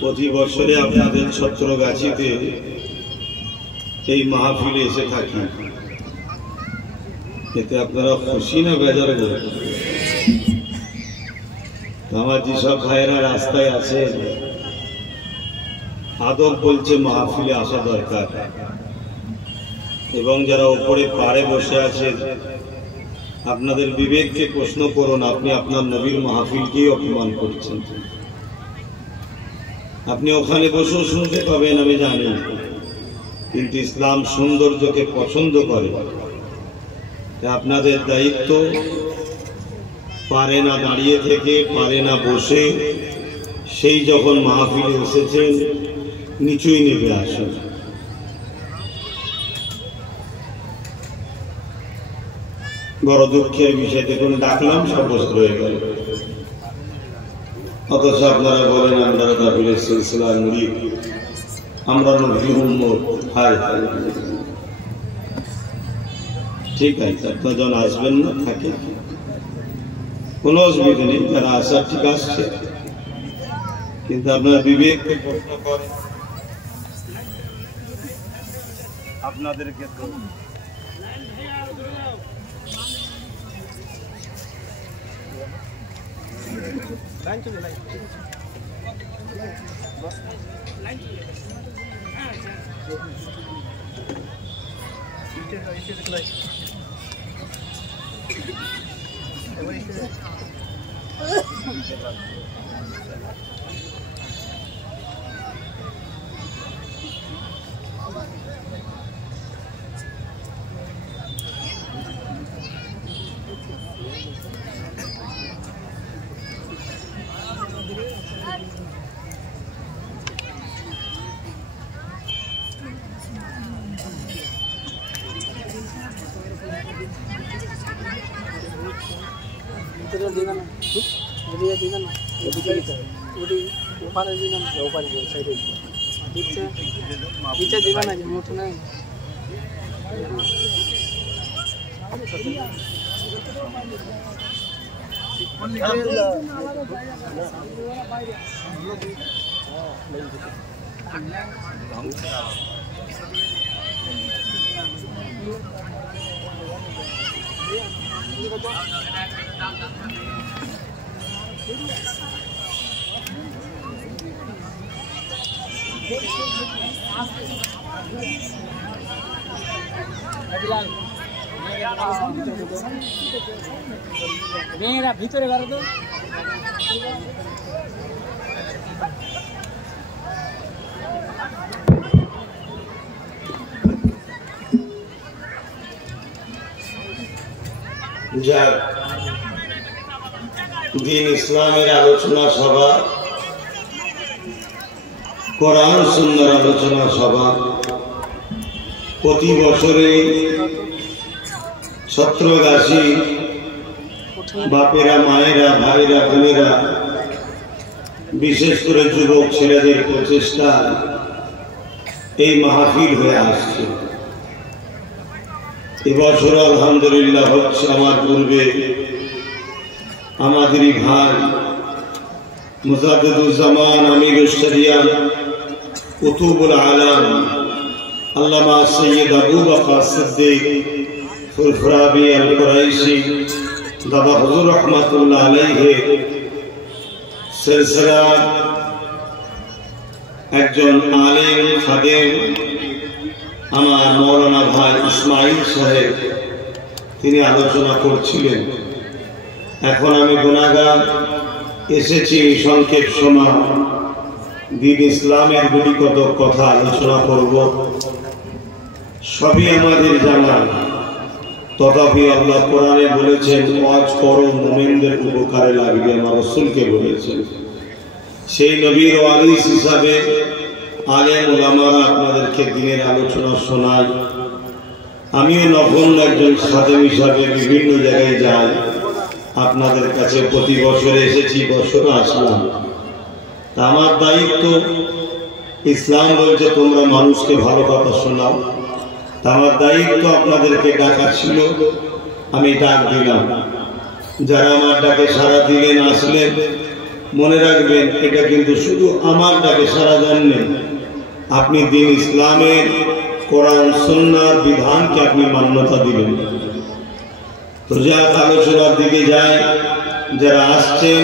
প্রতি বছরে আপনাদের ছত্রগাছিতে এই মাহফিলে এসে থাকি, এতে আপনারা খুশি না বেজার? আমার যেসব ভাইয়েরা রাস্তায় আছে আদব বলছে মাহফিলে আসা দরকার, এবং যারা উপরে পাড়ে বসে আছেন আপনাদের বিবেককে প্রশ্ন করুন, আপনি আপনার নবীর মাহফিলকেই অপমান করছেন। আপনি ওখানে বসেও শুনতে পাবেন আমি জানি, কিন্তু ইসলাম সৌন্দর্যকে পছন্দ করে। আপনাদের দায়িত্ব পারে না দাঁড়িয়ে থেকে, পারে না বসে, সেই যখন মাহফিলে এসেছেন নিচুই নেমে আসুন। বড় দুঃখের বিষয়, দেখুন ডাকলাম সব বসে রয়ে গেল, অথচ আপনারা বলেন আমরা কাফিলের সিলসিলার মুরিদ, আমরা নবী উম্মত। হায় হায়, ঠিক আছে আপনারা যখন আসবেন না থাকে কোনো অসুবিধা নেই, যারা আসার ঠিক আসছে, কিন্তু আপনার বিবেককে প্রশ্ন করে আপনাদেরকে তো মেয়েরা ভিতরে ঘরে তো দিন ইসলামের আলোচনা সভা, কোরআন সুন্নাহর আলোচনা সভা প্রতি বছরে ছত্রগাছি বাপেরা, মায়েরা, ভাইরা, বোনেরা, বিশেষ করে যুবক ছেলেদের প্রচেষ্টা এই মাহফিল হয়ে আসছে। এবছর আলহামদুলিল্লাহ হচ্ছে। আমার পূর্বে আমাদেরই ভাই মুজাদ্দিদুজ্জামান আমিরুশ শরিয়াহ কুতুবুল আলম আল্লামা সৈয়দ আবু বকর সিদ্দিক ফুরফুরাবি আল কুরাইশি দাদা হুজুর রহমাতুল্লাহ আলাইহি সিলসিলা একজন আলেম খাদেম আমার মৌলানা ভাই ইসমাইল সাহেব, তিনি আলোচনা করছিলেন। এখন আমি গুনাহগার, এসেছি সংক্ষেপ সময় দিন ইসলামের গুটি কত কথা আলোচনা করব। সবই আমাদের জানা, তথাপি আল্লাহ কোরআনে বলেছেন ওয়াজ করো, মুমিনদের উপকারে লাগবে, আমার রাসূলকে বলেছেন। সেই নবীর ওয়ারিস হিসাবে আলেম ওলামারা আপনাদেরকে দিনের আলোচনা শোনায়। আমিও নগণ্য একজন খাদেম হিসাবে বিভিন্ন জায়গায় যাই, আপনাদের কাছে প্রতি বছরে এসেছি, বছর আসলাম। তা আমার দায়িত্ব, ইসলাম বলছে তোমরা মানুষকে ভালো কথা শোনাও, তা আমার দায়িত্ব আপনাদেরকে ডাকা ছিল, আমি ডাক দিলাম। যারা আমার ডাকে সাড়া দিলেন, আসলেন, মনে রাখবেন এটা কিন্তু শুধু আমার ডাকে সারা জন্য আপনি দিন ইসলামের কোরআন সুন্নাহ বিধানকে আপনি মান্যতা দিবেন। তো যা আলোচনার দিকে যায়, যারা আসছেন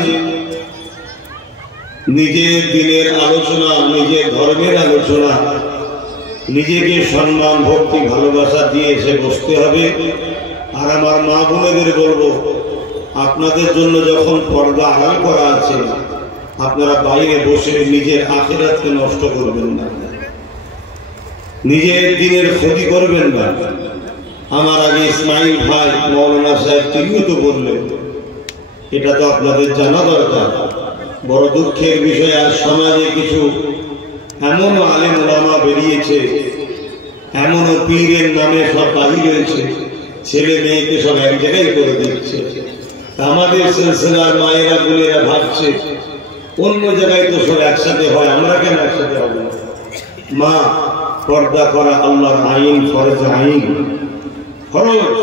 নিজের দিনের আলোচনা, নিজের ধর্মের আলোচনা, নিজেকে সম্মান ভক্তি ভালোবাসা দিয়ে এসে বসতে হবে। আর আমার মা বোনেদের বলবো, আপনাদের জন্য যখন পর্দা আড়াল করা আছে, আপনারা বাইরে বসে নিজের আখিরাতকে নষ্ট করবেন না, নিজের দিনের ক্ষতি করবেন না। আমার আগে ইসমাইল ভাই মৌলানা সাহেব তিনিও তো বললেন, এটা তো আপনাদের জানা দরকার। বড় দুঃখের বিষয়, আর সমাজে কিছু এমনও আলেম ওলামা বেরিয়েছে, এমনও পীরের নামে সব বাহির হয়েছে, ছেলে মেয়েকে সব এক জায়গায় করে দিচ্ছে। আমাদের সিলসিলার মায়েরা বোনেরা ভাবছে অন্য জায়গায় তো সব একসাথে হয়, আমরা কেন একসাথে হব না? মা, পর্দা করা আল্লাহর আইন, ফরজ আইন, ফরজ।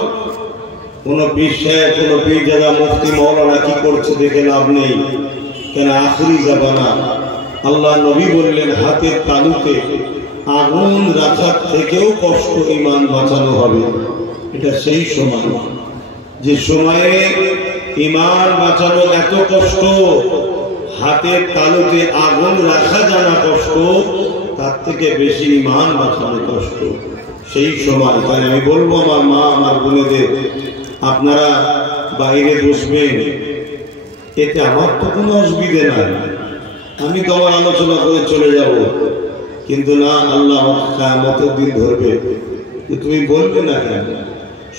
কোন পীর সাহেব, কোন পীরজাদা, মুফতি, মাওলানা কি করছে দেখে লাভ নেই। কেন আখিরি জামানা, আল্লাহ নবী বললেন হাতের তালুতে আগুন রাখার থেকেও কষ্ট ঈমান বাঁচানো হবে। এটা সেই সময়, যে সময়ে ঈমান বাঁচানো এত কষ্ট, হাতের তালুতে আগুন রাখা জানা কষ্ট, তার থেকে বেশি ঈমান বাঁচানো কষ্ট সেই সময়। তাই আমি বলবো আমার মা, আমার বোনেদের, আপনারা বাইরে বসবেন, এতে আমার তো কোনো অসুবিধে নাই, আমি তো আমার আলোচনা করে চলে যাব। কিন্তু না, আল্লাহ কিয়ামতের দিন ধরবে, তুমি বলবে না কেন,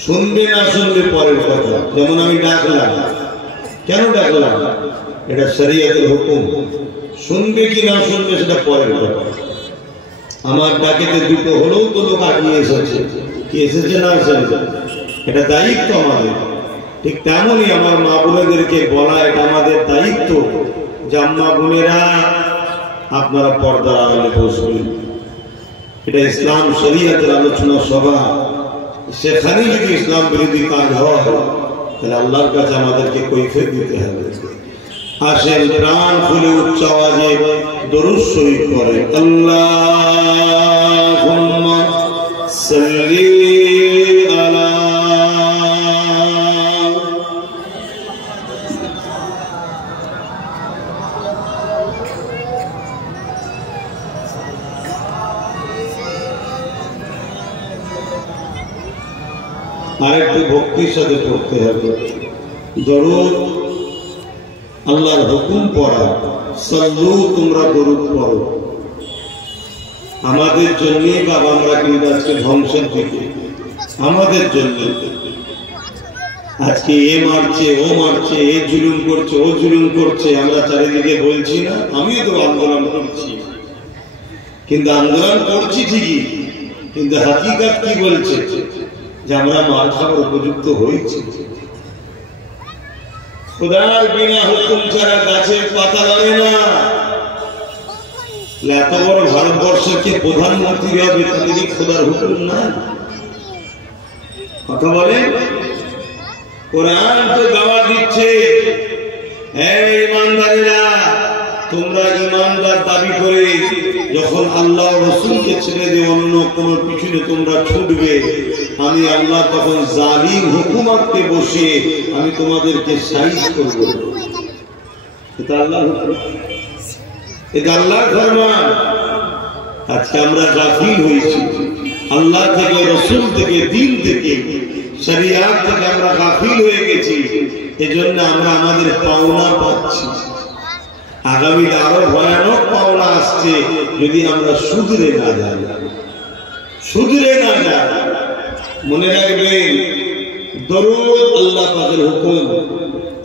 শুনবে না শুনবে পরের কথা। যেমন আমি ডাকলাম, কেন ডাকলাম? এটা শরীয়তের হুকুম। শুনবে কি না শুনবে সেটা পরের কথা। আমার ডাকেতে দুটো হলেও তো লোক আগিয়ে এসেছে, কি এসেছে না এসেছে, এটা দায়িত্ব আমাদের। ঠিক তেমনই আমার মা বোনেদেরকে বলা, এটা আমাদের দায়িত্ব যে মা বোনেরা আপনারা পর্দার আড়ালে বসবেন। এটা ইসলাম শরীয়তের আলোচনা সভা, সেখানে যদি ইসলাম বিরোধী কাজ হয় তাহলে আল্লাহর কাছে আমাদেরকে কৈফিয়ত দিতে হবে। আসেন প্রাণ খুলে উচ্চ আওয়াজে দরুদ শরীফ পড়ে, আল্লাহুম্মা সাল্লি আলা। আরেকটু ভক্তির সাথে পড়তে হবে দরুদ। আল্লাহর হুকুম পড়া, সাল্লু, তোমরা দরুদ পড়ো। আমাদের জন্য বাবা, আমরা কিন্তু আজকে ধ্বংসের দিকে, আমাদের জন্য আজকে এ মারছে, ও মারছে, এ জুলুম করছে, ও জুলুম করছে, আমরা চারিদিকে বলছি না? আমিও তো আন্দোলন করছি, কিন্তু আন্দোলন করছি ঠিকই, কিন্তু হাকিকত কি বলছে? যে আমরা মার খাবার উপযুক্ত হয়েছি। খোদার বিনা হুকুম ছাড়া গাছের পাতা লড়ে না। এত বড় ভারতবর্ষকে প্রধানমন্ত্রী হবে, তাতে কি খোদার হুকুম না? কথা বলে, কোরআন তো দাওয়া দিচ্ছে, এই ইমানদারেরা, তোমরা ইমানদার দাবি করে যখন আল্লাহ রাসূলকে ছেড়ে দিয়ে অন্য কোন পিছনে তোমরা ছুটবে, আমি আল্লাহ তখন জালিম হুকুমতকে বসে আমি তোমাদেরকে সাইজ করব। এটা আল্লাহর হুকুম, এটা আল্লাহর ফরমান। আজকে আমরা গাফিল হয়েছি আল্লাহ থেকে, রাসূল থেকে, দ্বীন থেকে, শরিয়াত থেকে আমরা গাফিল হয়ে গেছি। এজন্য আমরা আমাদের পাওনা পাচ্ছি। আগামী আরো ভয়ানক পাওনা আসছে যদি আমরা শুধরে না যাই, শুধরে না যাই। মনে রাখবেন, দরুদ আল্লাহ পাকের হুকুম,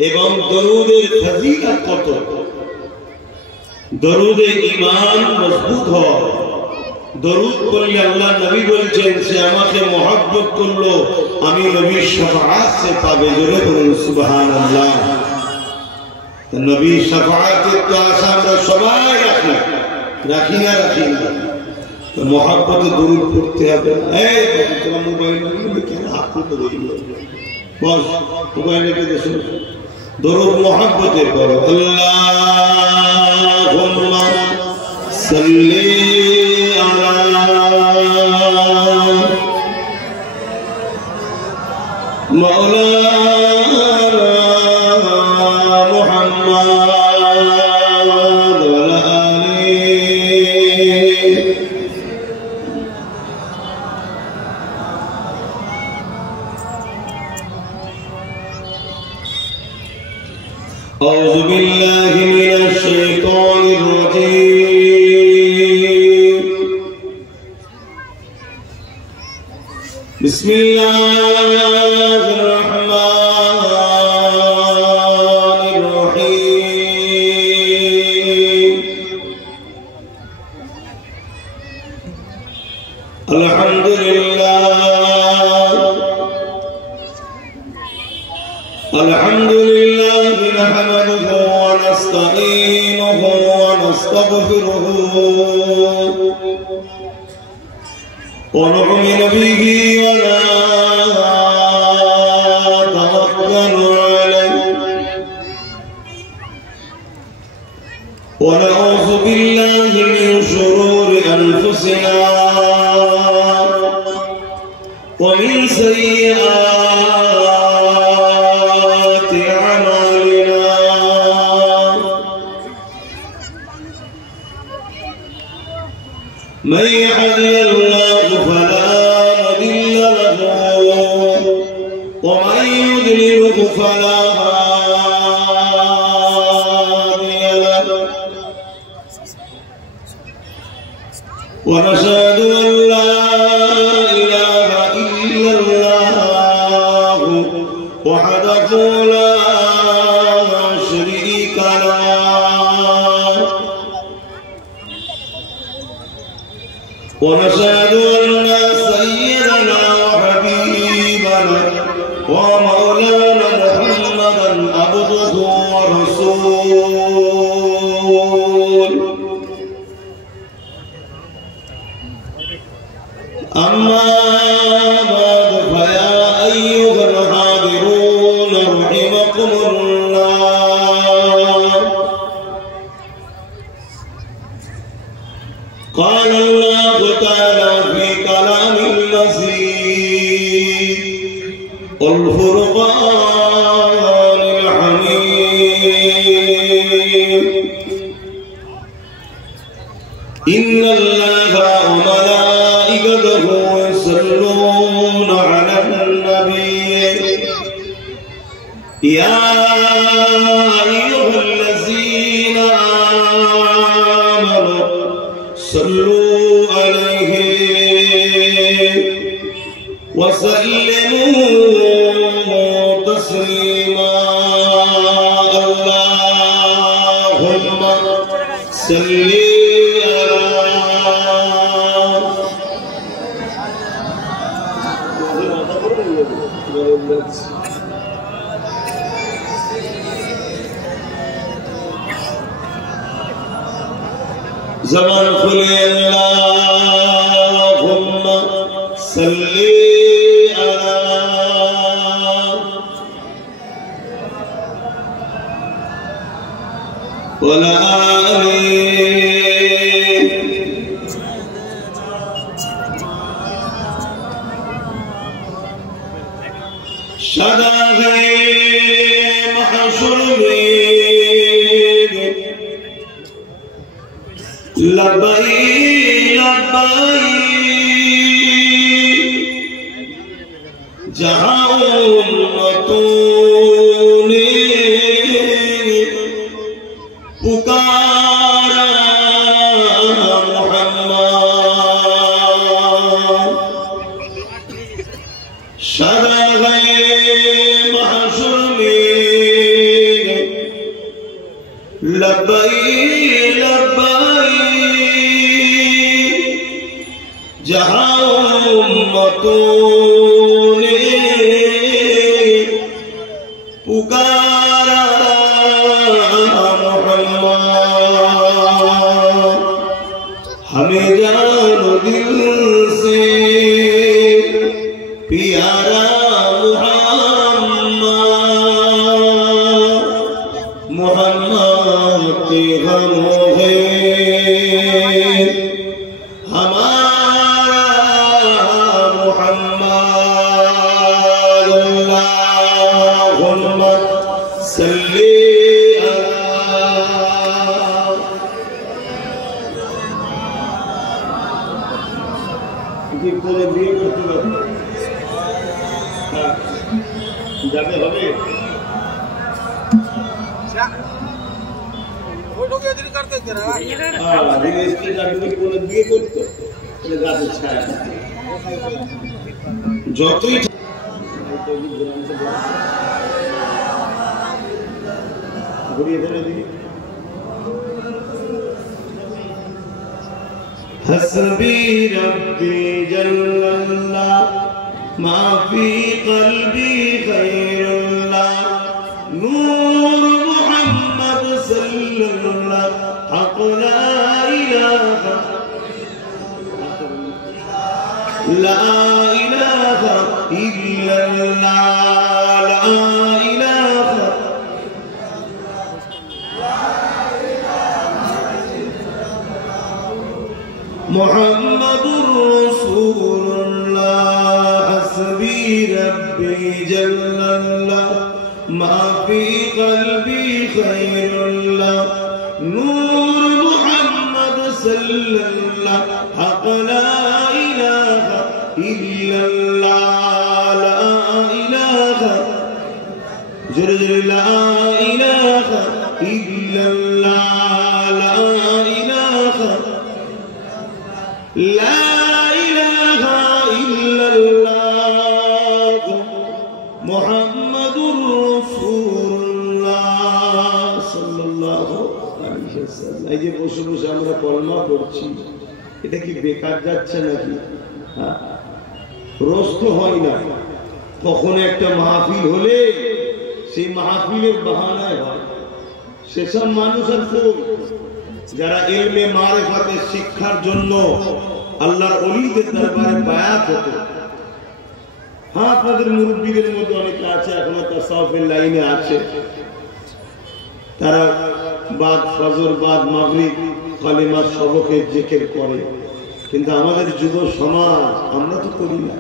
এবং দরুদের ফজিলত কত। দরুদে ঈমান মজবুত হয়। দরুদ পড়লে আল্লাহ নবী বলছেন, সে আমাকে মহব্বত করলো, আমি নবীর শাফাআত সে পাবে। জোরে বলুন সুবহানাল্লাহ। নবীর শাফাআতের তো আশা আমরা সবাই রাখি, রাখি না রাখি না। তো মহব্বতে দরুদ পড়তে হবে। এই তোমার মোবাইল কেন হাত তুলতে দিল? বস, মোবাইল রেখে দেশ दरूद मोहब्बत करो अल्लाहुम्मा सल्ली अला मौलाना मुहम्मद वअला आलिहि أعوذ بالله من الشيطان الرجيم بسم الله الرحمن الرحيم الحمد لله نحمده ونستعينه ونستغفره ونؤمن به ونتوكل عليه ونعوذ بالله من شرور أنفسنا ومن سيئات أعمالنا من يهده الله فلا مضل له ومن يضلله فلا هادي له ونشهد أن لا إله إلا الله وحده لا شريك له ونشهد أن سيدنا وحبيبنا ومولانا محمدا عبده ورسوله أما بعد فيا أيها الحاضرون رحمكم الله قال الله تعالى في كلام المزيد والفرقان الحميد إن الله وملائكته يصلون على النبي يا أيها الذين آمنوا صلوا عليه وسلموا تسليما اللهم صل زمان खुले اللهم صل على وعلى آله شدا ہے محشر میں لبائی لبائی جہاں امتوں نے پکارا محمد شرح محشر میں لبائی لبائی جہاں امتوں نے پکارا محمد ہمیں جان دل سے پیارا محمد के गमों है हमारा मुहम्मद अल्लाहुम्मा सल्ली করে বিয়ে করতে পারবে যাবে হবে যতই हस्बी रब्बी जल्लल्लाह मा फी क़ल्बी ख़ैरुल्लाह नूर मुहम्मद सल्लल्लाह हक़ ला इलाहा इल्लल्लाह ला इलाहा मुहम्मदुर रसूलुल्लाह हस्बी रब्बी जल्लल्लाह मा फी क़ल्बी ख़ैरुल्लाह नूर मुहम्मद सल्लल्लाह हक़ ला इलाहा इल्लल्लाह ला इलाहा जुर ला इलाहा इल्लल्लाह ला इलाहा ला इलाहा इल्लल्लाह मुहम्मदुर রাসূলুল্লাহ সাল্লাল্লাহু আলাইহি ওয়াসাল্লাম। এই যে বসে বসে আমরা কলমা পড়ছি, এটা কি বেকার যাচ্ছে নাকি? রোজ তো হয় না, কখনো একটা মাহফিল হলে সেই মাহফিলের বাহানায় হয়। সেসব মানুষ আর কই যারা ইলমে মারিফাতে শিক্ষার জন্য আল্লাহর ওলিদের দরবারে বায়াত হতো। হ্যাঁ, আপনাদের মুরব্বীদের মধ্যে অনেকে আছে এখনো তাসাউফের লাইনে আছে, তারা বাদ ফজর বাদ মাগরিব কালিমা সবকে জিকির করে, কিন্তু আমাদের যুব সমাজ আমরা তো করি না।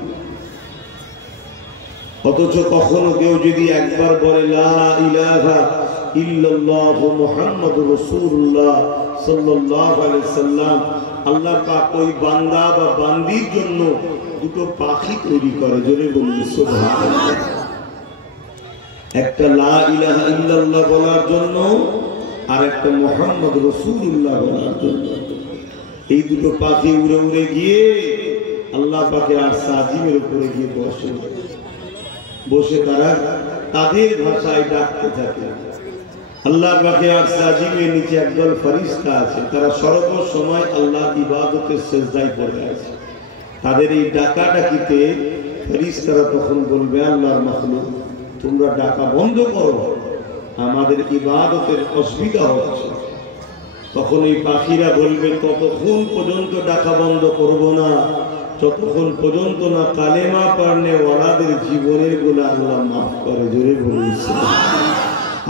অথচ কখনো কেউ যদি একবার বলে লা ইলাহা ইল্লাল্লাহু মুহাম্মাদুর রাসূলুল্লাহ সাল্লাল্লাহু আলাইহি সাল্লাম, আল্লাহ পাক ওই বান্দা বা বান্দির জন্য দুটো পাখি তৈরি করে। জোরে বলুন সুবহানাল্লাহ। একটা লা ইলাহা ইল্লাল্লাহ বলার জন্য আর একটা মুহাম্মদ রাসূলুল্লাহ বলার জন্য। এই দুটো পাখি উড়ে উড়ে গিয়ে আল্লাহ পাকের আরশ আজিমের উপরে গিয়ে বসে তারা তাদের ভাষায় ডাকতে থাকে। আল্লাহ পাকের আরশ আজিমের নিচে একদল ফেরেশতা আছে, তারা সর্বসময় আল্লাহর ইবাদতের সিজদায় পড়ে আছে। তাদের এই ডাকাডাকিতে ফেরেশতারা তখন বলবে, আল্লাহর মাখলুক তোমরা ডাকা বন্ধ করো, আমাদের ইবাদতের অসুবিধা হচ্ছে। তখন এই পাখিরা বলবে, ততক্ষণ পর্যন্ত ডাকা বন্ধ করব না যতক্ষণ পর্যন্ত না কালেমা পড়নে ওয়ালাদের জীবনের গুনাহ আল্লাহ মাফ করে। জোরে বলুন সুবহানাল্লাহ।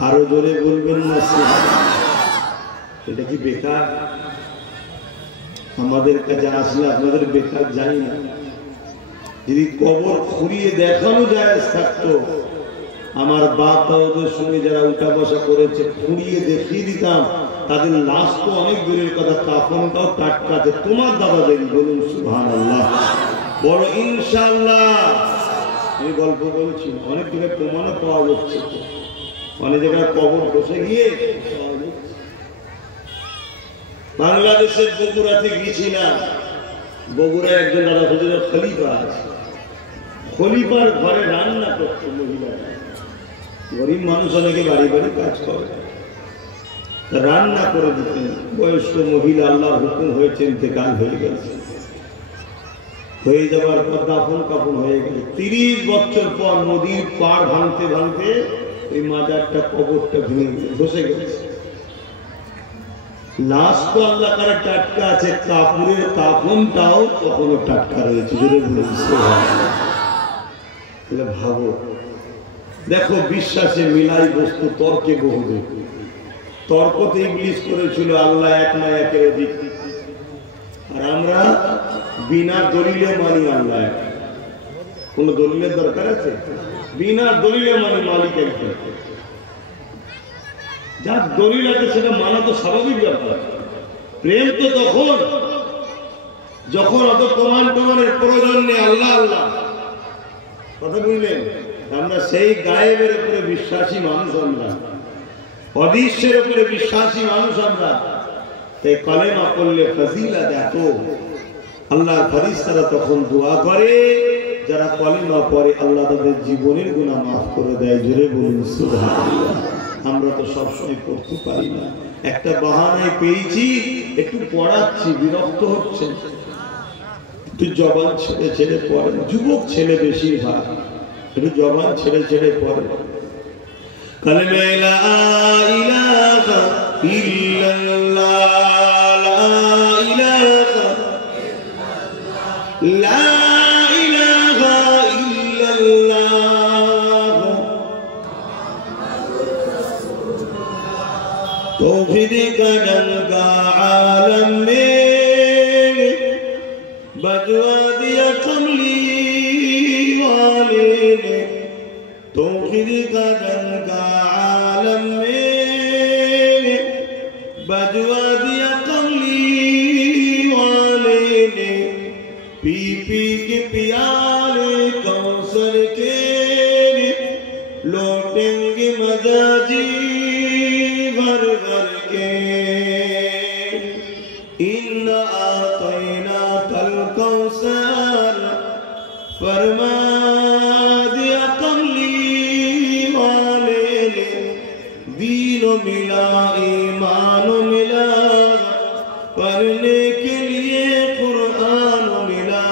আরো জোরে বলবেন না সুবহানাল্লাহ। এটা কি বেকার? আমাদের কাছে আসলে আপনাদের বেকার যাই না। যদি কবর খুঁড়িয়ে দেখানো যায় থাকতো, আমার বাপ দাদাদের সঙ্গে যারা উঠা বসা করেছে খুঁড়িয়ে দেখিয়ে দিতাম, তাদের লাশ তো অনেক দূরের কথা, কাফনটাও টাটকা আছে। তোমার দাদাদেরই। বলুন সুবহানাল্লাহ। বড় ইনশাআল্লাহ। আমি গল্প বলছি, অনেক জায়গায় প্রমাণও পাওয়া যাচ্ছে, অনেক জায়গায় কবর বসে গিয়ে বাংলাদেশের বগুড়াতে গিয়েছিলাম। বগুড়ায় একজন দাদা হুজুরের খলিফা আছে, খলিফার ঘরে রান্না করতো মহিলারা। গরিব মানুষ অনেকে বাড়ি বাড়ি কাজ করে, রান্না করে দিতেন। বয়স্ক মহিলা, আল্লাহর হুকুম হয়েছে ইন্তেকাল হয়ে গেছে, হয়ে যাবার পর দাফন কাফন হয়ে গেল। 30 বছর পর নদীর পাড় ভাঙতে ভাঙতে ওই মাজারটা কবরটা ভেঙে বসে গেছে। লাশ তো আল্লাহ কারা টাটকা আছে, কাপড়ের কাফনটাও তখনও টাটকা রয়েছে। ভাবো, দেখো বিশ্বাসে মিলাই বস্তু তর্কে বহু। তর্কতে ইবলিস করেছিল আল্লাহ এক না একের অধিক, আর আমরা বিনা দলিলে মানি আল্লাহ এক। কোন দলিলের দরকার আছে? বিনা দলিলে মানি মালিক একজন। যার দলিল আছে সেটা মানা তো স্বাভাবিক ব্যাপার। প্রেম তো তখন যখন অত প্রমাণের প্রয়োজন নেই। আল্লাহ আল্লাহ কথা বুঝলেন? আমরা সেই গায়েবের উপরে বিশ্বাসী মানুষ, আমরা অদৃশ্যের উপরে বিশ্বাসী মানুষ আমরা। তাই কালেমা পড়লে ফজিলত এত। আল্লাহর ফেরেশতারা তখন দোয়া করে, যারা কালেমা পড়ে আল্লাহ তাদের জীবনের গুনাহ মাফ করে দেয়। জোরে বলুন সুবহানাল্লাহ। আমরা তো সবসময় পড়তে পারি না, একটা বাহানায় পেয়েছি একটু পড়াচ্ছি, বিরক্ত হচ্ছে, একটু জবান ছেড়ে ছেড়ে পড়ে। যুবক ছেলে বেশিরভাগ একটু জবান ছেড়ে ছেড়ে পড়ে। কালেমা লা ইলাহা ইল্লাল্লাহ, লা ইলাহা লা ইলাহা ইল্লাল্লাহ, तौहीद का डंका आलम में बजवा दिया कमली वाले ने, तौहीद का डंका आलम में बजवा दिया कमली वाले ने, पी पी के पियाले कौसर के लौटेंगे मजाजी भर भर के, इन्ना आतैना कल कौसर फरमा दिया कमली वाले ने, दीनो मिला ईमान मिला, पढ़ने के लिए कुरान मिला,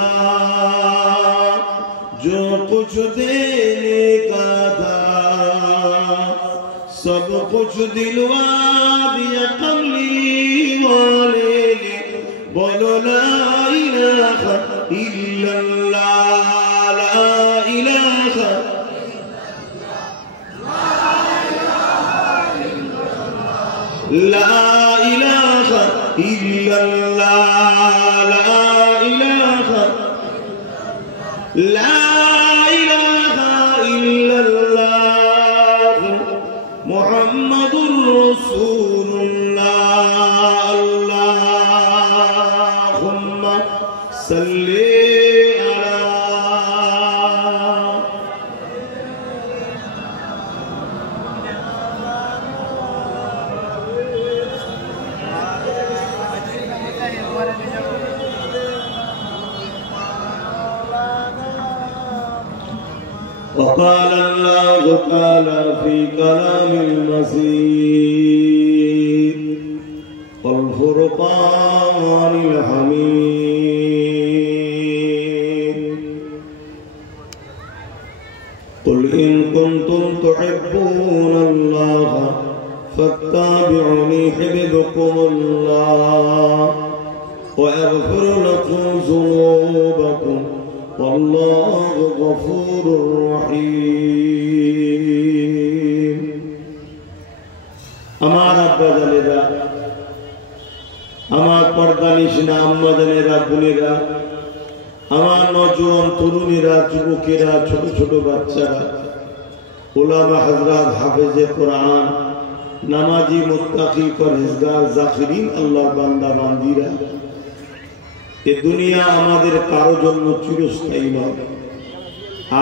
जो कुछ देने का था सब कुछ दिलवा दिया कमली वाले ने, बोलो ला इलाहा इल्लल्लाह, ला इलाहा ला इलाहा इल्लल्लाह, ला इलाहा ला इलाहा इल्लल्लाह, मुहम्मदुर रसूलुल्लाह, अल्लाहुम्मा सल्ली وقال الله تعالى في كلام المسيح والفرقان الحميد، قل إن كنتم تحبون الله فاتبعوني يحببكم الله ويغفر لكم ذنوبكم والله غفور رحيم। আমার আব্বা জানেরা, আমার পর্দানিশিনা আম্মা জানেরা, বোনেরা, আমার নওজোয়ান তরুণীরা, যুবকেরা, ছোট ছোট বাচ্চারা, উলামা হযরত, হাফেজে কোরআন, নামাজি, মুত্তাকি, পরহেজগার, জাকিরিন, আল্লাহর বান্দা বান্দিরা, এ দুনিয়া আমাদের কারো জন্য চিরস্থায়ী নয়।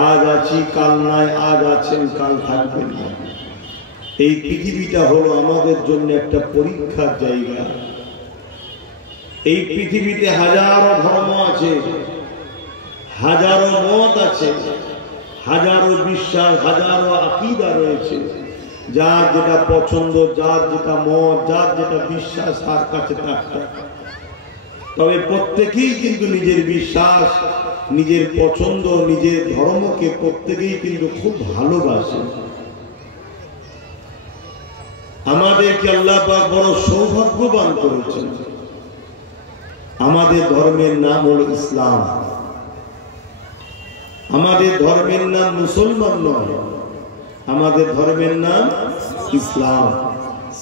আজ আছি কাল নাই, আজ আছেন কাল থাকবেন না। এই পৃথিবীটা হলো আমাদের জন্য একটা পরীক্ষার জায়গা। এই পৃথিবীতে হাজারো ধর্ম আছে, হাজারো মত আছে, হাজারো বিশ্বাস, হাজারো আকীদা রয়েছে। যার যেটা পছন্দ, যার যেটা মত, যার যেটা বিশ্বাস, তার কাছে একটা। তবে প্রত্যেকেই কিন্তু নিজের বিশ্বাস, নিজের পছন্দ, নিজের ধর্মকে প্রত্যেকেই কিন্তু খুব ভালোবাসে। আমাদেরকে আল্লাহ পাক বড় সৌভাগ্যবান করেছেন। আমাদের ধর্মের নাম হলো ইসলাম। আমাদের ধর্মের নাম মুসলমান নয়, আমাদের ধর্মের নাম ইসলাম।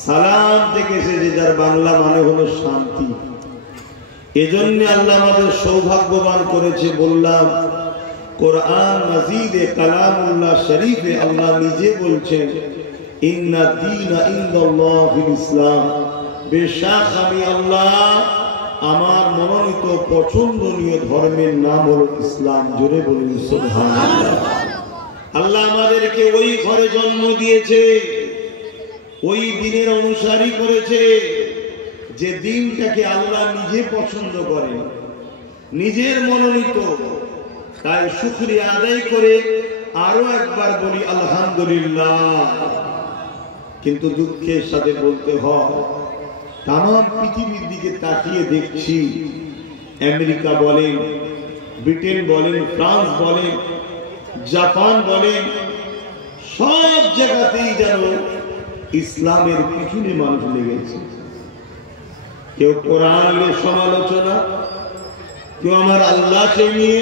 সালাম থেকে এসেছে, যার বাংলা মানে হলো শান্তি। এজন্য আল্লাহ আমাদের সৌভাগ্যবান করেছে। বললাম কোরআন মাজিদে কালামুল্লাহ শরীফে আল্লাহ নিজে বলছেন ইন্না দীনা ইনদাল্লাহিল ইসলাম, বেশক আমি আল্লাহ আমার মনোনীত পছন্দনীয় ধর্মের নাম হলো ইসলাম। জোরে বলুন সুবহানাল্লাহ। আল্লাহ আমাদেরকে ওই ঘরে জন্ম দিয়েছে, ওই দিনের অনুসারী করেছে যে দিনটাকে আল্লাহ নিজে পছন্দ করেন, নিজের মনোনীত। তাই শুকরিয়া আদায় করে আরো একবার বলি আলহামদুলিল্লাহ। কিন্তু দুঃখের সাথে বলতে হয়, তামাম পৃথিবীর দিকে তাকিয়ে দেখছি, আমেরিকা বলেন, ব্রিটেন বলেন, ফ্রান্স বলেন, জাপান বলেন, সব জায়গাতেই যেন ইসলামের পিছনে মানুষ লেগেছে। কেউ কোরআনের সমালোচনা, কেউ আমার আল্লাহকে নিয়ে,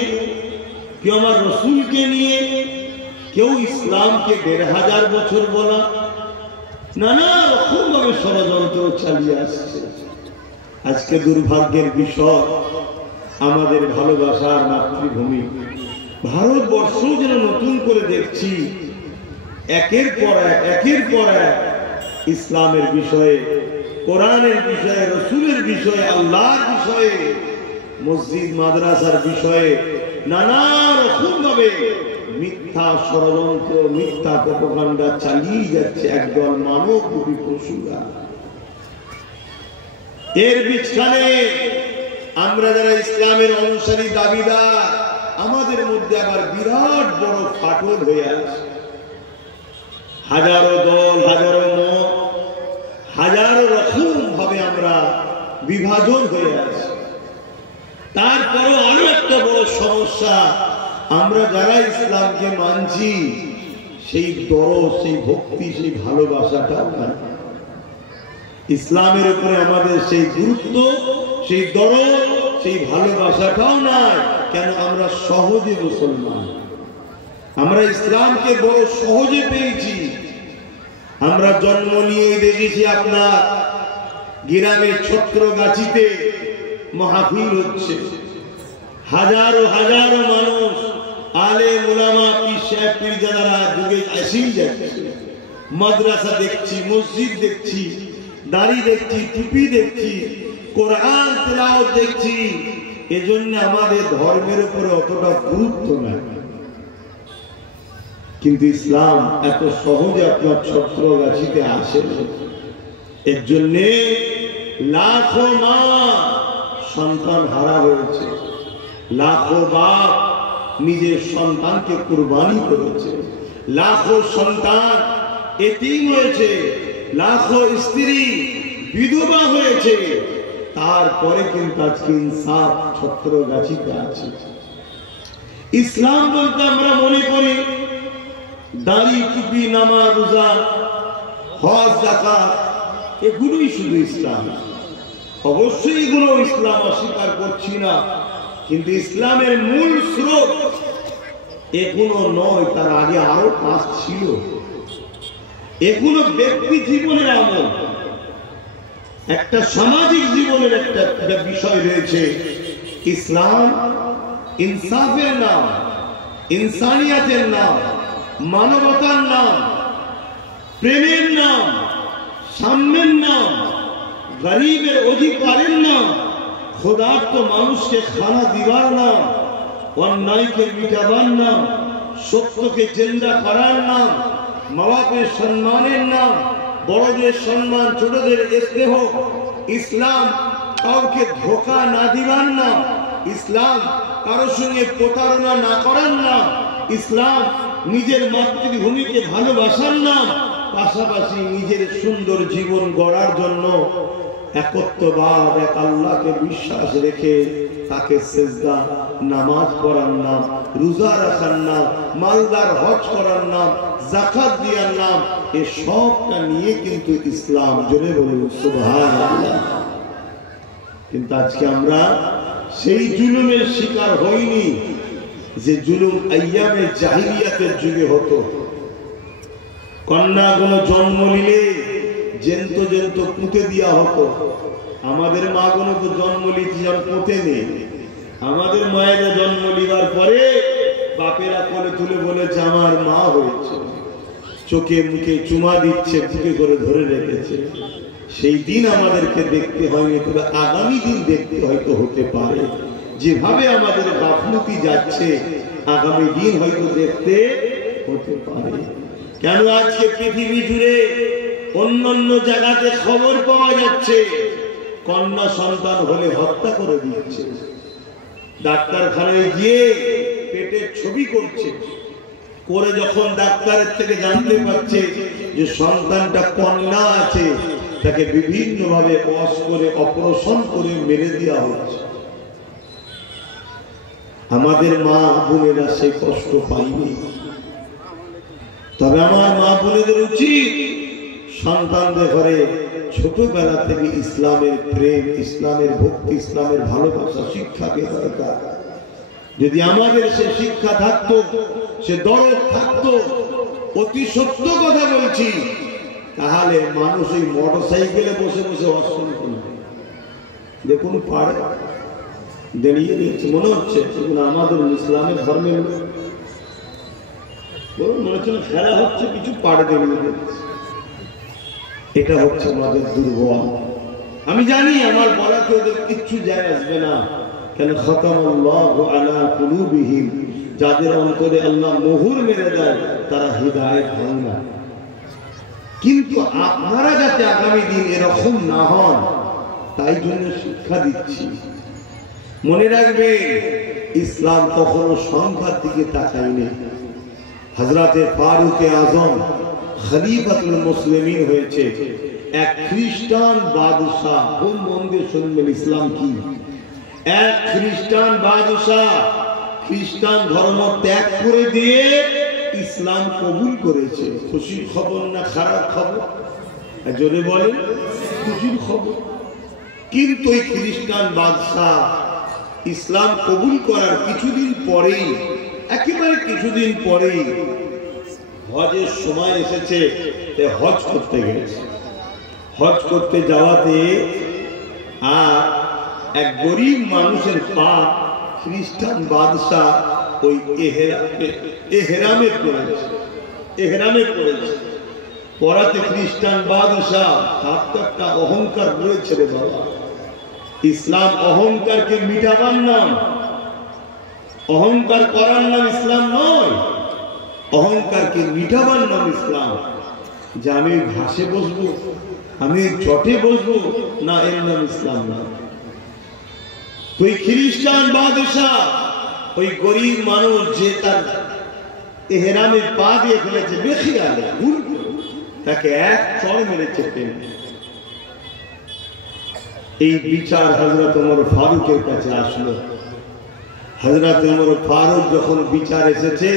কেউ আমার রসুলকে নিয়ে, কেউ ইসলামকে ১৫০০ বছর বলা, নানা রকম ভাবে ষড়যন্ত্র চালিয়ে আসছে। আজকে দুর্ভাগ্যের বিষয়, আমাদের ভালোবাসার মাতৃভূমি ভারতবর্ষ যেন নতুন করে দেখছি একের পর এক ইসলামের বিষয়ে, কোরআনের বিষয়ে, রসুলের বিষয়ে, আল্লাহর বিষয়ে, মসজিদ মাদ্রাসার বিষয়ে নানা রকম ভাবে মিথ্যা ষড়যন্ত্র, মিথ্যা প্রপাগান্ডা চালিয়ে যাচ্ছে একদল মানবরূপী পশুরা। এর বিছানে আমরা যারা ইসলামের অনুসারী দাবিদার, আমাদের মধ্যে আবার বিরাট বড় ফাটল হয়ে আছে। হাজারো দল, হাজারো মত, হাজারো রকম ভাবে আমরা বিভাজন হয়ে আছি। তারপরেও আরো একটা বড় সমস্যা, আমরা যারা ইসলামকে মানছি সেই দরদ, সেই ভক্তি, সেই ভালোবাসাটাও নাই। ইসলামের উপরে আমাদের সেই গুরুত্ব, সেই দরদ, সেই ভালোবাসাটাও নাই। কেন? আমরা সহজে মুসলমান, আমরা ইসলামকে বড় সহজে পেয়েছি। আমরা জন্ম নিয়ে দেখেছি আপনার গ্রামে ছত্রগাছিতে মাহফিল হচ্ছে, হাজারো হাজারো মানুষ, আলেম উলামা, পীর সাহেব, পীরজাদারা যুগে এসেই যাচ্ছে। মাদ্রাসা দেখছি, মসজিদ দেখছি, দাড়ি দেখছি, টুপি দেখছি, কোরআন তেলাওয়াত দেখছি। এজন্য আমাদের ধর্মের উপরে অতটা গুরুত্ব নাই। কিন্তু ইসলাম এত সহজে আপনার ছত্রগাছিতে আসে না। এর জন্য লাখো মা সন্তান হারা হয়েছে, লাখো বাপ নিজের সন্তানকে কুরবানি করেছে, লাখো সন্তান এতিম হয়েছে, লাখো স্ত্রী বিধবা হয়েছে। তারপরে কিন্তু আজকে ইনসাফ ছত্রগাছিতে আছে। ইসলাম বলতে আমরা মনে করি দাড়ি, টুপি, নামাজ, রোজা, হজ, যাকাত, এগুলোই শুধু ইসলাম। অবশ্যই এগুলো ইসলাম, অস্বীকার করছি না। কিন্তু ইসলামের মূল স্রোত এগুলো নয়, তার আগে আরো 5 ছিল। এগুলো ব্যক্তি জীবনের আমল, একটা সামাজিক জীবনের একটা বিষয় রয়েছে। ইসলাম ইনসাফের নাম, ইনসানিয়াতের নাম, মানবতার নাম, প্রেমের নাম, সাম্যের নাম, গরিবের অধিকারের নাম, ক্ষুধার্ত মানুষকে খানা দিবার নাম, অন্যায়কে মিটাবার নাম, সত্যকে জিন্দা করার নাম, মা বাপের সম্মানের নাম, বড়দের সম্মান, ছোটদের স্নেহ। ইসলাম কাউকে ধোঁকা না দিবার নাম, ইসলাম কারোর সঙ্গে প্রতারণা না করার নাম, ইসলাম নিজের মাতৃভূমিকে ভালোবাসার নাম, পাশাপাশি নিজের সুন্দর জীবন গড়ার জন্য একত্ববাদ, এক আল্লাহকে বিশ্বাস রেখে তাকে সেজদা, নামাজ পড়ার নাম, রোজা রাখার নাম, মালদার হজ করার নাম, যাকাত দেওয়ার নাম, এ সবটা নিয়ে কিন্তু ইসলাম। জোরে বলুন সুবহানাল্লাহ। কিন্তু আজকে আমরা সেই জুলুমের শিকার হইনি যে জুলুম আইয়ামে জাহিলিয়াতের যুগে হতো। কন্যাগুলো জন্ম নিলে জেন্ত জেন্ত পুঁতে দেওয়া হতো। আমাদের মা গুলো তো জন্ম লিখি পুঁতে নেই। আমাদের মায়েরা জন্ম লিবার পরে বাপেরা কোলে তুলে বলেছে আমার মা হয়েছে, চোখে মুখে চুমা দিচ্ছে, বুকে করে ধরে রেখেছে। সেই দিন আমাদেরকে দেখতে হয়নি, তবে আগামী দিন দেখতে হয়তো হতে পারে। যেভাবে আমাদের গাফলতি যাচ্ছে আগামী দিন হয়তো দেখতে হতে পারে। কেন আজকে পৃথিবী জুড়ে অন্যান্য জায়গাতে খবর পাওয়া যাচ্ছে কন্যা সন্তান হলে হত্যা করে দিচ্ছে, ডাক্তারখানায় গিয়ে পেটের ছবি করছে, করে যখন ডাক্তারের থেকে জানতে পারছে যে সন্তানটা কন্যা আছে, তাকে বিভিন্ন ভাবে বশ করে অপারেশন করে মেরে দেওয়া হচ্ছে। আমাদের মা বোনেরা সেই কষ্ট পায়নি, তবে আমার মা বোনেদের উচিত সন্তানদের ঘরে ছোটবেলা থেকে ইসলামের প্রেম, ইসলামের ভক্তি, ইসলামের ভালোবাসা শিক্ষাকে দরকার। যদি আমাদের সে শিক্ষা থাকতো, সে দরদ থাকতো, অতি সত্য কথা বলছি, তাহলে মানুষ ওই মোটর সাইকেলে বসে বসে অশান্ত না। দেখুন পাড়ে দাঁড়িয়ে দিয়েছে, মনে হচ্ছে আমাদের ইসলামের ধর্মের মনে হচ্ছে খেলা হচ্ছে, কিছু পাড়ে দাঁড়িয়ে দিয়েছে। এটা হচ্ছে আমাদের দুর্বল। আমি জানি আমার বলাতে ওদের কিচ্ছু যায় আসবে না, কেন খতামাল্লাহু আলা কুলুবিহিম, যাদের অন্তরে আল্লাহ মোহর মেরে দেয় তারা হিদায়াত হয় না। কিন্তু আপনারা যাতে আগামী দিন এরকম না হন তাই জন্য শিক্ষা দিচ্ছি। মনে রাখবেন ইসলাম কখনো সংখ্যার দিকে তাকায়নি। হযরতে ফারুক আযম খলিফাতুল মুসলিমিন হয়েছে এক খ্রিস্টান বাদশাহ। কোন মন্দির শুনবেন ইসলাম কি? এক খ্রিস্টান বাদশাহ খ্রিস্টান ধর্ম ত্যাগ করে দিয়ে ইসলাম কবুল করেছে। খুশির খবর না খারাপ খবর? জোরে বলেন, খুশির খবর। কিন্তু এই খ্রিস্টান বাদশাহ ইসলাম কবুল করার কিছুদিন পরেই, একেবারে কিছুদিন পরেই হজের সময় এসেছে, হজ করতে গেছে। হজ করতে যাওয়াতে আর এক গরিব মানুষের পা খ্রিস্টান বাদশাহ ওই এহরামে পড়েছে। পড়াতে খ্রিস্টান বাদশাহ একটা অহংকার রয়েছে রে বাবা। ইসলাম অহংকারকে মিটাবার নাম, অহংকার করার নাম ইসলাম নয়। অহংকারকে মিটাবার নাম ইসলাম। যে আমি ঘাসে বসবো, আমি চটে বসবো না, এর নাম ইসলাম না। ওই খ্রিস্টান বাদশাহ ওই গরিব মানুষ যে তার এহরামে পা দিয়ে ফেলেছে বেখিয়ালে, ভুল করে তাকে এক চড় মেরেছে। এই বিচার হযরত ওমর ফারুকের কাছে আসলো। হযরত ওমর ফারুক যখন বিচার এসেছে,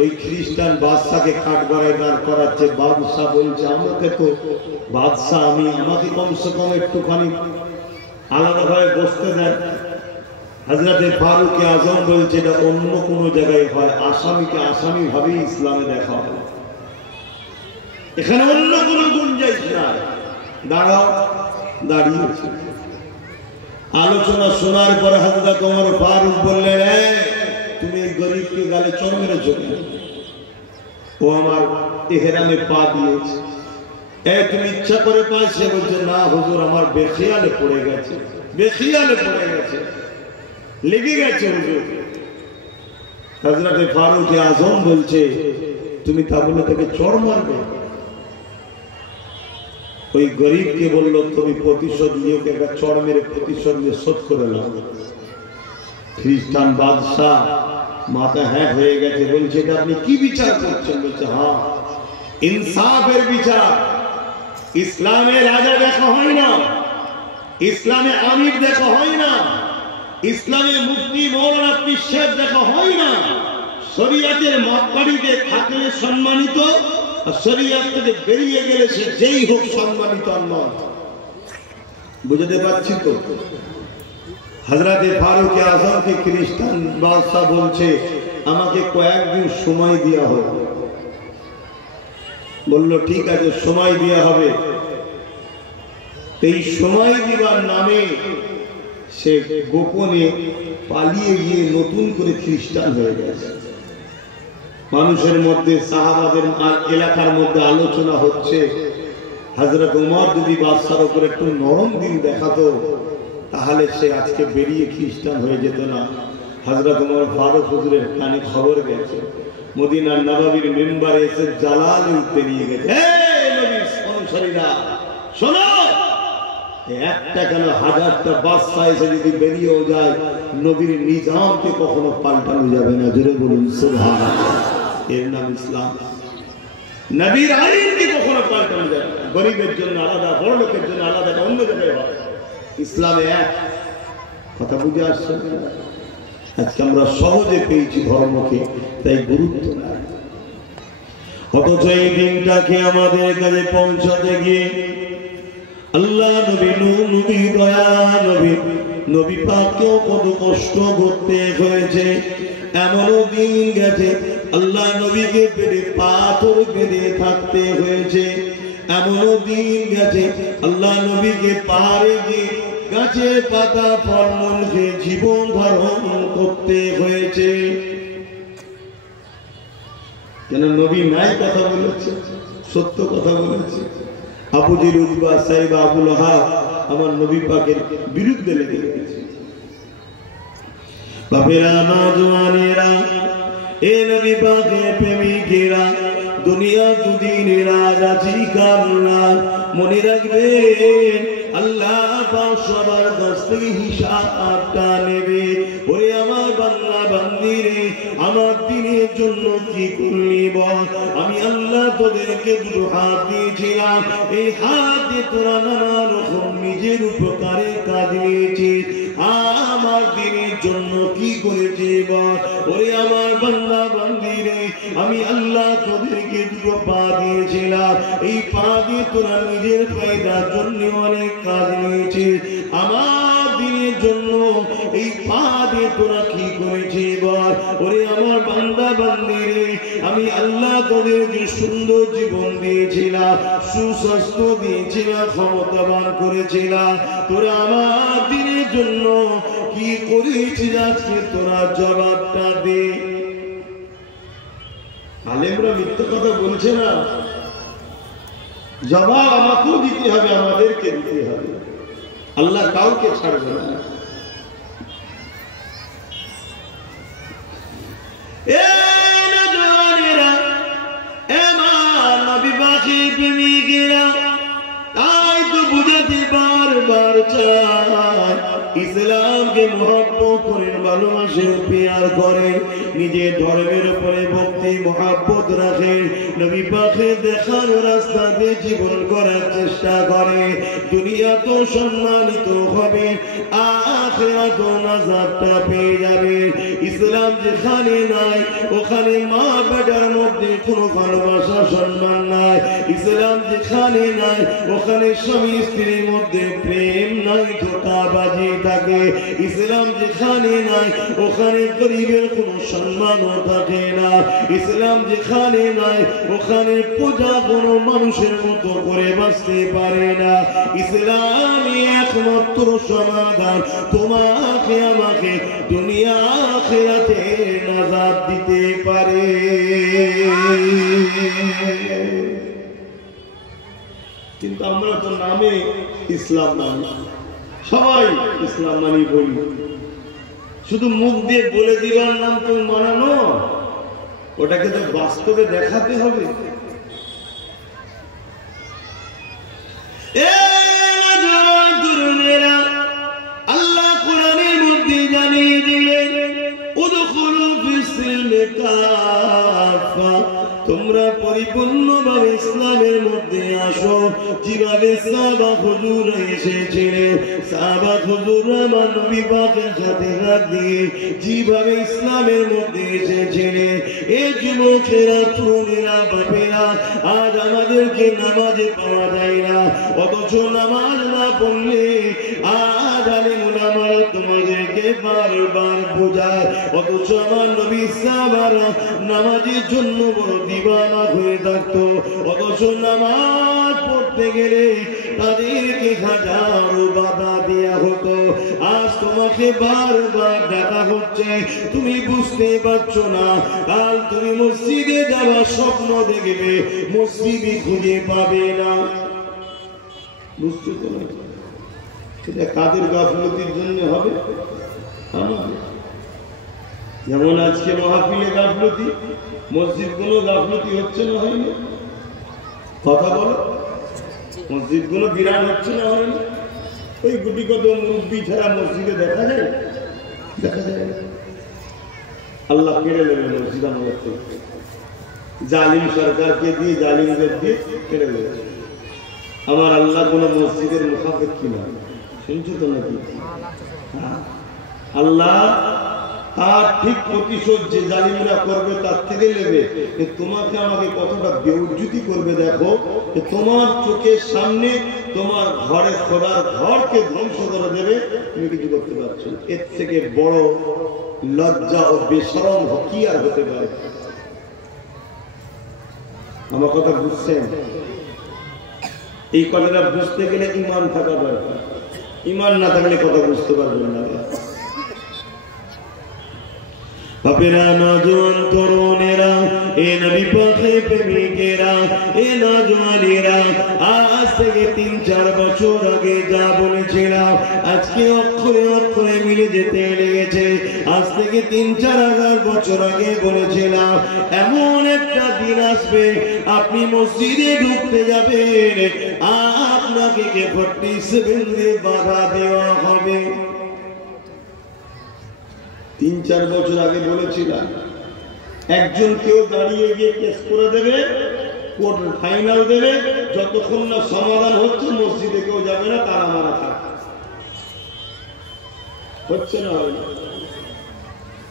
ওই খ্রিস্টান বাদশাকে কাঠগড়ায় দাঁড় করাচ্ছে। বাদশাহ বলছে আমাকে তো বাদশাহ আমাকে কমসে কম একটুখানি আলাদাভাবে বসতে দেন। হযরত ফারুক আযম বলছে এটা অন্য কোনো জায়গায় হয়, আসামিকে আসামি ভাবেই ইসলামে দেখা হয়, এখানে অন্য কোনো গুঞ্জাইশ নাই। দাঁড়াও, দাঁড়িয়েছে। আলোচনা শোনার পর হযরত ওমর ফারুক বললেন, তুমি এই গরিবকে গালে চড় মেরেছো কেন? ও আমার এহরামে পা দিয়েছে। তুমি ইচ্ছা করে পাইছে? বলছে না হুজুর, আমার বেখিয়ালে পড়ে গেছে, বেখিয়ালে পড়ে গেছে, লেগে গেছে হুজুর। হযরত ফারুক আযম বলছে তুমি তা বলে তাকে চড় মারবে? ওই গরিবকে বলল তুমি প্রতিশোধ নিয়ে ওকে একটা চড় মেরে প্রতিশোধ নিয়ে শোধ করে নাও। খ্রিস্টান বাদশাহ মাথা হ্যাঁ হয়ে গেছে, বলছে এটা আপনি কি বিচার করছেন? বলছে হ্যাঁ, ইনসাফের বিচার। ইসলামে রাজা দেখা হয় না, ইসলামে আমির দেখা হয় না, ইসলামে মুফতি মৌলানা পীর সাহেব দেখা হয় না। শরীয়তের মাপকাঠিতে থাকলে সম্মানিত, শরীয়ত থেকে বেরিয়ে গেলে সে যেই হোক সম্মানিত নয়। বুঝতে পারছি তো? হযরত ফারুক আযমকে খ্রিস্টান বাদশাহ বলছে আমাকে কয়েকদিন সময় দেওয়া হোক। বলল ঠিক আছে, সময় দেওয়া হবে। এই সময় দিবার নামে সে গোপনে পালিয়ে গিয়ে নতুন করে খ্রিস্টান হয়ে গেছে। মানুষের মধ্যে সাহাবাদের এলাকার মধ্যে আলোচনা হচ্ছে, হযরত ওমর যদি বাদশার উপর একটু নরম দিন দেখাতো তাহলে সে আজকে বেরিয়ে খ্রিস্টান হয়ে যেত না। হযরত ওমর ফারুক হুজুরের কানে খবর গেছে, মদিনার নববীর মেম্বারে এসে জালাল উঠতে নিয়ে গেছে, এই নবীর অনুসারীরা শোনো, একটা কেন হাজারটা বাদশা এসে যদি বেরিয়েও যায় নবীর নিজামকে কখনো পাল্টানো যাবে না। জোরে বলুন সুবহানাল্লাহ। এর নাম ইসলাম। নবীর আইনকে কখনো পাল্টানো যাবে না। গরিবের জন্য আলাদা, বড় লোকের জন্য আলাদা, অন্য জায়গায় হয়। ইসলামে এক। কথা বুঝে আসছে? আজকে আমরা সহজে পেয়েছি ধর্মকে, তাই গুরুত্ব নাই। অথচ এই দিনটাকে আমাদের কাছে পৌঁছাতে গিয়ে আল্লাহ নবী, নবী দয়া নবী, নবী পাককেও কত কষ্ট করতে হয়েছে। এমনও দিন গেছে আল্লাহ নবীকে পেটে পাথর বেঁধে থাকতে হয়েছে। এমনও দিন গেছে আল্লাহ নবীকে পাহাড়ে গিয়ে গাছের পাতা ফলমূল খেয়ে জীবন ধারণ করতে হয়েছে। কেন? নবী নাই কথা বলেছে, সত্য কথা বলেছে। আবু জির, উতবা, সাইবা, আবু লাহাব আমার নবী পাকের বিরুদ্ধে লেগে গেছে। বাপেরা, নওজওয়ানেরা, এ নবী পাকের প্রেমিকেরা, দুনিয়া দুদিনের আজ আছি কামনা, মনে রাখবেন আল্লাহ পাক সবার কাছ থেকে হিসাবটা নেবে। ওরে আমার বান্দা বান্দিরে, আমার দিনের জন্য কি করলি বল? আমি আল্লাহ তোদেরকে দুটো হাত দিয়েছিলাম, এই হাত দিয়ে তোরা নানা রকম নিজের উপকারে কাজ নিয়েছিস। আমার দিনের জন্য কি করেছি বল? ওরে আমার বান্দা বান্দিরে, আমি আল্লাহ তোদেরকে দুটো পা দিয়েছিলাম, এই পা দিয়ে তোরা নিজের ফায়দার জন্য অনেক কাজ নিয়েছিস। আমার দিনের জন্য এই পা দিয়ে তোরা কি করেছিস বল? ওরে আমার বান্দা বান্দিরে, আমি আল্লাহ তোদেরকে সুন্দর জীবন দিয়েছিলাম, সুস্বাস্থ্য দিয়েছিলাম, ক্ষমতাবান করেছিলাম। তোরা আমার দিনের জন্য কি করেছিস আজকে তোরা জবাবটা দে। আলেমরা মিথ্যা কথা বলছে না, জবাব আমাকেও দিতে হবে, আমাদেরকে দিতে হবে। আল্লাহ কাউকে ছাড়বে না। তাই তো বুঝাতে বারবার চাই, ইসলামকে মহব্বত করেন, ভালোবাসেন, পেয়ার করেন, নিজের ধর্মের উপরে ভক্তি মহব্বত রাখেন, নবী পাকের দেখানো রাস্তাতে জীবন করার চেষ্টা করে। দুনিয়া তো সম্মানিত হবে, আখিরাতেও নাজাতটা পেয়ে যাবে। ইসলাম যেখানে নাই ওখানে মা বেটার মধ্যে কোনো ভালোবাসা সম্মান নাই। ইসলাম যেখানে নাই ওখানে স্বামী স্ত্রীর মধ্যে প্রেম নাই, ধোঁকাবাজি থাকে। ইসলাম যেখানে নাই ওখানে গরিবের কোনো সম্মানও থাকে না। ইসলাম যেখানে নাই ওখানে পূজা কোনো মানুষের মতো করে বাঁচতে পারে না। ইসলামই একমাত্র সমাধান তোমাকে আমাকে দুনিয়া আখিরাতে নাজাত দিতে পারে। কিন্তু আমরা তো নামে ইসলাম মানি, সবাই ইসলাম মানি বলি, শুধু মুখ দিয়ে বলে দিবার নাম তো মানানো, ওটাকে তো বাস্তবে দেখাতে হবে। আল্লাহ কোরআনের মধ্যে জানিয়ে দিলেন, উদখুলু ফিস-সিলমি কাফা, তোমরা পরিপূর্ণভাবে ইসলামের মধ্যে আসো। যেভাবে সাহাবা হুজুর এসেছিলেন, সাহাবা হুজুররা আমার নবী পাকের সাথে হাত দিয়ে যেভাবে ইসলামের মধ্যে এসেছিলেন, এই যুবকেরা, তরুণেরা, বাপেরা, আজ আমাদেরকে নামাজে পাওয়া যায় না, অথচ নামাজ না পড়লে আজ আলেম উলামারা তোমাদেরকে বারবার বোঝায়, অথচ আমার নবী সাহাবারা নামাজের জন্য বড় দিবানা হয়ে থাকতো। অথচ নামাজ পড়তে গেলে তাদেরকে হাজারো বাধা দেয়া হতো। আজ তোমাকে বারবার ডাকা হচ্ছে, তুমি বুঝতে পারছো না। কাল তুমি মসজিদে যাওয়ার স্বপ্ন দেখবে, মসজিদে খুঁজে পাবে না। বুঝছো তো না? এটা কাদের গাফলতির জন্য হবে? যেমন আজকে মাহফিলে গাফলতি, মসজিদগুলো গাফলতি হচ্ছে না, হয়নি? কথা বলো, মসজিদগুলো বিরান হচ্ছে না, হয়নি? ওই গুটি কত মুরব্বী ছাড়া মসজিদে দেখা যায়? দেখা যায় না। আল্লাহ কেড়ে নেবে মসজিদ আমাদের থেকে, জালিম সরকারকে দিয়ে, জালিমদের দিয়ে কেড়ে নেবে। আমার আল্লাহ কোন মসজিদের মুখাপেক্ষ কি না, শুনছো তো নাকি? আল্লাহ তার ঠিক প্রতিশোধ যে জালিমরা করবে তার থেকে নেবে। তোমাকে আমাকে কতটা বেউজ্জতি করবে দেখো, তোমার চোখের সামনে তোমার ঘরে খোদার ঘরকে ধ্বংস করে দেবে, তুমি কিছু করতে পারছো না। এর থেকে বড় লজ্জা ও বেশরম কি আর হতে পারে? আমার কথা বুঝছেন? এই কথাটা বুঝতে গেলে ঈমান থাকা দরকার। ঈমান না থাকলে কথা বুঝতে পারবেন না। বাপেরা, নওজোয়ান তরুণেরা, এ নবী পাকের প্রেমিকেরা, এ নওজোয়ানেরা, আজ থেকে ৩-৪ বছর আগে যা বলেছিলাম আজকে অক্ষরে অক্ষরে মিলে যেতে লেগেছে। আজ থেকে ৩-৪ বছর আগে বলেছিলাম এমন একটা দিন আসবে আপনি মসজিদে ঢুকতে যাবেন, আপনাকে 47 দিয়ে বাধা দেওয়া হবে। ৩-৪ বছর আগে বলেছিলাম একজন কেউ দাঁড়িয়ে গিয়ে কেস করে দেবে, কোর্ট ফাইনাল দেবে, যতক্ষণ না সমাধান হচ্ছে মসজিদে কেউ যাবে না, তারা মারা থাকবে। হচ্ছে না?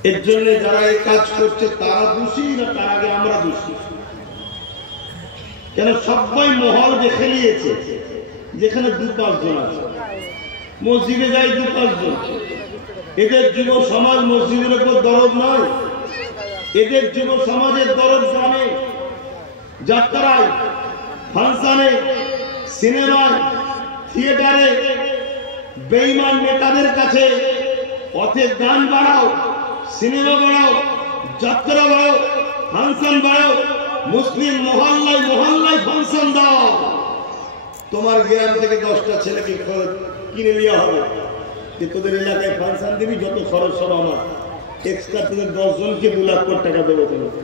এর জন্য যারা এই কাজ করছে তারা দোষী না তার আগে আমরা দোষী? কেন সবাই মহল যে খেলিয়েছে, যেখানে 2-5 জন আছে, মসজিদে যায় 2-5 জন। এদের যুব সমাজ মসজিদের উপর দরদ নয়, এদের যুব সমাজের দরদ জানে যাত্রায়, ফাংশনে, সিনেমায়, থিয়েটারে, বেঈমান নেতাদের কাছে পথে গান বাড়াও, সিনেমা বাড়াও, যাত্রা বাড়াও, ফাংশন বাড়াও, মুসলিম মহল্লায় মহল্লায় ফাংশন দাও। তোমার গ্রাম থেকে 10টা ছেলেকে কিনে নেওয়া হবে যে তোদের এলাকায় ফাংশন দিবি, যত খরচ সব আমার, এক্সট্রা তোদের 10 জনকে 2 লাখ টাকা দেবো। তোমাকে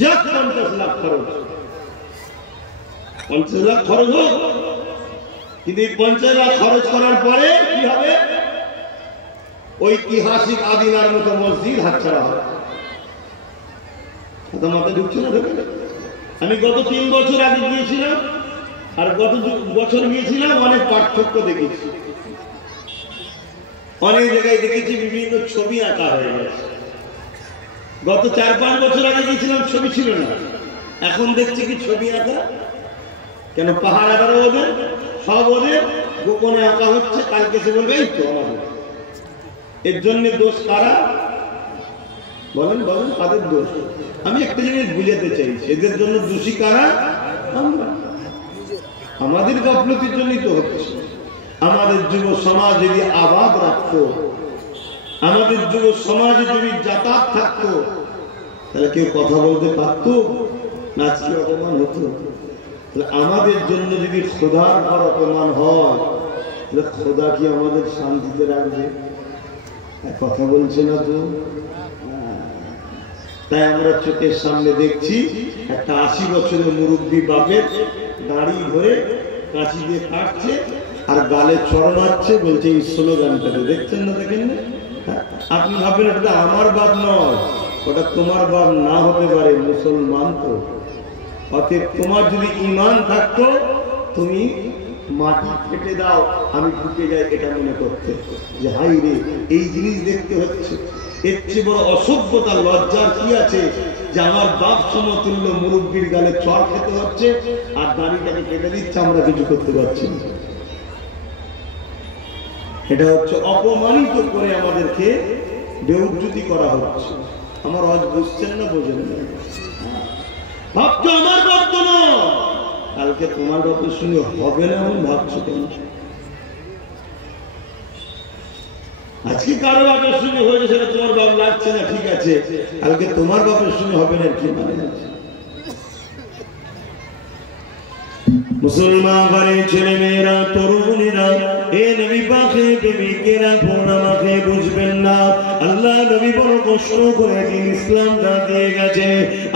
যা 50 লাখ খরচ, 50 লাখ খরচ হোক, কিন্তু এই 50 লাখ খরচ করার পরে কি হবে? ঐতিহাসিক আদিনার মতো মসজিদ হাতছাড়া হবে। মাথায় ঢুকছে না? আমি গত 3 বছর আগে গিয়েছিলাম আর গত বছর গিয়েছিলাম, অনেক পার্থক্য দেখেছি। অনেক জায়গায় দেখেছি বিভিন্ন ছবি আঁকা হয়ে গেছে। গত 4-5 বছর আগে গিয়েছিলাম ছবি ছিল না, এখন দেখছি কি ছবি আঁকা। কেন? পাহাড় আঁকারও ওদের, সব ওদের গোপনে আঁকা হচ্ছে। কালকে সে বলবে এই তো আমাদের। এর জন্য দোষ কারা? বলেন বলেন, কাদের দোষ? আমি একটা জিনিস বুঝাতে চাইছি, এদের জন্য দোষী কারা? আমরা। আমাদের গাফলতির জন্যই তো হচ্ছে। আমাদের যুব সমাজ যদি আবাদ রাখতো, আমাদের যুব সমাজে যদি যাতায়াত থাকতো, তাহলে কেউ কথা বলতে পারতো না, আজকে অপমান হতো। আমাদের জন্য যদি খোদার পর অপমান হয়, তাহলে খোদা কি আমাদের শান্তিতে রাখবে? কথা বলছে না তো। তাই আমরা চোখের সামনে দেখছি একটা 80 বছরের মুরব্বী বাপের দাড়ি ধরে কাঁচি দিয়ে কাটছে আর গালে চড় মারছে, বলছে এই স্লোগানটাকে। দেখছেন না? দেখেন না? আপনি ভাবেন এটা আমার বাপ নয়, ওটা তোমার বাপ না হতে পারে, মুসলমান তো। অতএব তোমার যদি ঈমান থাকতো, তুমি মাটি ফেটে দাও, আমি ঢুকে যাই, এটা মনে করতে যে হাই রে এই জিনিস দেখতে হচ্ছে। এর চেয়ে বড় অসভ্যতা লজ্জার কি আছে যে আমার বাপ সমতুল্য মুরব্বীর গালে চড় খেতে হচ্ছে আর দাড়িটাকে কেটে দিচ্ছে, আমরা কিছু করতে পারছি না। এটা হচ্ছে অপমানিত করে আমাদেরকে বেউজ্জতি করা হচ্ছে। আমার আজ বুঝছেন না? বোঝেন না? ভাবতো আমার বাপ তো না, কালকে তোমার বাপের সঙ্গে হবে না এমন ভাবছো কেন? আজকে কারো বাপের সঙ্গে হয়েছে সেটা তোমার বাপ লাগছে না, ঠিক আছে, কালকে তোমার বাপের সঙ্গে হবে না কি মানে আছে? মুসলমান ঘরের ছেলে মেয়েরা, তরুণীরা, এ নবী পাকে প্রেমিকেরা ফোন আমাকে বুঝবেন না। আল্লাহ নবী বড় কষ্ট করে দিন ইসলামটা দিয়ে গেছে,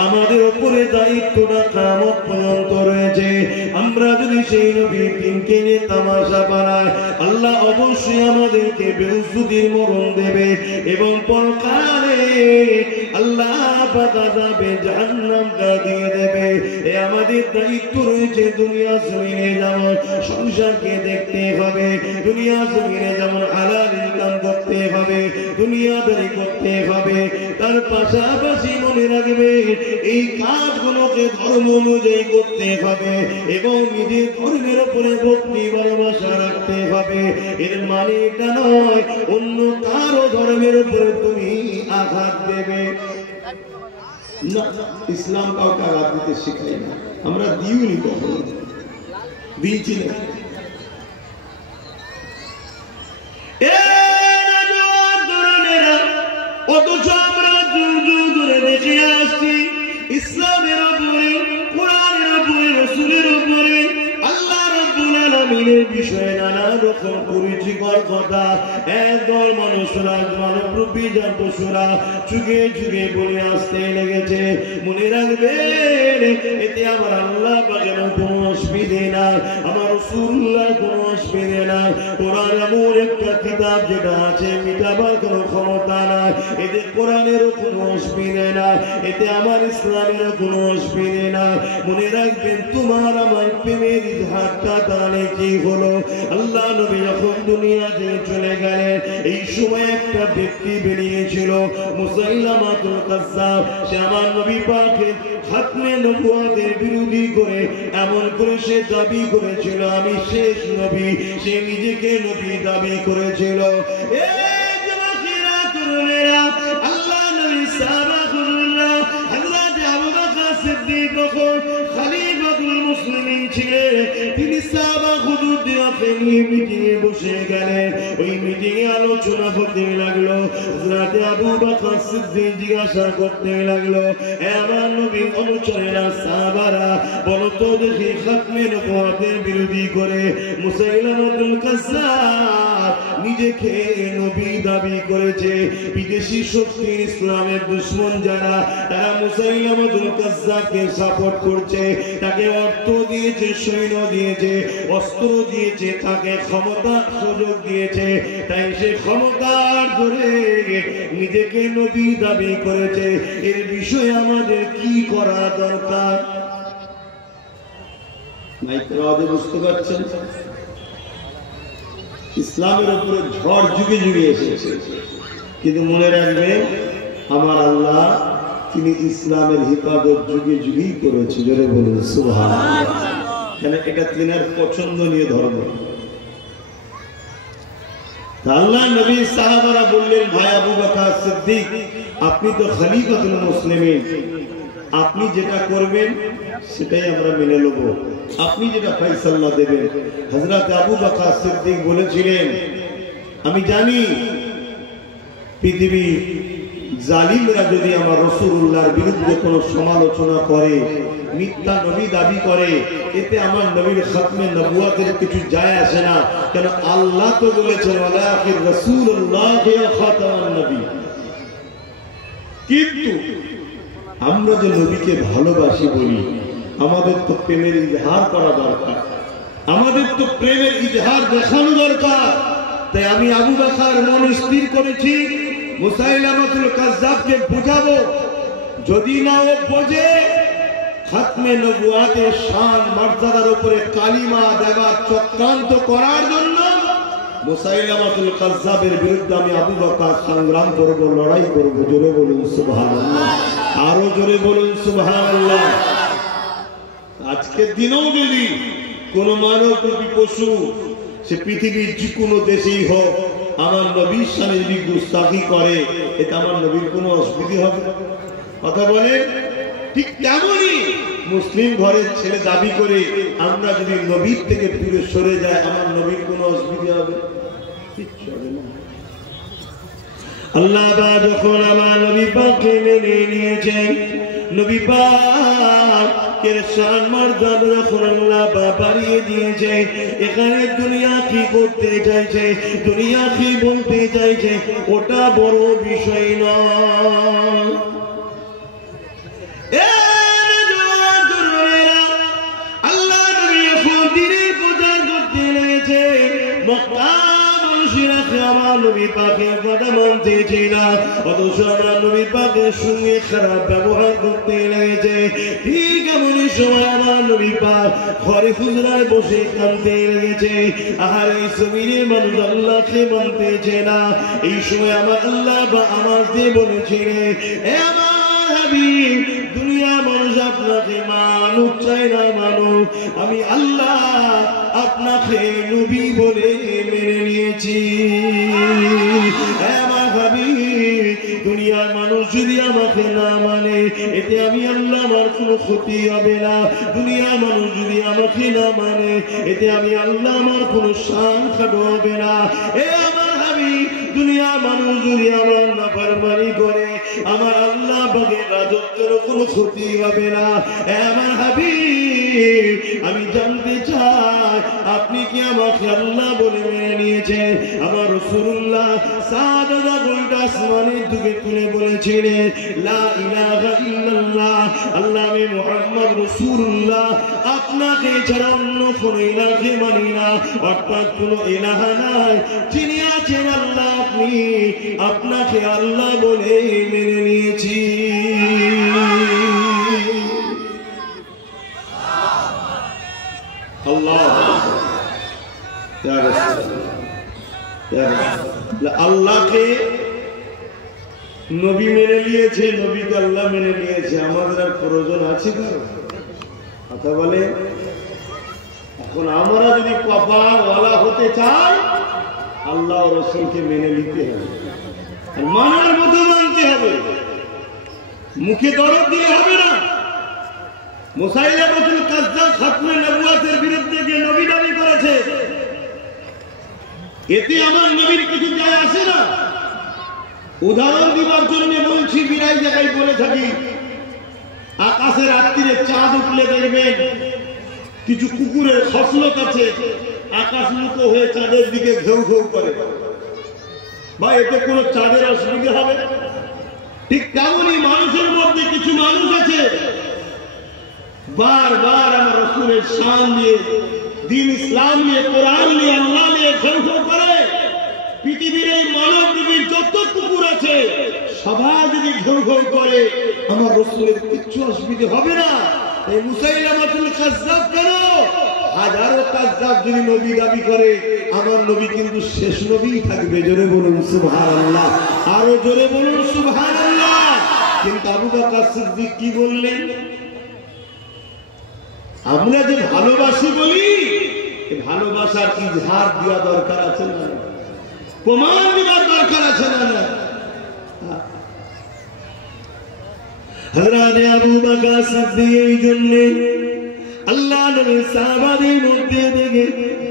আমাদের উপরে দায়িত্বটা কিয়ামত পর্যন্ত রয়েছে। আমরা যদি সেই নবীর দিনকে নিয়ে তামাশা বানাই, আল্লাহ অবশ্যই আমাদেরকে বেউজ্জতির মরণ দেবে এবং পরকালে আল্লাহ পাক আযাবে জাহান্নামটা দিয়ে দেবে। এ আমাদের দায়িত্ব রয়েছে। দুনিয়া জমিনে যেমন সংসারকে দেখতে হবে, দুনিয়া জমিনে যেমন হালাল ইনকাম করতে হবে, দুনিয়াদারি করতে হবে, তার পাশাপাশি মনে রাখবে এই কাজগুলোকে ধর্ম অনুযায়ী করতে হবে এবং নিজের ধর্মের উপরে ভক্তি ভালোবাসা রাখতে হবে। এর মানে এটা নয় অন্য কারো ধর্মের উপরে তুমি আঘাত দেবে না। ইসলাম কাউকে আঘাত দিতে শেখায় না, আমরা দিইনি, কখনো দিয়েছি না। অথচ আমরা ধরে দেখে আসছি ইসলামের উপরে, কোরআনের উপরে, রাসূলের উপরে আল্লাহ রাব্বুল আলামিনের বিষয়ে নানা রকম পরিচিকর কথা একদল মানুষরা, মানবরূপী পশুরা যুগে যুগে বলে আসতে লেগেছে। মনে রাখবেন এতে আমার আল্লাহ পাকের কোনো অসুবিধে না, আমার রাসূলুল্লাহ কোনো অসুবিধে না। কোরআন এমন একটা কিতাব যেটা আছে মিটাবার কোনো ক্ষমতা না, এতে কোরআনেরও কোনো অসুবিধে না, এতে আমার ইসলামেরও কোনো অসুবিধে না। মনে রাখবেন তোমার আমার প্রেমের ইজহারটা তাহলে কি হলো? আল্লাহ নবী যখন দুনিয়া থেকে চলে গেলেন, এই সময় একটা ব্যক্তি বেরিয়েছিল মুসাইলামাতুল কাজ্জাব। সে আমার নবী পাকের খাতমে নবুয়তের বিরোধী করে এমন করে সে দাবি করেছিল আমি শেষ নবী। সে নিজেকে নবী দাবি করেছিল। আল্লাহ নবী সাহাবাকুল্লাহ হযরত আবু বকর সিদ্দিক তখন খলিফাতুল মুসলিমিন ছিলেন। তিনি সাহাবা হুজুরদেরকে নিয়ে মিটিংয়ে বসে গেলেন। ওই মিটিংয়ে আলোচনা করতে লাগলো। হযরত আবু বকর সিদ্দিক জিজ্ঞাসা করতে লাগলো, হে আমার নবীর অনুচরেরা, সাহাবারা, বলো তো দেখি খাতমে নবুয়তের বিরোধী করে মুসাইলামাতুল কাজ্জাব নিজেকে নবী দাবি করেছে। বিদেশি শক্তির ইসলামের দুশমন যারা, তারা মুসাইলামাতুল কাজ্জাবকে সাপোর্ট করছে, তাকে অর্থ দিয়েছে, সৈন্য দিয়েছে, অস্ত্র দিয়েছে, তাকে ক্ষমতা সুযোগ দিয়েছে। তাই সে ক্ষমতার জোরে নিজেকে নবী দাবি করেছে। এর বিষয়ে আমাদের কি করা দরকার? বুঝতে পারছেন? ইসলামের উপরে ঝড় যুগে যুগে এসেছে, কিন্তু মনে রাখবে আমার আল্লাহ তিনি ইসলামের হিফাজত যুগে যুগেই করেছে। জোরে বলুন সুবহানাল্লাহ। কেন? এটা তিনার পছন্দনীয় ধর্ম। আল্লাহ নবী সাহাবারা বললেন, ভাই আবু বকর সিদ্দিক, আপনি তো খলিফাতুল মুসলিমিন, আপনি যেটা করবেন সেটাই আমরা মেনে নেব, আপনি যেটা ফয়সালা দেবেন। হযরত আবু বকর সিদ্দিক বলেছিলেন, আমি জানি পৃথিবী জালিমরা যদি আমার রাসূলুল্লাহর বিরুদ্ধে কোনো সমালোচনা করে, মিথ্যা নবী দাবি করে, এতে আমার নবীর খাতমে নবুয়তের কিছু যায় আসে না। কেন? আল্লাহ তো বলেছেন ওয়ালাকিন রাসূলুল্লাহ ওয়া খাতামুন নবী। কিন্তু আমরা যে নবীকে ভালোবাসি বলি, আমাদের তো প্রেমের ইজহার করা দরকার, আমাদের তো প্রেমের ইজহার দেখানো দরকার। তাই আমি আবু বকর মন স্থির করেছি মুসাইলামাতুল কাজ্জাবকে বুঝাবো। যদি না ও বোঝে, খাতমে নবুয়তের শান মর্যাদার উপরে কালিমা দেওয়ার চক্রান্ত করার জন্য মুসাইলামাতুল কাজ্জাবের বিরুদ্ধে আমি আবু বকর সংগ্রাম করব, লড়াই করব। জোরে বলুন সুবহানাল্লাহ, আরো জোরে বলুন সুবহানাল্লাহ। আজকের দিনেও যদি কোন মানবরূপী পশু, সে পৃথিবীর যে কোনো দেশেই হোক, আমার নবীর সামনে যদি গুস্তাখি করে, এতে আমার নবীর কোনো অসুবিধা হবে? কথা বলে ঠিক তেমনই মুসলিম ঘরের ছেলে দাবি করে আমরা যদি নবীর থেকে দূরে সরে যাই, আমার নবীর কোনো অসুবিধা হবে? কিচ্ছু হবে না। আল্লাহ যখন আমার নবী পাককে মেনে নিয়েছেন, নবী পাকের শান মর্যাদা যখন আল্লাহ বাড়িয়ে দিয়েছে, এখানে দুনিয়া কি করতে চাইছে, দুনিয়া কি বলতে চাইছে, ওটা বড় বিষয় নয়। আল্লাহ নবী এখন দিনের পূজা করতে লেগেছে, মক্কা আমার নবী পাকের কথা মানতেছে না, অথচ আমার নবী পাকের সঙ্গে খারাপ ব্যবহার করতে লেগেছে। ঠিক এমনই সময় আমার নবী পাক ঘরে হুজরায় বসে কাঁদতে লেগেছে। আর এই জমিনে মানুষ আল্লাহকে মানতেছে না। এই সময় আমার আল্লাহ বা আমার দিয়ে বলেছিলেন, হে আমার হাবিব, দুনিয়া মানুষ আপনাকে মানুষ চাই না মানুষ, আমি আল্লাহ আপনাকে নবী বলে মেনে নিয়েছি। আমার হাবিব, দুনিয়ার মানুষ যদি আমাকে না মানে, এতে আমি আল্লাহ আমার কোনো ক্ষতি হবে না। দুনিয়ার মানুষ যদি আমাকে না মানে, এতে আমি আল্লাহ আমার কোনো শান খাটো হবে না। আমার হাবিব, দুনিয়ার মানুষ যদি আমার নাফরমানি করে, আমার আল্লাহ পাকের রাজত্বের কোনো ক্ষতি হবে না। আমার হাবিব, আমি জানতে চাই আপনি কি আমাকে আল্লাহ বলে মেনে নিয়েছেন? আমার রাসূলুল্লাহ সাদা গোলটা আসমানের দিকে তুলে বলেছিলেন, লা ইলাহা ইল্লাল্লাহ, আল্লাহ আমি মুহাম্মদ রাসূলুল্লাহ আপনাকে ছাড়া অন্য কোনো ইলাহকে মানি না, অর্থাৎ কোনো ইলাহা নাই, যিনি আছেন আল্লাহ, আপনি, আপনাকে আল্লাহ বলে মেনে নিয়েছি। আল্লাহকে নবী মেনে নিয়েছে, নবীকে আল্লাহ মেনে নিয়েছে, আমাদের আর প্রয়োজন আছে কারো? কথা বলে। এখন আমরা যদি কপালওয়ালা হতে চাই, আল্লাহ ও রাসূলকে মেনে নিতে হবে, আর মানার মতো মানতে হবে, মুখে দরদ দিলে হবে না। মুসাইলামাতুল কাজ্জাব খাতমে নবুয়তের বিরুদ্ধে গিয়ে নবী দাবি করেছে, এতে আমার নবীর কিছু যায় আসে না। উদাহরণ দিবার জন্য বলছি, বিরাই জায়গায় বলে থাকি, আকাশে রাত্রিরে চাঁদ উঠলে দেখবেন কিছু কুকুরের খসলত আছে, আকাশ মুখো হয়ে চাঁদের দিকে ঘেউ ঘেউ করে, বা এতে কোনো চাঁদের অসুবিধা হবে? ঠিক তেমনই মানুষের মধ্যে কিছু মানুষ আছে, বারবার আমার রাসূলের শান নিয়ে, দিন ইসলাম নিয়ে, কোরআন নিয়ে, আল্লাহ নিয়ে ঘেউ ঘেউ করে। পৃথিবীর এই মানব জীবীর যত কুকুর আছে, সবাই যদি ঘেউ ঘেউ করে, আমার রাসূলের কিচ্ছু অসুবিধা হবে না। এই মুসাইলামাতুল কাজ্জাব কেন? হাজারো কাজ্জাব যদি নবী দাবি করে, আমার নবী কিন্তু শেষ নবী থাকবে। জোরে বলুন সুবহানাল্লাহ, আরো জোরে বলুন সুবহানাল্লাহ। কিন্তু আবু বকর সিদ্দিক কি বললেন? আমরা যে ভালোবাসি বলি, ভালোবাসার ইজহার দেওয়া দরকার আছে না? প্রমাণ দেওয়ার দরকার আছে না? হযরত আবু বকর সিদ্দিক এই জন্য আল্লাহ নবীর সাহাবাদের মধ্যে থেকে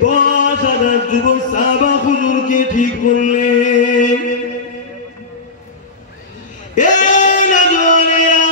10,000 যুবক সাহাবা হুজুরকে ঠিক করলেন। এই নজওয়ানেরা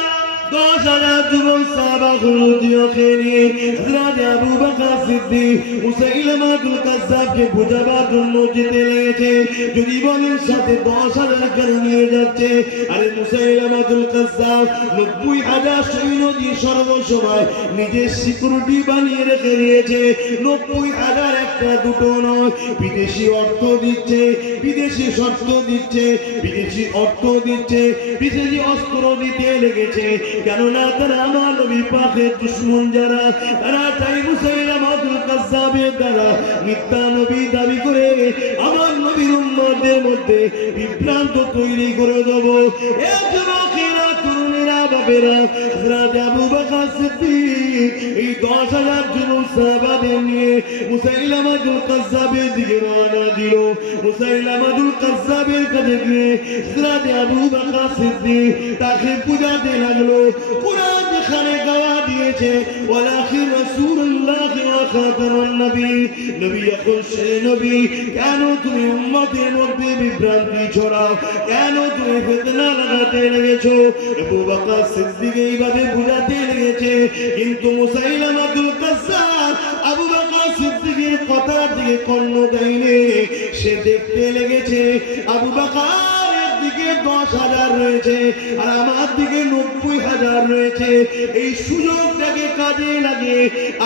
10,000 যুবক সাহাবা হুজুরকে নিয়ে হযরত আবু বকর সিদ্দিক মুসাইলামাতুল কাজ্জাবকে বুঝাবার জন্য যেতে লেগেছে। যদি বলেন সাথে 10,000 কেন নিয়ে যাচ্ছে? আরে মুসাইলামাতুল কাজ্জাব 90,000 সৈন্য দিয়ে সর্বসময় নিজের সিকিউরিটি বানিয়ে রেখে দিয়েছে। 90,000 একটা দুটো নয়, বিদেশি অর্থ দিচ্ছে, বিদেশি শর্ত দিচ্ছে, বিদেশি অর্থ দিচ্ছে, বিদেশি অস্ত্র দিতে লেগেছে। কেননা তারা আমার নবী পাকের দুশমন যারা, তারা চাই মুসাইলামাতুল কাজ্জাবের দ্বারা মিথ্যা নবী দাবি করে আমার নবীর উম্মতদের মধ্যে বিভ্রান্ত তৈরি করে দেব। এ যুবকেরা, তরুণেরা, বাবেরা, হযরত আবু বকর সিদ্দিক এই 10,000 যুবক সাহাবাদের নিয়ে মুসাইলামাতুল কাজ্জাবের দিকে রওনা দিল। মুসাইলামাতুল কাজ্জাবের কাছে গিয়ে হযরত আবু বকর সিদ্দিক তাকে পূজাতে লাগলো। কুরআন যেখানে গাওয়া দিয়েছে ওয়ালাকিন রাসূলুল্লাহ ওয়া খাতামুন নবী, নবী এখন সেই নবী। কেন তুমি উম্মতের মধ্যে বিভ্রান্তি ছড়াও, কেন তুমি ফিতনা লাগাতে লেগেছো? আবু বকর সিদ্দিক এইভাবে বুঝাতে লেগেছে, কিন্তু মুসাইলামাতুল কাজ্জাব আবু বকর সিদ্দিকের কথার দিকে কর্ণ দেয়নি। সে দেখতে লেগেছে আবু বকরের দিকে 10,000 রয়েছে আর আমার দিকে 90,000 রয়েছে। এই সুযোগটাকে কাজে লাগে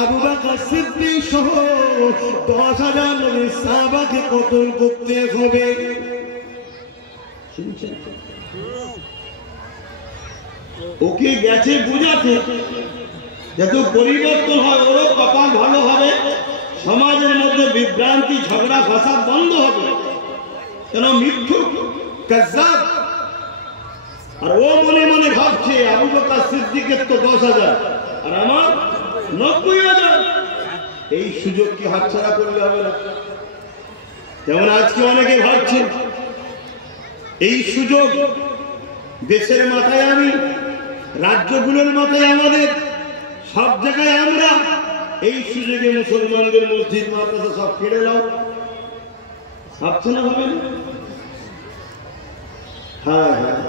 আবু বকর সিদ্দিক সহ 10,000 নবীর সাহাবাকে কতল করতে হবে। ওকে গেছে বুঝাতে যাতে পরিবর্তন হয়, ওরও কপাল ভালো হবে, সমাজের মধ্যে বিভ্রান্তি ঝগড়া ফাসাদ বন্ধ হবে। কেন মিথ্যুক কাজ্জাব। আর ও মনে মনে ভাবছে আবু বকর সিদ্দিকের তো 10,000 আর আমার 90,000। এই সুযোগ কি হাতছাড়া করলে হবে না? যেমন আজকে অনেকে ভাবছে এই সুযোগ দেশের মাথায় আমি, রাজ্যগুলোর মাথায় আমাদের, সব জায়গায় আমরা, এই সুযোগে মুসলমানদের মসজিদ মাদ্রাসা সব কেড়ে নাও। ভাবছে না হবে? হ্যাঁ হ্যাঁ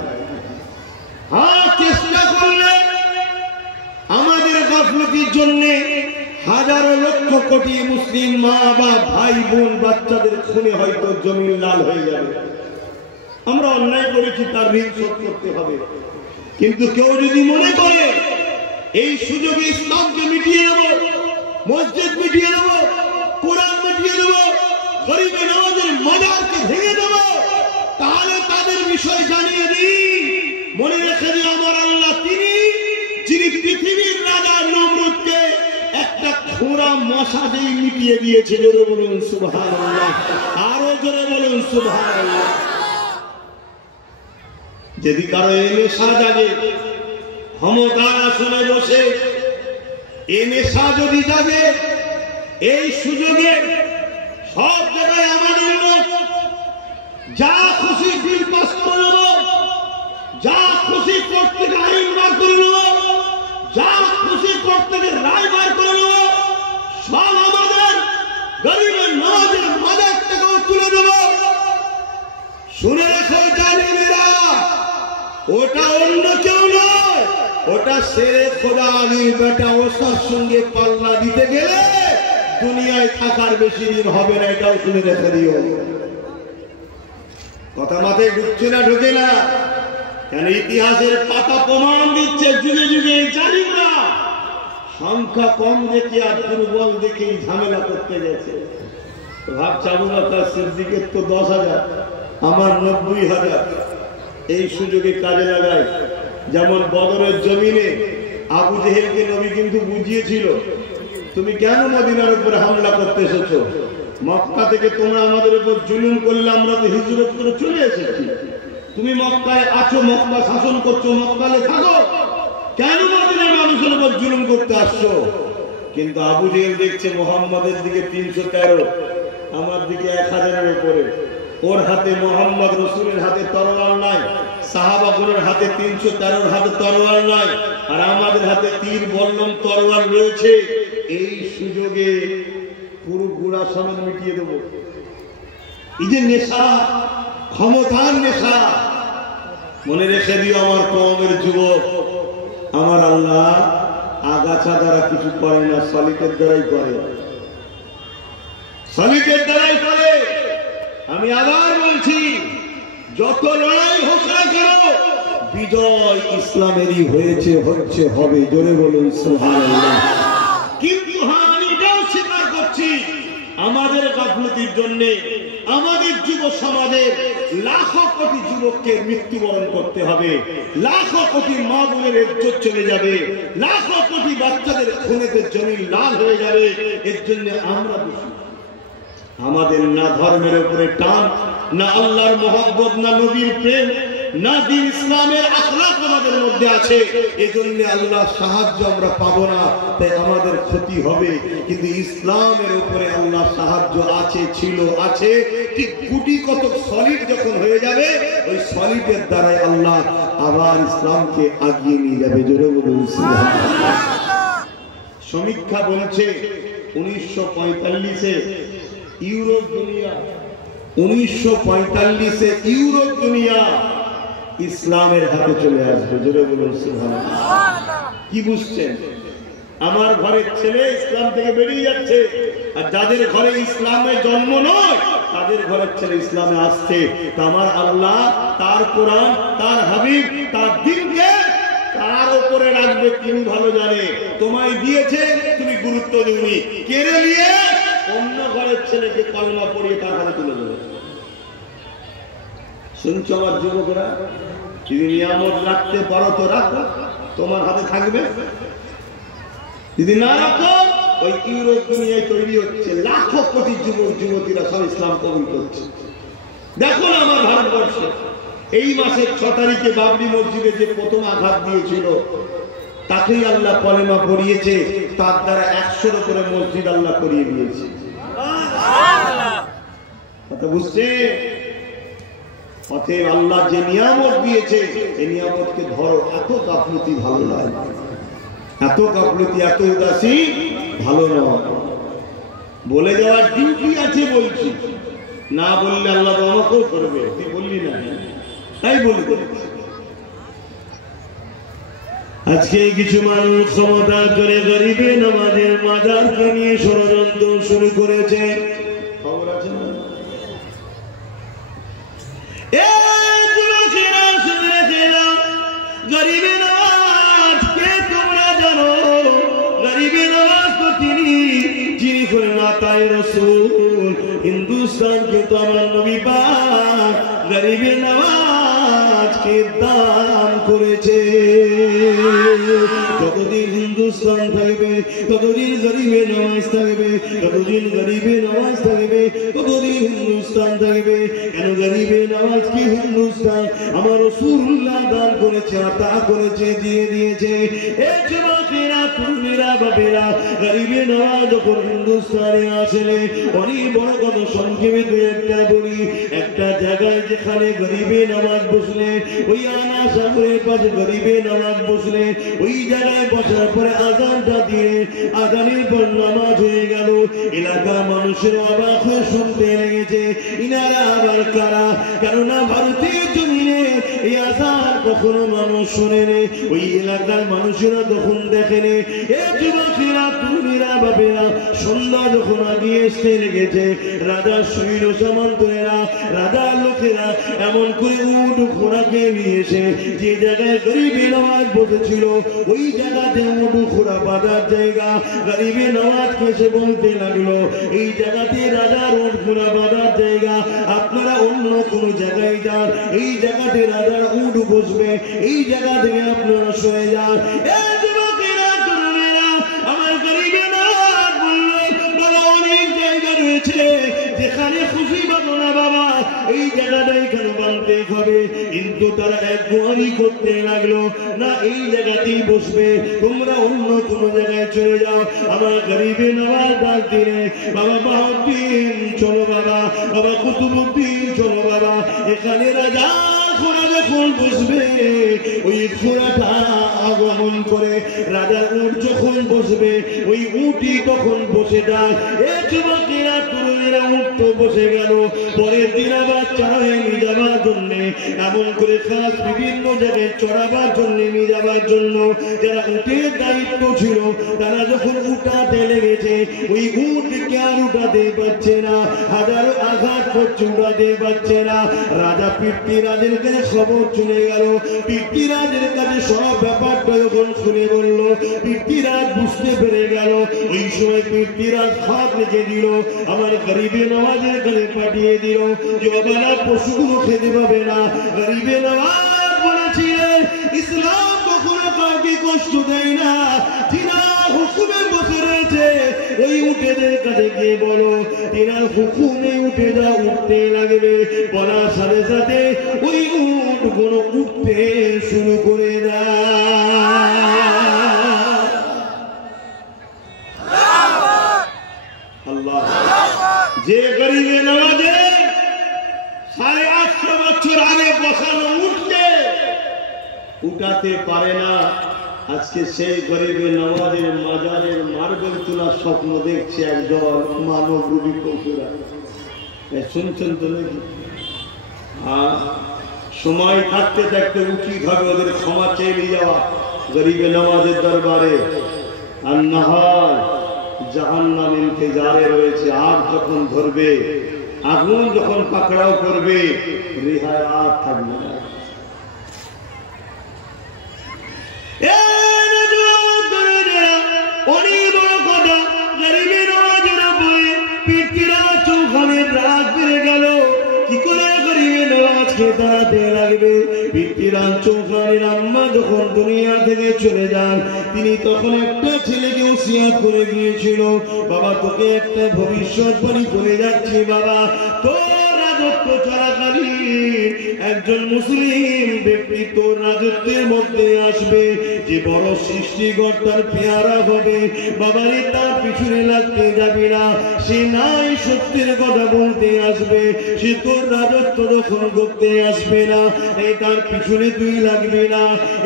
হ্যাঁ, চেষ্টা করলে আমাদের গাফলতির জন্য হাজারো লক্ষ কোটি মুসলিম মা বাপ ভাই বোন বাচ্চাদের খুনে হয়তো জমিন লাল হয়ে যাবে। আমরা অন্যায় করেছি, তার ঋণ শোধ করতে হবে। কিন্তু কেউ যদি মনে করে এই সুযোগে ইসলামকে মিটিয়ে দেব, মসজিদ মিটিয়ে দেব, কোরআন মিটিয়ে দেব, গরিবের নামাজের মাজারকে ভেঙে দেব, তাহলে তাদের বিষয় জানিয়ে দিই, মনে রেখে দিই আমার আল্লাহ তিনি যিনি পৃথিবীর রাজা নমরুদকে একটা খোঁড়া মশা দিয়ে মিটিয়ে দিয়েছে। জোরে বলুন সুবহানাল্লাহ, আরো জোরে বলুন সুবহানাল্লাহ। যদি কারো এই নেশা জাগে, ক্ষমতার আসনে বসে এই নেশা যদি জাগে, এই সুযোগে সব জায়গায় আমাদের লোক যা খুশি বিল পাস করে নেব, যা খুশি কোর্ট থেকে আইন বার করে নেব, যা খুশি কোর্ট থেকে রায় বার করে নেব, সব আমাদের গরিবের নামাজের মাজার থেকেও তুলে দেব। শুনে রেখো জালিমেরা, ওটা অন্য কেউ নয়, ওটা শেরে খোদা আলীর বেটা। ওসার সঙ্গে পাল্লা দিতে গেলে দুনিয়ায় থাকার বেশি দিন হবে না, এটাও শুনে রেখে দিও। কথা মাথায় ঢুকছে না? ঢুকে না কেন? ইতিহাসের পাতা প্রমাণ দিচ্ছে যুগে যুগে জালিমরা সংখ্যা কম দেখে আর দুর্বল দেখেই ঝামেলা করতে গেছে। ভাবছে আবু বকর সিদ্দিকের তো 10,000, আমার 90,000। এই সুযোগে কাজে লাগায়। যেমন বদরের জমিনে আবু জেহেলকে নবী কিন্তু বুঝিয়েছিল, তুমি কেন মদিনার উপরে হামলা করতে এসেছো? মক্কা থেকে তোমরা আমাদের উপর জুলুম করলে আমরা তো হিজরত করে চলে এসেছি। তুমি মক্কায় আছো, মক্কা শাসন করছো, মক্কালে থাকো, কেন মদিনার মানুষের উপর জুলুম করতে আসছো? কিন্তু আবু জেহেল দেখছে মুহাম্মাদের দিকে 313, আমার দিকে 1000-এর উপরে। ওর হাতে মুহাম্মদ রাসূলের হাতে তরোয়ার নাই, সাহাবাগণের হাতে 313-র হাতে তরোয়ার নাই, আর আমাদের হাতে তীর বল্লম তরোয়ার রয়েছে। এই সুযোগে পুরো গুড়া সমেত মিটিয়ে দেব। এই যে নেশা, ক্ষমতার নেশা, মনে রেখে দিও আমার কওমের যুবক, আমার আল্লাহ আগাছা দ্বারা কিছু করে না, সলিকের দ্বারাই করে, সলিকের দ্বারাই করে। আমি আবার বলছি, যত লড়াই হোক না কেন, বিজয় ইসলামেরই হয়েছে, হচ্ছে, হবে। জোরে বলুন সুবহানাল্লাহ। কিন্তু হ্যাঁ, আমি এটাও স্বীকার করছি, আমাদের গাফলতির জন্য আমাদের যুব সমাজের লাখো কোটি যুবককে মৃত্যুবরণ করতে হবে, লাখো কোটি মা বোনের ইজ্জত চলে যাবে, লাখো কোটি বাচ্চাদের খুনেতে জমিন লাল হয়ে যাবে। এর জন্য আমরা দোষী। আমাদের না ধর্মের উপরে টান, না আল্লাহর মহব্বত, না নবীর প্রেম, না দিন ইসলামের আখলাক আমাদের মধ্যে আছে। এজন্য আল্লাহর সাহায্য আমরা পাবো না, তাই আমাদের ক্ষতি হবে। কিন্তু ইসলামের উপরে আল্লাহর সাহায্য আছে, ছিল, আছে। ঠিক গুটি কত সলিড যখন হয়ে যাবে, ওই সলিডের দ্বারাই আল্লাহ আবার ইসলামকে আগিয়ে নিয়ে যাবে। জোরে বলুন সুবহানাল্লাহ। সমীক্ষা বলছে 1945-এ ইউরোপ দুনিয়া 1945-এ ইউরোপ দুনিয়া ইসলামের হাতে চলে আসবে। জোরে বলুন সুবহানাল্লাহ। কি বুঝছেন? আমার ঘরের ছেলে ইসলাম থেকে বেরিয়ে যাচ্ছে, আর যাদের ঘরে ইসলামের জন্ম নয় তাদের ঘরের ছেলে ইসলামে আসছে। আমার আল্লাহ তার কোরআন, তার হাবিব, তার দ্বীনকে কার উপরে রাখবে তিনি ভালো জানে। তোমায় দিয়েছে, তুমি গুরুত্ব দিওনি, কেড়ে নিয়ে অন্য ঘরের ছেলেকে কলমা পড়িয়ে তার হাতে তুলে দেবে। শুনছো আমার যুবকরা? যদি নিয়ামত রাখতে পারো তো রাখো, তোমার হাতে থাকবে। যদি না রাখো, ওই ইউরোপ দুনিয়ায় তৈরি হচ্ছে লাখো কোটি যুবক যুবতীরা সব ইসলাম কবুল করছে। দেখো না আমার ভারতবর্ষে এই মাসের 6 তারিখে বাবরি মসজিদে যে প্রথম আঘাত দিয়েছিল তাকেই আল্লাহ কলেমা পড়িয়েছে, তার দ্বারা 100-এর উপরে মসজিদ আল্লাহ করিয়ে দিয়েছে। কথা বুঝছে? অতএব আল্লাহ যে নিয়ামত দিয়েছে এই নিয়ামতকে ধরো। এত গাফলতি ভালো নয়, এত গাফলতি, এত উদাসী ভালো নয়। বলে যাওয়ার ডিউটি আছে বলছি, না বললে আল্লাহ আমাকেও করবে। তুই বললি না, তাই বলি। আজকে কিছু মানুষ ক্ষমতার জোরে গরিবে নামাজের মাজারকে নিয়ে ষড়যন্ত্র শুরু করেছে। খবর আছে না? গরিবে নামাজকে তোমরা জানো, গরিবে নামাজ তো তিনি যিনি করে মাতায় রাসূল। হিন্দুস্তানকে তো আমার নবী পাক গরিবে নামাজকে দান করেছে। যতদিন হিন্দুস্তান থাকবে ততদিন গরিবে নামাজ থাকবে, যতদিন গরিবে নামাজ থাকবে ততদিন হিন্দুস্তান থাকবে। কেন গরিবে নামাজ কি হিন্দুস্তান আমার রাসূলুল্লাহ দান করেছে, আতা করেছে, দিয়ে দিয়েছে। এই যুবকেরা, তরুণেরা, বাবেরা, গরিবে নামাজ যখন হিন্দুস্তানে আসলে অনেক বড় কথা সংক্ষেপে দুই একটা বলি। একটা জায়গায় যেখানে গরিবে নামাজ বসলে, ওই আনা সাগরের পাশে গরিবে নামাজ বসলে, ওই জায়গায় বসার পরে আজানটা দিয়ে আজানের পর নামাজ হয়ে গেল। এলাকার মানুষের অবাক হয়ে শুনতে লেগেছে, ইনারা আবার কারা? কেননা ভারতীয় জমিনে এই আজান কখনো মানুষ শোনেনি, ওই এলাকার মানুষেরা তখন দেখেনি। এ যুবকেরা, তরুণীরা, বাবেরা, সন্ধ্যা যখন আগিয়ে এসতে লেগেছে, রাজার সৈন্য সামন্তরা, রাজার লোকেরা এমন করে উট ঘোড়াকে নিয়ে এসে যে জায়গায় গরিবে নামাজ বসেছিল ওই জায়গাতে উট ঘোড়া বাঁধার জায়গা। গরিবে নামাজ কেসে বলতে লাগলো, এই জায়গাতে রাজার উট ঘোড়া বাঁধার জায়গা, আপনারা অন্য কোন জায়গায় যান, এই জায়গাতে রাজার উট বসবে, এই জায়গা থেকে আপনারা সরে যান। যেখানে খুশি পাবো না বাবা, এই জায়গাটাই কেন বানতে হবে? কিন্তু তারা এক গোয়ারি করতে লাগলো, না এই জায়গাতেই বসবে, তোমরা অন্য কোন জায়গায় চলে যাও। আমার গরিবে নওয়াজ ডাক দিলে, বাবা বাহাউদ্দিন চলো বাবা, বাবা কুতুবউদ্দিন চলো বাবা, এখানে রাজা ঘোড়া যখন বসবে, ওই ঘোড়াটা আগমন করে রাজার উট যখন বসবে, ওই উটই তখন বসে যায়। এ যুবকেরা, তরুণেরা উট তো বসে গেল, পরের দিন আবার চড়াই নিয়ে যাবার জন্য, এমন করে খাস বিভিন্ন জায়গায় চড়াবার জন্য নিয়ে যাবার জন্য যারা উটের দায়িত্ব ছিল, তারা যখন উঠাতে লেগেছে, ওই উটকে আর উঠাতে পারছে না, হাজারো আঘাত করছে, উঠাতে পারছে না। রাজা পৃথ্বীরাজের কাছে খবর চলে গেল, পৃথ্বীরাজের কাছে সব ব্যাপারটা যখন শুনে বলল, পৃথ্বীরাজ বুঝতে পেরে গেল। ওই সময় পৃথ্বীরাজ হাত রেখে দিল, আমার গরিবে নওয়াজের কাছে পাঠিয়ে দিল যে অবলা পশুগুলো খেতে পাবে না। গরিবে নওয়াজ বলেছিলেন, ইসলাম কখনো কাউকে কষ্ট দেয় না, তিনার হুকুমে বসে রয়েছে, ওই উটেদের কাছে গিয়ে বলো তিনার হুকুমে উঠে যা, উঠতে লাগবে। বলার সাথে সাথে ওই উট গুলো উঠতে শুরু করে দেয়। আল্লাহ, যে গরিবে নওয়াজে 850 বছর আগে বসানো উঠতে উঠাতে পারে না, আজকে সেই গরিবের নওয়াজের মাজারের মার্বেল তোলার স্বপ্ন দেখছে একজন মানব রূপী পশুরা। শুনছেন তো নাকি? সময় থাকতে থাকতে উচিত হবে ওদের ক্ষমা চেয়ে নিয়ে যাওয়া গরিবের নওয়াজের দরবারে। আর না হয় জাহান্নাম ইন্তজারে রয়েছে। আগ যখন ধরবে, আগুন যখন পাকড়াও করবে, রেহাই আর থাকবে না। অনেক বড় কথা, গরিবের নওয়াজের উপরে পৃথ্বীরাজ চৌহানের রাগ বেড়ে গেল। কি করে গরিবের নওয়াজকে দাঁড়াতে লাগবে? পৃথ্বীরাজ চৌহানের আম্মা যখন দুনিয়া থেকে চলে যান, তিনি তখন একটা ছেলেকে ওসিয়াত করে গিয়েছিল, বাবা তোকে একটা ভবিষ্যৎবাণী করে যাচ্ছি বাবা, তোর রাজত্ব চলাকালীন একজন মুসলিম ব্যক্তি তোর রাজত্বের মধ্যে আসবে, যে বড় সৃষ্টিকর্তার পেয়ারা হবে। বাবারে তার পিছনে লাগতে যাবি না, সে নাই সত্যের কথা বলতে আসবে, সে তোর রাজত্ব যখন করতে আসবে না, এই তার পিছনে তুই লাগবি না।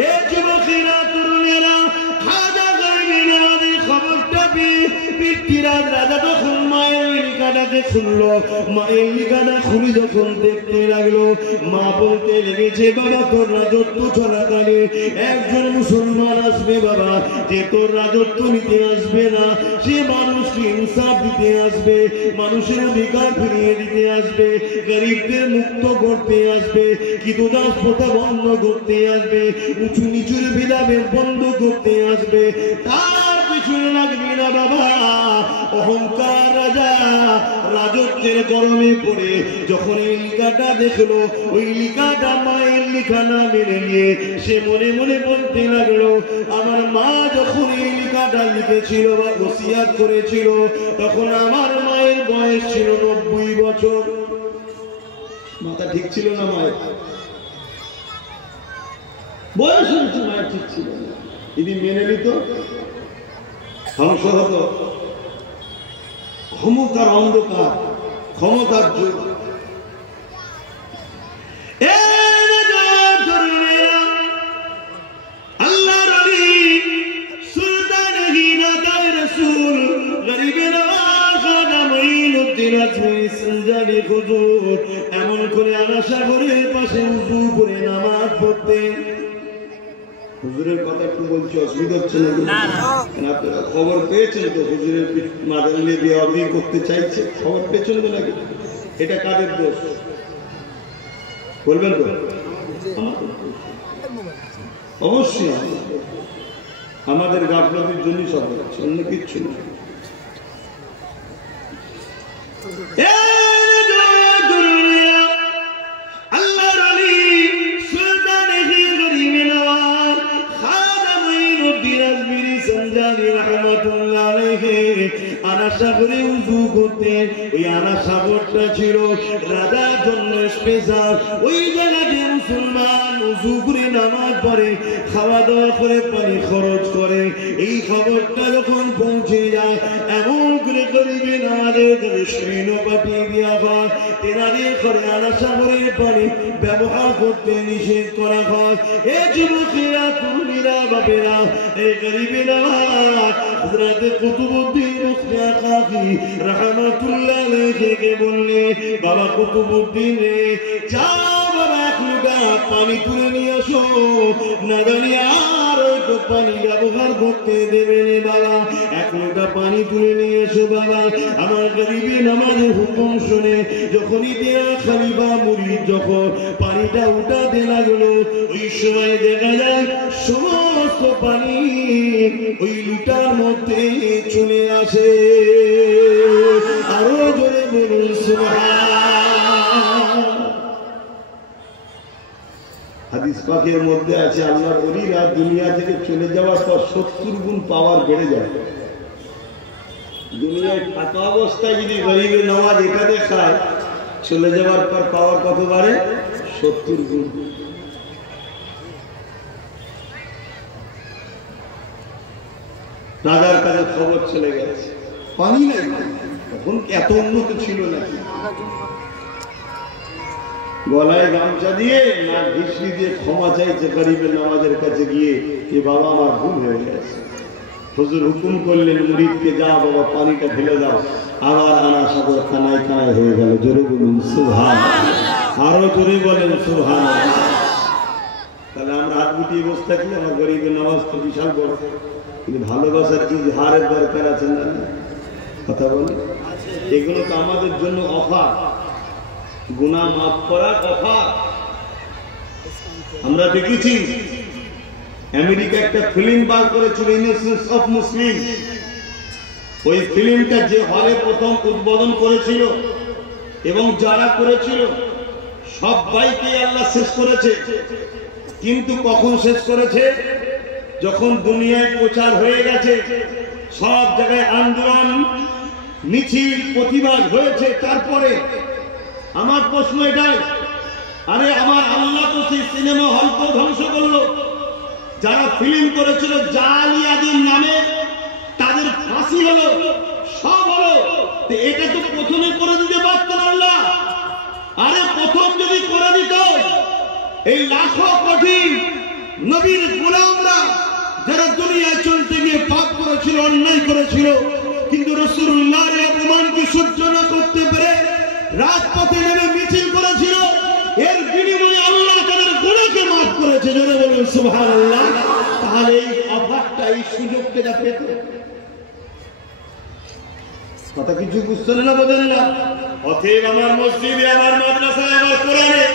এ যুবকেরা, তরুণেরা, খাজা গরিবের নওয়াজের খবরটা পেয়ে পৃথ্বীরাজ রাজা তখন মায়ের লিখাটাকে শুনলো। মায়ের লিখাটা খুলে যখন দেখতে লাগলো, মা বলতে লেগেছে বাবা তোর রাজত্ব চলাকালে একজন মুসলমান আসবে বাবা, যে তোর রাজত্ব নিতে আসবে না, সে মানুষকে ইনসাফ দিতে আসবে, মানুষের অধিকার ফিরিয়ে দিতে আসবে, গরিবদের মুক্ত করতে আসবে, কিতদাস প্রথা বন্ধ করতে আসবে, উঁচু নিচুর ভেদাভেদ বন্ধ করতে আসবে। তার পিছনে লাগবে না বাবা। অহংকার রাজা রাজত্বের গরমে পড়ে যখন এই লিখাটা দেখলো, ওই লিখাটা মায়ের লিখা না মেনে নিয়ে সে মনে মনে বলতে লাগলো, আমার মা যখন এই লিখাটা লিখেছিল বা ওসিয়াত করেছিল, তখন আমার মায়ের বয়স ছিল 90 বছর। মাথা ঠিক ছিল না মায়ের? বয়স হয়েছে, মায়ের ঠিক ছিল না। যদি মেনে নিত, ধ্বংস হতো। ক্ষমতার অন্ধকার, ক্ষমতার যুগ। আল্লাহর নবী সুলতান হিনাতার রাসূল গরিবের নওয়াজ খাজা মঈনুদ্দিন আজমিরি সঞ্জানি হুজুর এমন করে আনা সাগরের পাশে উযু করে নামাজ পড়তেন। হুজুরের কথা একটু বলছি, অসুবিধা হচ্ছে না? আপনারা খবর পেয়েছেন তো হুজুরের মাদার নিয়ে বিয়ে করতে চাইছে? খবর পেয়েছেন তো নাকি? এটা কাদের দোষ বলবেন তো? অবশ্যই আমাদের গাফলতির জন্যই সব হচ্ছে, অন্য কিচ্ছু না। সাগরে উযু করতেন। ওই আনা সাগরটা ছিল রাজার জন্য স্পেশাল। ওই জায়গাতে মুসলমান উযু করে নামাজ পড়ে, খাওয়া দাওয়া করে, পানি খরচ করে। এই খবরটা যখন পৌঁছে যায়, এমন করে গরিবে নামাজের কাছে সৈন্য পাঠিয়ে দেওয়া হয়, তেনাদের ঘরে আনা সাগরের পানি ব্যবহার করতে নিষেধ করা হয়। এ যুবকেরা, তরুণীরা, বাপেরা, এই গরিবে নামাজ হযরত কুতুবউদ্দিন কাকি রাহমাতুল্লাহ আলাইহি বললে, বাবা কুতুবউদ্দিন রে, যাও বাবা এক লোটা পানি তুলে নিয়ে আসো, না জানি আর তো পানি ব্যবহার করতে দেবে রে বাবা। এক লোটা পানি তুলে নিয়ে এসো বাবা। আমার গরিবে নামাজের হুকুম শুনে যখনই দেয়া খলিফা মুরিদ যখন পানিটা উঠাতে লাগলো, ওই সময় দেখা যায় সমস্ত পানি ওই লুটার মধ্যে চলে আসে। আরো জোরে বলুন সুবহান। হাদিস পাকের মধ্যে আছে, আল্লাহর ওলিরা দুনিয়া থেকে চলে যাওয়ার পর 70 গুণ পাওয়ার বেড়ে যায়। দুনিয়ায় থাকা অবস্থায় যদি গরিবের নামাজ এটা দেখায়, চলে যাওয়ার পর পাওয়ার কত বাড়ে? 70 গুণ। রাজার কাছে খবর চলে গেছে, পানি নাই। তখন এত উন্নত ছিল না। গলায় গামছা দিয়ে না ঘিসলি দিয়ে ক্ষমা চাইছে গরিবের নামাজের কাছে গিয়ে, এ বাবা আমার ভুল হয়ে গেছে। হুজুর হুকুম করলেন মুরিদকে, যা বাবা পানিটা ঢেলে দাও। আবার আনা সাগর কানায় কানায় হয়ে গেল। জোরে বলুন সুবহানাল্লাহ, আরো জোরে বলেন সুবহানাল্লাহ। তাহলে আমরা হাত গুটিয়ে বসে থাকি, আমার গরিবের নামাজ তো বিশাল বড়, কিন্তু ভালোবাসার ইজহারের দরকার আছে না? কথা বলে, এগুলো তো আমাদের জন্য অফার, গুনাহ মাফ করার অফার। আমরা দেখেছি আমেরিকা একটা ফিল্ম বার করেছিল, ইনোসেন্স অফ মুসলিম। ওই ফিল্মটা যে হলে প্রথম উদ্বোধন করেছিল এবং যারা করেছিল সবাইকে আল্লাহ শেষ করেছে। কিন্তু কখন শেষ করেছে? যখন দুনিয়ায় প্রচার হয়ে গেছে, সব জায়গায় আন্দোলন মিছিল প্রতিবাদ হয়েছে, তারপরে আমার প্রশ্ন এটাই, আরে আমার আল্লাহ তো সেই সিনেমা হলকে ধ্বংস করলো। যারা ফিল্ম করেছিল জালিয়াতির নামে তাদের ফাঁসি হলো, সব হলো। এটা তো প্রথমে করে দিতে পারতেন আল্লাহ। আরে প্রথম যদি করে দিত, এই লাখো কোটি নবীর গোলামরা যারা দুনিয়ায় চলতে গিয়ে পাপ করেছিল, অন্যায় করেছিল, কিন্তু রাসূলুল্লাহর অপমানকে সহ্য না করতে পেরে রাজপথে নেমে মিছিল করেছিল, এর বিনিময়ে আল্লাহ তাদের গুনাহকে মাফ করেছে। জোরে বলুন সুবহানাল্লাহ। তাহলে এই অফারটা, এই সুযোগটা যা পেত, কথা কিছু বুঝছেন না, বোঝেন না? অতএব আমার মসজিদে, আমার মাদ্রাসায়, আমার কোরআনে,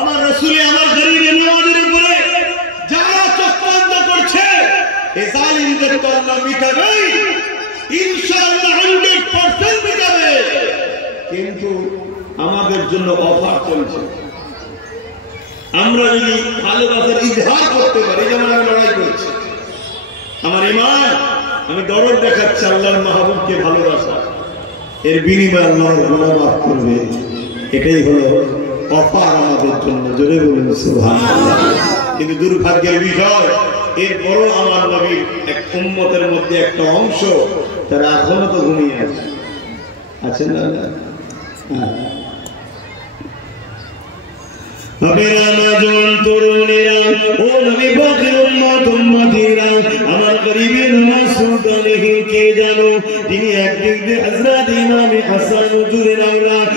আমার রাসূলে, আমার গরীবের নামাজের উপরে যারা চক্রান্ত করছে, এই জালিমদের তো আল্লাহ মিটাবে, ইনশাআল্লাহ 100% মিটাবে। কিন্তু আমাদের জন্য অফার চলছে। আমরা যদি ভালোবাসার ইজহার করতে পারি, যেমন আমি লড়াই করছি, আমার ঈমান, আমি দরদ দেখাচ্ছি আল্লাহর মাহবুবকে ভালোবাসা, এর বিনিময়ে আল্লাহর গুনাহ মাফ করবে। এটাই হলো অফার আমাদের জন্য। জোরে বলুন সুবহানাল্লাহ। কিন্তু দুর্ভাগ্যের বিষয়, এরপরও আমার নবীর এক উম্মতের মধ্যে একটা অংশ তারা এখনো তো ঘুমিয়ে আছে। আছেন না? আমার গরিবের নামাজ সুলতানে কে জানো? তিনি একদিক দিয়ে হযরত ইমামে হাসান হুজুরের আওলাদ,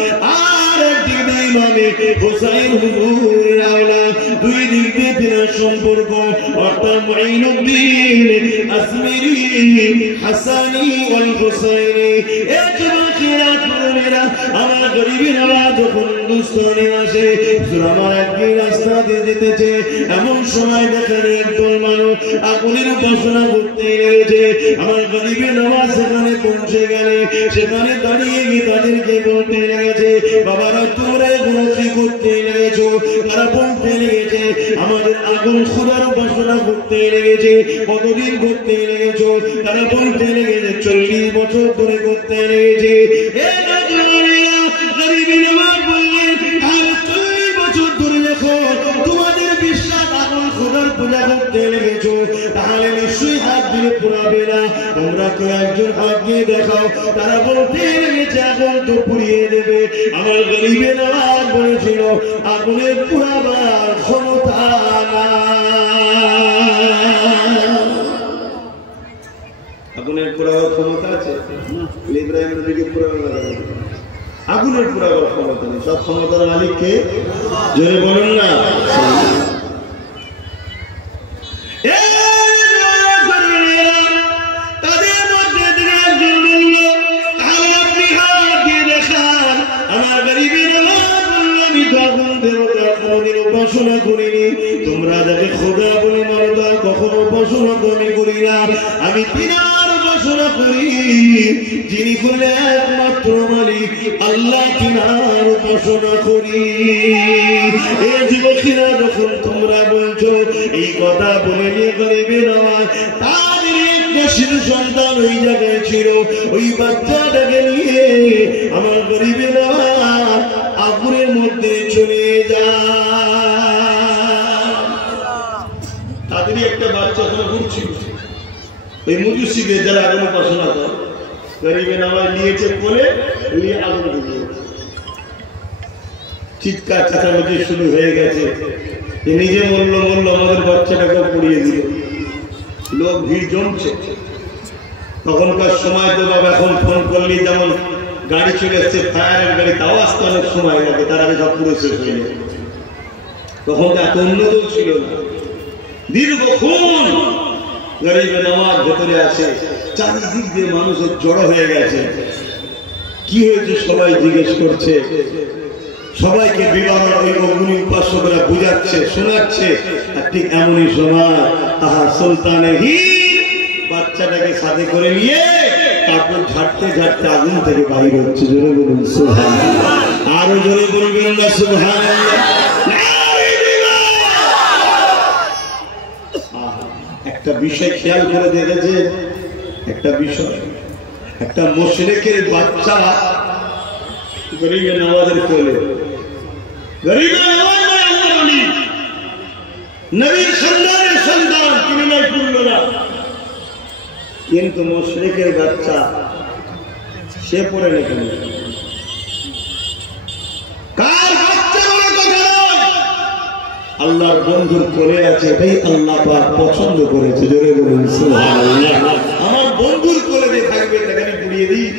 আর একদিক দিয়ে ইমামে হুসাইন হুজুরের আওলাদ। দুই দিক দিয়ে তিনার সম্পর্ক, অর্থাৎ মুঈনুদ্দিন আসমিরি, হাসানি ওয়াল হুসাইনি। এই যুবকেরা, তরুণেরা, আমার গরিবের আওলাদ যখন হিন্দুস্তানে আসে, আমার একদিন রাস্তা দিয়ে যেতেছে, এমন সময় দেখেন একদল মানুষ আগুনের উপাসনা করতে লেগেছে। আমার গরিবের নামাজ সেখানে পৌঁছে গেলে, সেখানে দাঁড়িয়ে গিয়ে তাদেরকে বলতে লেগেছে, বাবারা তোমরা গুণাশ্রী করতে লেগেছো। তারা বলতে লেগেছে, আমাদের আগুন খোদার উপাসনা করতে লেগেছে। কতদিন করতে লেগেছো? তারা বলতে লেগেছে 40 বছর ধরে করতে লেগেছে। গরিবের নামাজ বললেন, তোমাদের বিশ্বাস আগুন খোদার পূজা করতে লেগেছো, তাহলে নিশ্চয়ই হাত দিয়ে পুরাবে না। তোমরা কেউ একজন হাত দিয়ে দেখাও। তারা বলতে লেগেছে আগুন তো পুড়িয়ে দেবে। আমার গরিবের আওয়াজ বলেছিল, আগুনের পুরাবার ক্ষমতা না। আগুনের পুরাবার ক্ষমতা আছে? ইব্রাহিম নবীকে পুরাবার আগুনের পুরাবার ক্ষমতা নেই। সব ক্ষমতার মালিক কে? জোরে বলুন না। তাদের মধ্যে একজন বলল, তাহলে আপনি হাত দিয়ে দেখান। আমার গরিবের বলল, আমি তো আগুন দেবতা কোনদিন উপাসনা করিনি। তোমরা যাকে খোদা বলে মানো তার কখনো উপাসনা আমি করি না। আমি তিনার উপাসনা করি, যিনি বলে একমাত্র মালিক আল্লাহ, তিনার উপাসনা করি। এই যুবকেরা যখন তোমরা বলছো, এই কথা বলে নিয়ে গরিবের নামাজ, তাদের একটা শিশু সন্তান ওই জায়গায় ছিল। ওই বাচ্চাটাকে নিয়ে আমার গরিবের নামাজ আগুনের মধ্যে চলে যায়। তাদেরই একটা বাচ্চা ঘুরছিল, ওই মুজুসিদের যারা আগুন উপাসনা করে, গরিবের নামাজ নিয়েছে বলে নিয়ে আগুন দিয়েছে। চিৎকার চেঁচামেচি শুরু হয়ে গেছে, যে নিজে মরল আমাদের বাচ্চাটাকে পড়িয়ে দিল। লোক ভিড় জমছে। তখনকার সময় তো বাবা এখন ফোন করলি যেমন গাড়ি চলে এসছে, ফায়ারের গাড়ি, তাও আসতে অনেক সময় লাগে, তার আগে সব পুরো শেষ হয়ে যায়। তখন এত উন্নত ছিল না। দীর্ঘক্ষণ গরিবে নামাজ ভেতরে আছে, চারিদিক দিয়ে মানুষের জড়ো হয়ে গেছে। কি হয়েছে সবাই জিজ্ঞেস করছে, সবাইকে বিবাহ ওই অগ্নি উপাসকরা বুঝাচ্ছে, শোনাচ্ছে। আর ঠিক এমনই সময় তাহা সুলতানে বাচ্চাটাকে সাথে করে নিয়ে কাপড় ঝাড়তে ঝাড়তে আগুন থেকে বাইর হচ্ছে। জোরে বলুন সুবহানাল্লাহ, আরো জোরে বলবেন না সুবহানাল্লাহ। একটা বিষয় খেয়াল করে দেখেছে, একটা বিষয়, একটা মুশরিকের বাচ্চা গরিবে নওয়াজের কোলে, গরিবে নওয়াজ আল্লাহ বলি নবীর সন্তানের সন্তান, তিনি নয় করল না, কিন্তু মুশরিকের বাচ্চা সে পড়ে নেই। কার বাচ্চা বলে কথা নয়, আল্লাহর বন্ধুর কোলে আছে, এটাই আল্লাহ পাক পছন্দ করেছে। জোরে বলুন সুবহানাল্লাহ। আমার বন্ধুর কোলে যে থাকবে তাকে আমি পুড়িয়ে দিই।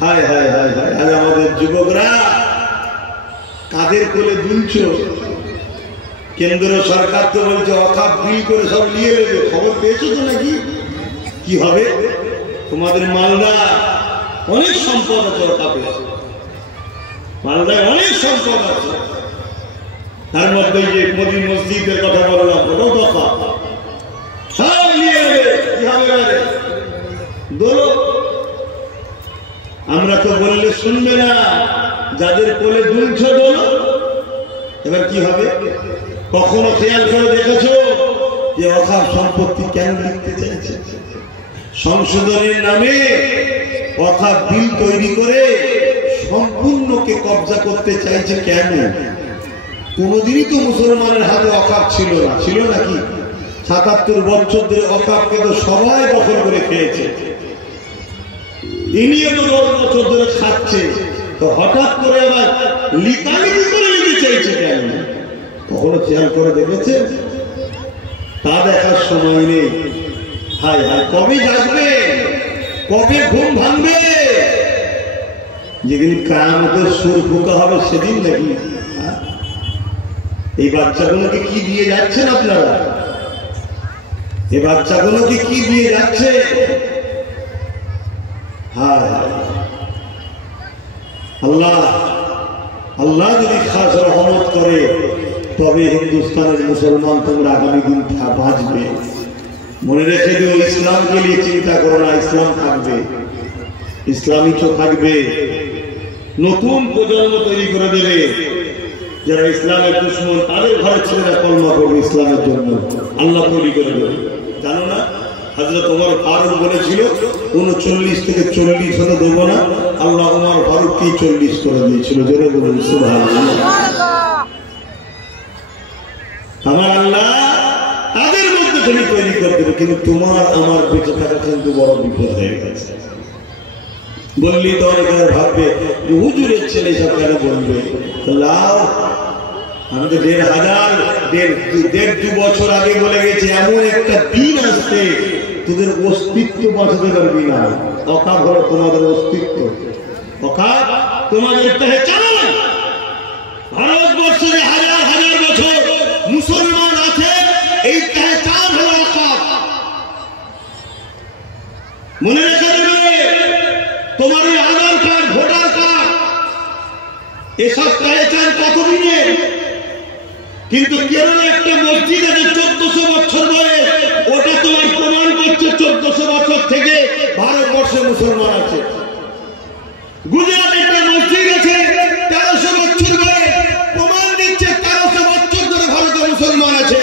হায় হায় হায় হায়, আজ আমাদের যুবকরা কাদের কোলে দুলছো? কেন্দ্র সরকার তো বলছে অখাপ বিল করে সব নিয়ে নেবে, খবর পেয়েছো তো নাকি? কি হবে? তোমাদের মালদা অনেক সম্পদ আছে, অখাপে মালদায় অনেক সম্পদ আছে। তার মধ্যে যে মোদী মসজিদের কথা বললাম, ওটাও দফা সব নিয়ে নেবে। কি হবে? আমরা তো বললে শুনবে না, যাদের কোলে দুলছ বলো। এবার কি হবে? কখনো খেয়াল করে দেখেছো যে অখাপ সম্পত্তি কেন লিখতে চাইছে? সংশোধনের নামে অখাপ বিল তৈরি করে সম্পূর্ণকে কবজা করতে চাইছে কেন? কোনদিনই তো মুসলমানের হাতে অখাপ ছিল না, ছিল নাকি? ৭৭ বছর ধরে অখাপকে তো সবাই দখল করে খেয়েছে, ইনিও তো ১০ বছর ধরে খাচ্ছে। তো হঠাৎ করে আবার লিকালিকি করে নিতে চাইছে কেন? কখনো খেয়াল করে দেখেছে? তা দেখার সময় নেই। হায় হায়, কবে জাগবে, কবে ঘুম ভাঙবে? যেদিন কিয়ামতের সুর ফুঁকা হবে সেদিন নাকি? এই বাচ্চাগুলোকে কি দিয়ে যাচ্ছেন আপনারা? এই বাচ্চাগুলোকে কি দিয়ে যাচ্ছে? হায় আল্লাহ, আল্লাহ যদি খাস রহমত করে তবে হিন্দুস্তানের মুসলমান তোমরা আগামী দিন বাঁচবে। মনে রেখে দিও, ইসলামকে নিয়ে চিন্তা করো না, ইসলাম থাকবে, ইসলামী তো থাকবে। নতুন প্রজন্ম তৈরি করে দেবে, যারা ইসলামের দুশমন তাদের ঘরের ছেলেরা কলমা করবে ইসলামের জন্য, আল্লাহ তৈরি করে দেবে। জানো না হযরত ওমর ফারুক বলেছিল ৩৯ থেকে ৪০ হতে দেবো না, আল্লাহ ওমর ফারুককে ৪০ করে দিয়েছিল। জোরে বলুন সুবহানাল্লাহ। আমার আল্লাহ তাদের মধ্যে তুমি তৈরি করে দেবে, কিন্তু তোমার আমার বেঁচে থাকা কিন্তু বড় বিপদ হয়ে গেছে। বললি তো অনেকে ভাববে হুজুরের ছেলে সব কেন বলবে। লাও, আমি তো ১,৫০০ বছর আগে বলে গেছি, এমন একটা দিন আসছে তোদের অস্তিত্ব বাঁচাতে পারবি না। অকাপ হলো তোমাদের অস্তিত্ব, অকাপ তোমাদের পেহচান। ভারতবর্ষে হাজার হাজার বছর মুসলমান আছে, এই পেহচান হলো অকাপ। মনে রেখে দেবে, তোমার এই আধার কার্ড, ভোটার কার্ড, এসব পেহচান কতদিনের? কিন্তু কেরলে একটা মসজিদ আছে ১৪০০ বছর বয়স, ওটা তোমার প্রমাণ করছে ১৪০০ বছর থেকে ভারতবর্ষে মুসলমান আছে। গুজরাট একটা মসজিদ আছে ১৩০০ বছর বয়স, প্রমাণ দিচ্ছে ১৩০০ বছর ধরে ভারতে মুসলমান আছে।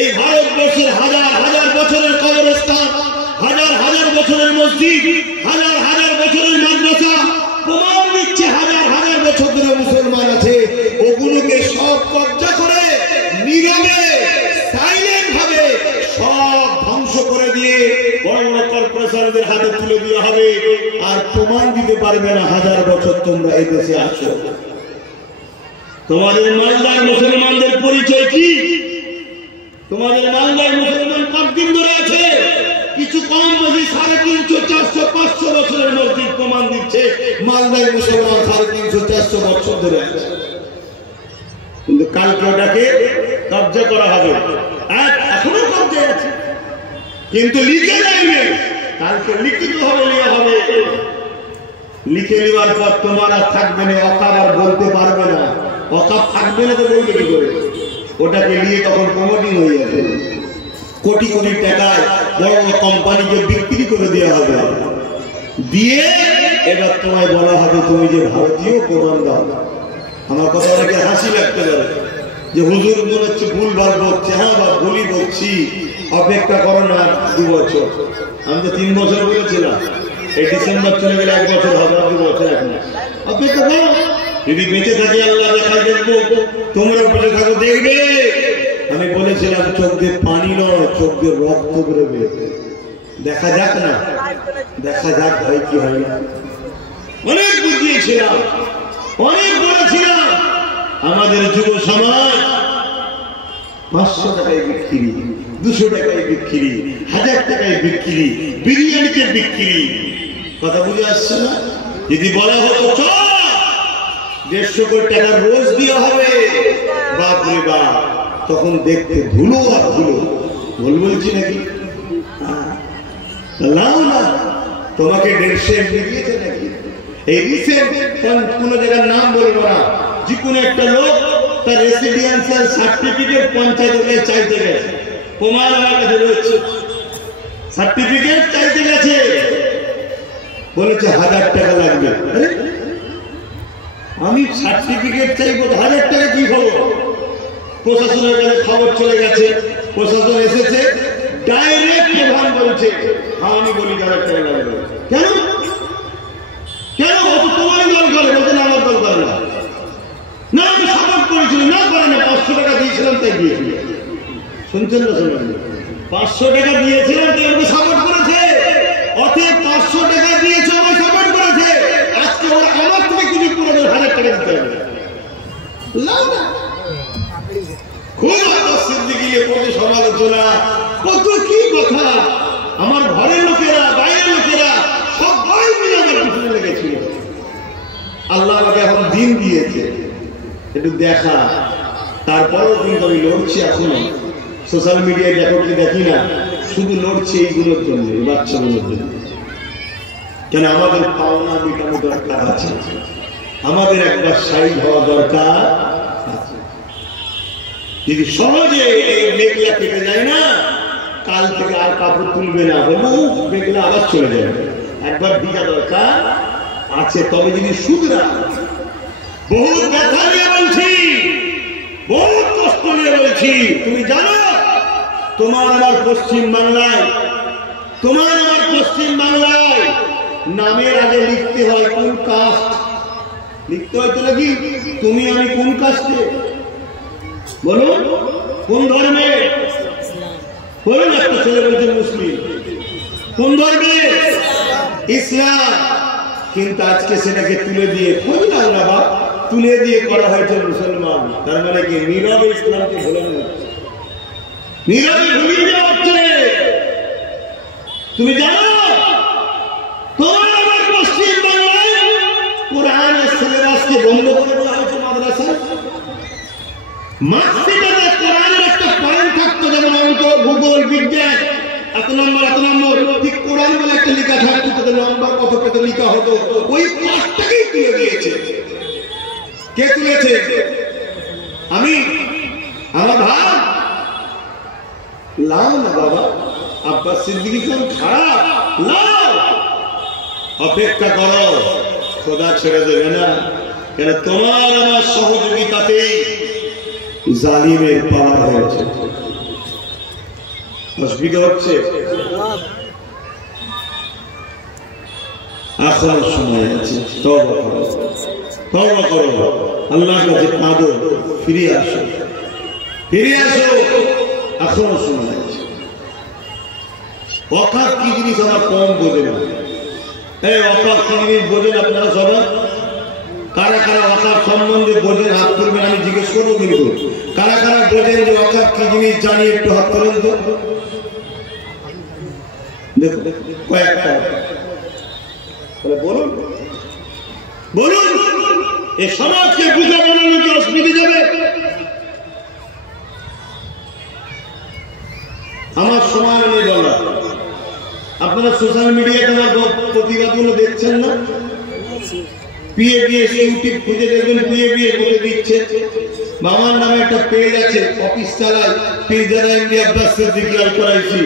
এই ভারতবর্ষের হাজার হাজার বছরের কবরস্থান, হাজার হাজার বছরের মসজিদ, হাজার হাজার বছরের মাদ্রাসা প্রমাণ দিচ্ছে হাজার হাজার বছর ধরে মুসলমান আছে। ওগুলোকে সব কবজা করে নীরবে সাইলেন্ট ভাবে সব ধ্বংস করে দিয়ে বড় বড় কর্পোরেশনদের হাতে তুলে দেওয়া হবে। আর প্রমাণ দিতে পারবে না 1000 বছর তোমরা এই দেশে আছো। তোমাদের মালদার মুসলমানদের পরিচয় কি? তোমাদের মালদার মুসলমান কতদিন ধরে আছে? কিছু কম বেশি 350, 400, 500 বছরের মসজিদ প্রমাণ দিচ্ছে মালদার মুসলমান 350, 400 বছর ধরে আছে। কিন্তু কালকে ওটাকে কবজা করা হবে, এখনো কবজায় আছে, কিন্তু লিখে যাইবে, কালকে লিখিত হবে, নেওয়া হবে। লিখে নেওয়ার পর তোমার আর থাকবে না, অকাপ আর বলতে পারবে না। অকাপ থাকবে না তো বলবে কি করে? ওটাকে নিয়ে তখন প্রমোটিং হয়ে যাবে, কোটি কোটি টাকায় বড় কোম্পানিকে বিক্রি করে দেওয়া হবে। দিয়ে এবার তোমায় বলা হবে তুমি যে ভারতীয় প্রমাণ দাও। আমার কথা অনেকে হাসি লাগতে পারে যে হুজুর মনে হচ্ছে ভুলভাল বলছে। হ্যাঁ বা ভুলই বলছি, অপেক্ষা করো না 2 বছর। আমি তো 3 বছর বলেছিলাম, এই ডিসেম্বর চলে গেলে 1 বছর হবে, 2 বছর এখন অপেক্ষা করো। যদি বেঁচে থাকি আল্লাহ দেখাই দেখবো, তোমরা বেঁচে থাকো দেখবে। আমি বলেছিলাম চোখ দিয়ে পানি নয়, চোখ দিয়ে রক্ত বেরোবে। দেখা যাক না, দেখা যাক হয় কি হয় না। অনেক বুঝিয়েছিলাম, অনেক বলেছিলাম। আমাদের যুব সমাজ 500 টাকায় বিক্রি, 200 টাকায় বিক্রি, 1000 টাকায় বিক্রি, বিরিয়ানিতে বিক্রি। কথা বুঝে আসছে না? যদি বলা হতো 150 কোটি টাকা রোজ দেওয়া হবে, বাপরে বাপ, তখন দেখতে ধুলো আর ধুলো। ভুল বলছি নাকি? লাও না, তোমাকে 150 এমনি দিয়েছে নাকি? এই রিসেন্ট কোন জায়গার নাম বলবো না, যে কোনো একটা লোক তার রেসিডেন্সিয়াল সার্টিফিকেট পঞ্চায়েতে চাইতে গেছে, প্রমাণ আমার কাছে রয়েছে, সার্টিফিকেট চাইতে গেছে, বলেছে 1000 টাকা লাগবে। আমি সার্টিফিকেট চাইবো, 1000 টাকা কি খবর? প্রশাসনের কাছে খবর চলে গেছে, প্রশাসন এসেছে, ডাইরেক্ট প্রধান বলছে হ্যাঁ আমি বলি 1000 টাকা লাগবে। কেন কেন? তোমার দল করে বলছে না, আমার দল করে না। না আমি সাপোর্ট করেছিল, না করে না, 500 টাকা দিয়েছিলাম তাই দিয়েছিল। শুনছেন না? শুনবেন, 500 টাকা দিয়েছিলাম তাই আমাকে সাপোর্ট করেছে। অতএব 500 টাকা দিয়েছে, আমাকে সাপোর্ট করেছে। আজকে ওরা আমার থেকে কিছু পুরো 1000 টাকা দিতে হবে। খুব সিদ্দিকী প্রতি সমালোচনা, কত কি কথা। আমার ঘরের লোকেরা, বাইরের লোকেরা সবাই মিলে আমার পিছনে লেগেছিল। আল্লাহ আমাকে এখন দিন দিয়েছে একটু দেখা, তারপরেও কিন্তু আমি লড়ছি। এখনো সোশ্যাল মিডিয়ায় দেখি না, শুধু লড়ছি এইগুলোর জন্য, এই বাচ্চাগুলোর জন্য। কেন? আমাদের পাওনা মেটানো দরকার আছে, আমাদের একবার সাইড হওয়া দরকার আছে। যদি সহজে এই মেঘলা কেটে যায় না, কাল থেকে আর কাপড় তুলবে না, হলো মেঘলা আবার চলে যাবে। একবার ভিজা দরকার আছে, তবে যদি শুধরা। বহুত ব্যথা নিয়ে বলছি, বহুত কষ্ট নিয়ে বলছি। তুমি জানো তোমার আমার পশ্চিম বাংলায়, তোমার আমার পশ্চিম বাংলায় নামের আগে লিখতে হয় কোন কাস্ট, লিখতে হয়তো নাকি তুমি আমি কোন কাস্টে, বলো কোন ধর্মে, বলুন। একটা ছেলে বলছে মুসলিম, কোন ধর্মে? ইসলাম। কিন্তু আজকে সেটাকে তুলে দিয়ে খোঁজ না বাবা, তুলে দিয়ে করা হয়েছে মুসলমান। তার মানে কি নীরবে ইসলামকে ভুলে যাচ্ছে, নীরবে ভুলিয়ে দেওয়া হচ্ছে। তুমি জানো তোমার আমার পশ্চিম বাংলায় কোরআনের সিলেবাসকে বন্ধ করে দেওয়া হয়েছে মাদ্রাসায়। মার্কশিটে কোরআনের একটা পয়েন্ট থাকতো, যেমন অঙ্ক, ভূগোল, বিজ্ঞান, এত নম্বর এত নম্বর, ঠিক কোরআন বলে একটা লেখা থাকতো, তাদের নম্বর কত কত লেখা হতো। ওই পাঁচটাকেই তুলে দিয়েছে। কে তুলেছে? আমি, আমার ভাই। লাও না বাবা, আব্বাস সিদ্দিকী কোন খারাপ? লাও, অপেক্ষা করো, খোদা ছেড়ে দেবে না। কেন? তোমার আমার সহযোগিতাতেই জালিমের পাওয়ার হয়েছে। অসুবিধা হচ্ছে, এখনো সময় আছে। তওবা করো, তওবা করো, আল্লাহর কাছে কাঁদো, ফিরে আসো, ফিরে আসো, এখনো সময় আছে। কথা কি জিনিস আমার কম বোঝে না। এই ওয়াকাফ কি জিনিস বোঝেন আপনারা সবাই? কারা কারা ওয়াকাফ সম্বন্ধে বোঝেন হাত তুলবেন, আমি জিজ্ঞেস করবো কিন্তু কারা কারা বোঝেন যে ওয়াকাফ কি জিনিস জানি একটু হাত তুলেন তো। দেখো কয়েকটা বলুন বলুন, এই সমাজকে বুঝে বানানো কি অসুবিধা যাবে? আমার সময় নেই বলা। আপনারা সোশ্যাল মিডিয়াতে আমার প্রতিবাদগুলো দেখছেন না? পিএবিএস ইউটিউব খুঁজে দেখবেন, পিএবিএস বলে দিচ্ছে। মামার নামে একটা পেজ আছে, অফিস চালায় পিজারা ইন্ডিয়া আব্বাস সিদ্দিকী আল করাইছি,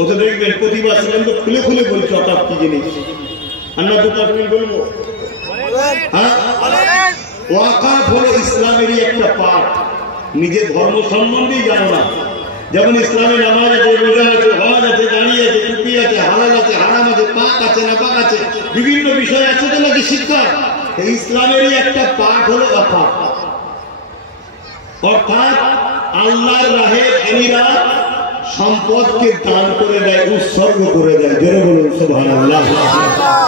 ওতে দেখবেন প্রতিবাদ সেখানে খুলে খুলে বলছে ওয়াকাফ কি জিনিস। আমরা দুটো বলবো, হ্যাঁ ওয়াকাফ হলো ইসলামেরই একটা পার্ট। নিজের ধর্ম সম্বন্ধেই জানো না, যেমন ইসলামে নামাজ আছে, রোজা আছে, হজ আছে, দাঁড়িয়ে আছে, টুপি আছে, হালাল আছে, হারাম আছে, পাক আছে, নাপাক আছে, বিভিন্ন বিষয় আছে তো নাকি শিক্ষা। এই ইসলামেরই একটা পার্ট হলো ওয়াকাফ। অর্থাৎ আল্লাহর রাহে ধনীরা সম্পদকে দান করে দেয়, উৎসর্গ করে দেয়। জোরে বলুন সুবহানাল্লাহ।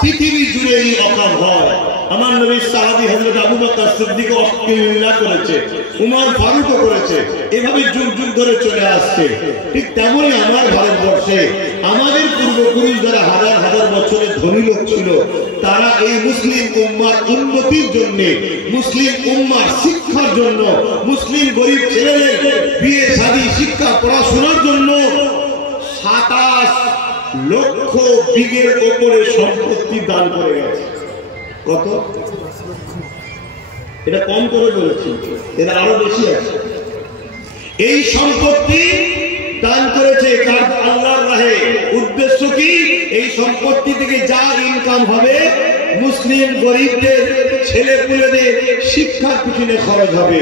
পৃথিবী জুড়ে এই ওয়াকাফ হয়। আমার নবীর সাহাবী হযরত আবু বকর সিদ্দিক ওয়াকাফ করেছে, উমর ফারুকও করেছে, এভাবে যুগ যুগ ধরে চলে আসছে। ঠিক তেমনই আমার ভারতবর্ষে আমাদের পূর্বপুরুষ যারা হাজার হাজার বছরের ধনী লোক ছিল, তারা এই মুসলিম উম্মার উন্নতির জন্য, মুসলিম উম্মার শিক্ষার জন্য, মুসলিম গরিব ছেলেদের বিয়ে শাদী শিক্ষা পড়াশোনার জন্য 27 লক্ষ বিঘের উপরে সম্পত্তি দান করে গেছে। কত? এটা কম করে বলেছি, এর আরো বেশি আছে। এই সম্পত্তি দান করেছে কার? আল্লাহর রাহে। উদ্দেশ্য কি? এই সম্পত্তি থেকে যা ইনকাম হবে মুসলিম গরিবদের ছেলেপুলেদের শিক্ষার পিছনে খরচ হবে,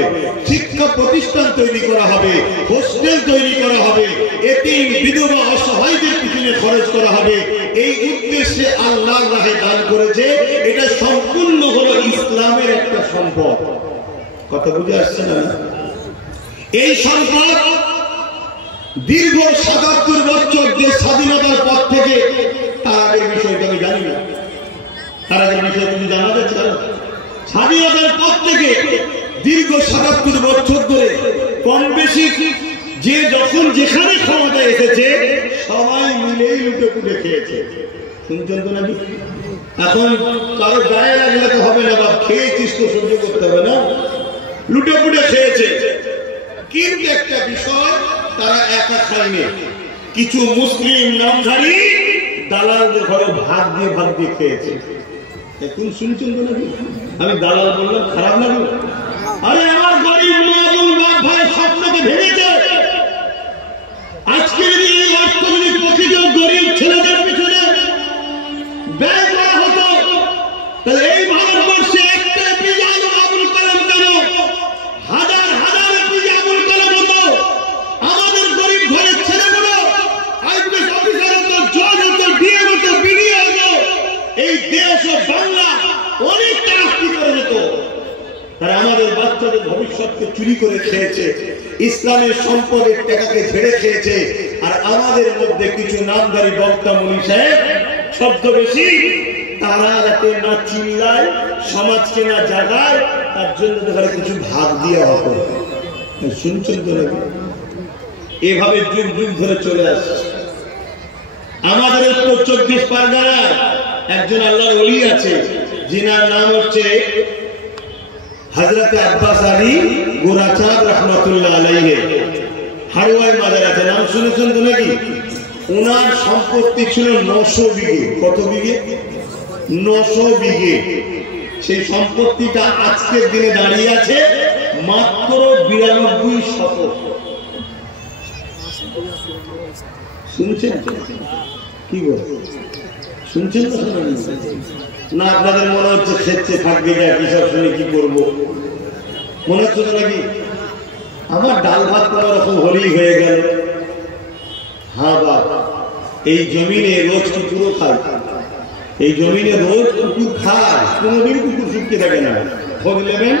শিক্ষা প্রতিষ্ঠান তৈরি করা হবে, হোস্টেল তৈরি করা হবে, এতিম বিধবা অসহায়দের পিছনে খরচ করা হবে। এই উদ্দেশ্যে আল্লাহর রাহে দান করেছে। এটা সম্পূর্ণ হলো ইসলামের একটা সম্পদ। কথা বুঝে আসছে না? এই সম্পদ দীর্ঘ ৭৭ বছর দেশ স্বাধীনতার পর থেকে, তার আগের বিষয়টা আমি জানি না, তার আগের বিষয় তুমি জানা যাচ্ছে। স্বাধীনতার পর থেকে দীর্ঘ ৭৭ বছর ধরে কম বেশি যে যখন যেখানে ক্ষমতা এসেছে সবাই মিলেই লুটে পুটে খেয়েছে। শুনছেন তো নাকি? এখন কারো গায়ে লাগলে তো হবে না, বা খেয়েছিস তো সহ্য করতে হবে না, লুটে পুটে খেয়েছে। কিন্তু একটা বিষয়, তারা একা খায়নি, কিছু মুসলিম নামধারী দালালদের ঘরে ভাগ দিয়ে খেয়েছে। এখন শুনছেন তো নাকি? আমি দালাল বললাম খারাপ লাগলো? আরে আমার গরিব মা এবং বাপ ভাই স্বপ্নকে ভেঙেছে। আজকে যদি এই অর্থ যদি প্রকৃত গরিব ছেলেদের পিছনে ব্যয় করা হতো, তাহলে এই ভারতবর্ষে একটা এপিজে আবুল কালাম কেন হাজার হাজার এপিজে আবুল কালাম হতো। আমাদের গরিব ঘরের ছেলেগুলো আইপিএস অফিসার হতো, জজ হতো, ডিএম হতো, বিডিও হতো। এই দেশ ও বাংলা অনেক তারাক্কি করে যেত। তারা আমাদের বাচ্চাদের ভবিষ্যৎকে চুরি করে খেয়েছে, ইসলামের সম্পদের টাকাকে ঝেড়ে খেয়েছে। আর আমাদের মধ্যে কিছু নামদারি বক্তা মুনি সাহেব ছদ্মবেশী, তারা যাতে না চিল্লায়, সমাজকে না জাগায়, তার জন্য তারা কিছু ভাগ দিয়ে হতো। শুনছেন তো নাকি? এভাবে যুগ যুগ ধরে চলে আসছে। আমাদের উত্তর 24 পরগনায় একজন আল্লাহর ওলি আছে, যিনার নাম হচ্ছে হযরত আব্বাস আলী গোরাচাঁদ রহমাতুল্লাহ আলাইহি। হারোয়ায় মাজার আছে, নাম শুনেছেন তো নাকি? ওনার সম্পত্তি ছিল 900 বিঘে। কত বিঘে? 900 বিঘে। সেই সম্পত্তিটা আজকের দিনে দাঁড়িয়ে আছে মাত্র 92 শতক। শুনছেন কি বল? শুনছেন না? আপনাদের মনে হচ্ছে খেচ্ছে থাকবে কিসব শুনে কি করবো মনে হচ্ছে নাকি? আমার ডাল ভাত কোনো রকম হলেই হয়ে গেল। হ্যাঁ বাবা, এই জমিনে রোজ কুকুরও খায়, এই জমিনে রোজ কুকুর খায়, কোনোদিন কুকুর শুকিয়ে থাকে না। খোঁজ নেবেন,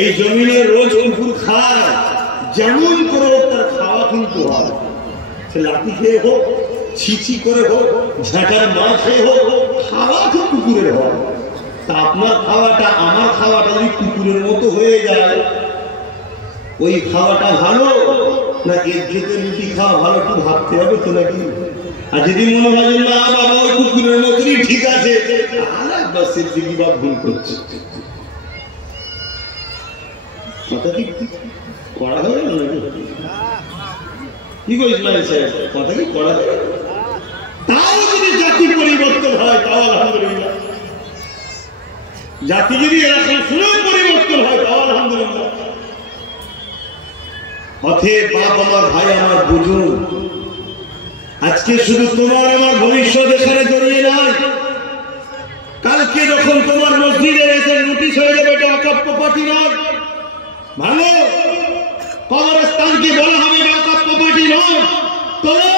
এই জমিনে রোজ কুকুর খায়। যেমন করে তার খাওয়া কিন্তু হয়, সে লাঠি খেয়ে হোক, ছিচি করে হোক, ঝাঁটার মা খেয়ে হোক, খাওয়া তো কুকুরের হয়, তা আপনার খাওয়াটা আমার খাওয়াটা যদি কুকুরের মতো হয়ে যায়, ওই খাওয়াটা ভালো না এর খেতে রুটি খাওয়া ভালো, একটু ভাবতে হবে তো নাকি? আর যদি মনে হয় না বাবা ওই কুকুরের মতনই ঠিক আছে, তাহলে আব্বাস সিদ্দিকী বাপ ভুল করছে। কথা কি করা হয়ে গেল নাকি? কি করিস না কথা কি করা হয়ে গেল? তাও যদি জাতি পরিবর্তন হয় তাও আলহামদুলিল্লাহ, জাতি যদি এরকম শুনেও পরিবর্তন হয় তাও আলহামদুলিল্লাহ। অতএব বাপ আমার, ভাই আমার, বুঝুন আজকে শুধু তোমার আমার ভবিষ্যৎ এখানে জড়িয়ে নয়, কালকে যখন তোমার মসজিদে এসে নোটিশ হয়ে যাবে এটা ওয়াকফ প্রপার্টি নয়, ভালো কবরস্থানকে বলা হবে ওয়াকফ প্রপার্টি নয়, তবে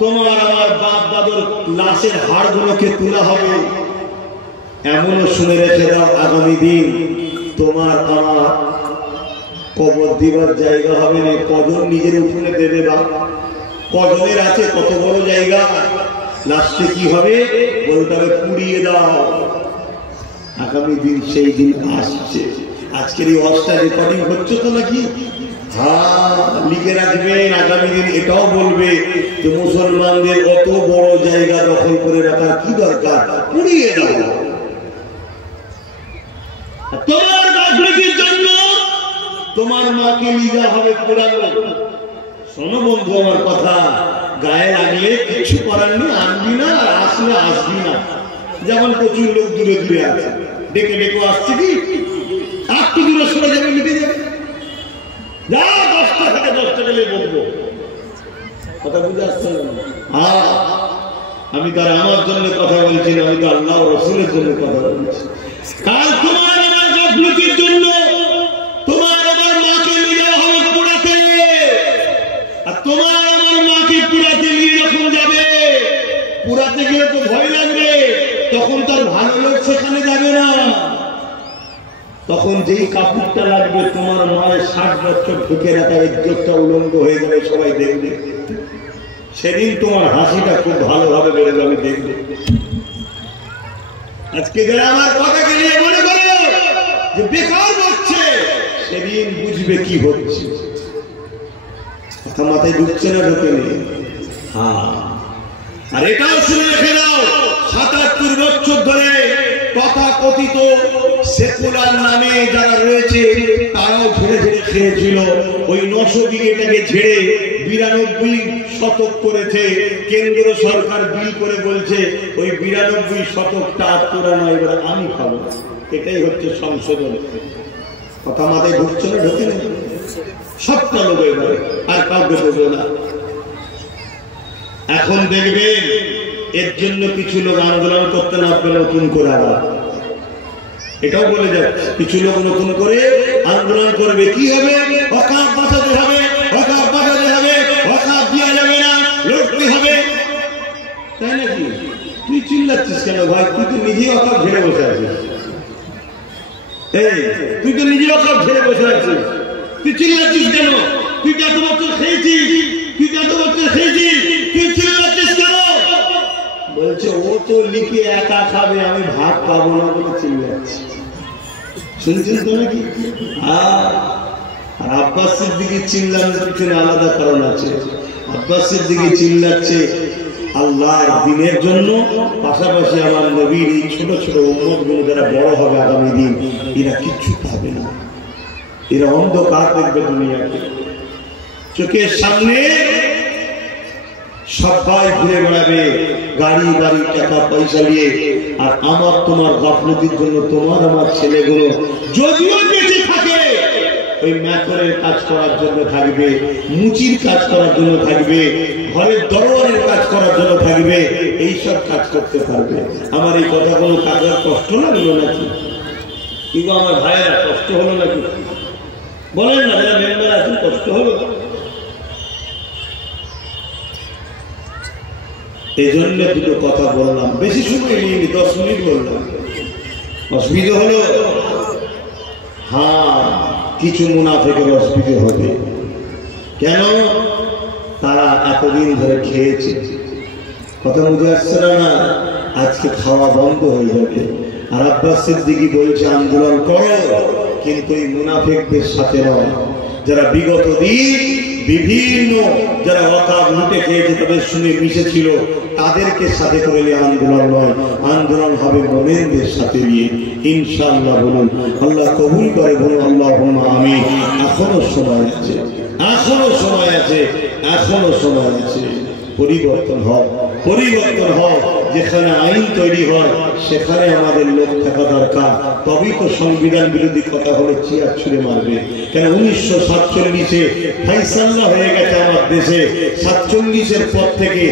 তোমার আমার বাপ দাদুর লাশের হাড়গুলোকে তোলা হবে। এমনও শুনে রেখে দাও, আগামী দিন তোমার আমার কবর দিবার জায়গা হবে না, কজন নিজের উঠোনে দেবে বা কজনের আছে কত বড় জায়গা, লাস্টে কি হবে বলতে হবে পুড়িয়ে দাও। আগামী দিন সেই দিন আসছে। আজকের এই ওয়াজটা রেকর্ডিং হচ্ছে তো নাকি? হ্যাঁ, লিখে রাখবেন, আগামী দিন এটাও বলবে যে মুসলমানদের অত বড় জায়গা দখল করে রাখার কি দরকার, পুড়িয়ে দাও। তোমার রাজনীতির জন্য তোমার মাকে লিগা হবে পোড়ানো। শোনো বন্ধু আমার কথা, গায়ে লাগলে কিছু করার নেই, আনবি না, আসলে আসবি না। যেমন প্রচুর লোক দূরে দূরে আছে, ডেকে ডেকে আসছে কি একটু দূরে সরে যাবে, মিটে যাবে। যা 10টা থেকে 10টা গেলে বলবো, কথা বুঝে আসছে না? হ্যাঁ, আমি তার আমার জন্য কথা বলছি না, আমি তো আল্লাহ রসুলের জন্য কথা বলছি। কাল তোমার আমার রাজনীতির জন্য তোমার আমার মাকে নিয়ে যাওয়া হবে পোড়াতে, আর তোমার আমার মাকে পোড়াতে নিয়ে যখন যাবে, পোড়াতে গিয়ে তো ভয় লাগবে, তখন তার ভালো লোক সেখানে যাবে না। তখন যেই কাপড়টা লাগবে তোমার মায়ের 60 বছর ঢুকে রাখা ইজ্জতটা উলঙ্গ হয়ে যাবে, সবাই দেখবে। সেদিন তোমার হাসিটা খুব ভালোভাবে বেড়ে যাবে, দেখবে। আজকে যারা আমার কথাকে নিয়ে মনে করো যে বেকার হচ্ছে, সেদিন বুঝবে কি হচ্ছে। কথা মাথায় ঢুকছে না? ঢুকে নেই। হ্যাঁ, আর এটাও শুনে রেখে দাও, ৭৭ বছর ধরে তথাকথিত সেকুলার নামে যারা রয়েছে তারাও ঝেড়ে ঝেড়ে খেয়েছিল। ওই 900 বিঘেটাকে ঝেড়ে 92 শতক করেছে। কেন্দ্র সরকার বিল করে বলছে ওই 92 শতকটা তোরা নয়, এবার আমি খাবো। এটাই হচ্ছে সংশোধন। কথা মাথায় ঢুকছে না? ঢুকে নেই। সবটা লোক এবারে আর কাউকে দেবে না। এখন দেখবেন এর জন্য কিছু লোক আন্দোলন করতে নামবে নতুন করে, আবার এটাও বলে যাচ্ছে কিছু লোক নতুন করে আন্দোলন করবে। কি হবে? ওয়াকফ বাঁচাতে হবে, ওয়াকফ বাঁচাতে হবে, ওয়াকফ দেওয়া যাবে না, লড়তে হবে। তাই নাকি? তুই চিল্লাচ্ছিস কেন ভাই? তুই তো নিজেই ওয়াকফ ঝেড়ে বসে আছিস। এই তুই তো নিজে ওয়াকফ ঝেড়ে বসে আছিস, তুই চিল্লাচ্ছিস কেন? তুই কত বছর খেয়েছিস, তুই কত বছর খেয়েছিস, তুই চিল্লাচ্ছিস কেন? বলছে ও তো লিখে একা খাবে, আমি ভাত পাবো না বলে চিল্লাচ্ছি। শুনছেন তো নাকি? আর আব্বাস সিদ্দিকী চিল্লানোর পিছনে আলাদা কারণ আছে। আব্বাস সিদ্দিকী চিল্লাচ্ছে আল্লাহর দ্বীনের জন্য, পাশাপাশি আমার নবীর এই ছোট ছোট উম্মতগুলো যারা বড় হবে আগামী দিন, এরা কিচ্ছু পাবে না। এরা অন্ধকার দেখবে দুনিয়াকে। চোখের সামনে সবাই ঘুরে বেড়াবে গাড়ি বাড়ি টাকা পয়সা নিয়ে, আর আমার তোমার গাফলতির জন্য তোমার আমার ছেলেগুলো যদিও বেঁচে থাকে ওই ম্যাথরের কাজ করার জন্য থাকবে, মুচির কাজ করার জন্য থাকবে, ঘরের দরবারের কাজ করার জন্য থাকবে, এইসব কাজ করতে পারবে। আমার এই কথাগুলো কাজের কষ্ট লাগলো নাকি? কিংবা আমার ভাইয়েরা কষ্ট হলো নাকি? বলেন না, যারা মেম্বার আছেন কষ্ট হলো? এই জন্য দুটো কথা বললাম, বেশি সময় নিয়ে 10 মিনিট বললাম। অসুবিধা হলো? হ্যাঁ, কিছু মুনাফিকের অসুবিধা হবে। কেন? তারা এতদিন ধরে খেয়েছে। কথা বুঝে আসছে না? আজকে খাওয়া বন্ধ হয়ে যাবে। আর আব্বাস সিদ্দিকী বলছে আন্দোলন করো, কিন্তু এই মুনাফিকদের সাথে নয়, যারা বিগত দিন বিভিন্ন যারা ওয়াকাব লুটে খেয়েছে তাদের সঙ্গে মিশেছিল, তাদেরকে সাথে করে নিয়ে আন্দোলন নয়, আন্দোলন হবে মুমিনদের সাথে নিয়ে ইনশাআল্লাহ। বলুন আল্লাহ কবুল করে, বলুন আল্লাহুম্মা আমিন। এখনো সময় আছে, এখনো সময় আছে, এখনো সময় আছে। পরিবর্তন হয়, পরিবর্তন হয়। যেখানে আইন তৈরি হয় সেখানে আমাদের লোক থাকা দরকার, তবেই তো সংবিধান বিরোধী কথা হলে চেয়ার ছুঁড়ে মারবে। কেন 1947-এ ফাইসাল্লা হয়ে গেছে আমার দেশে। 47-এর পর থেকে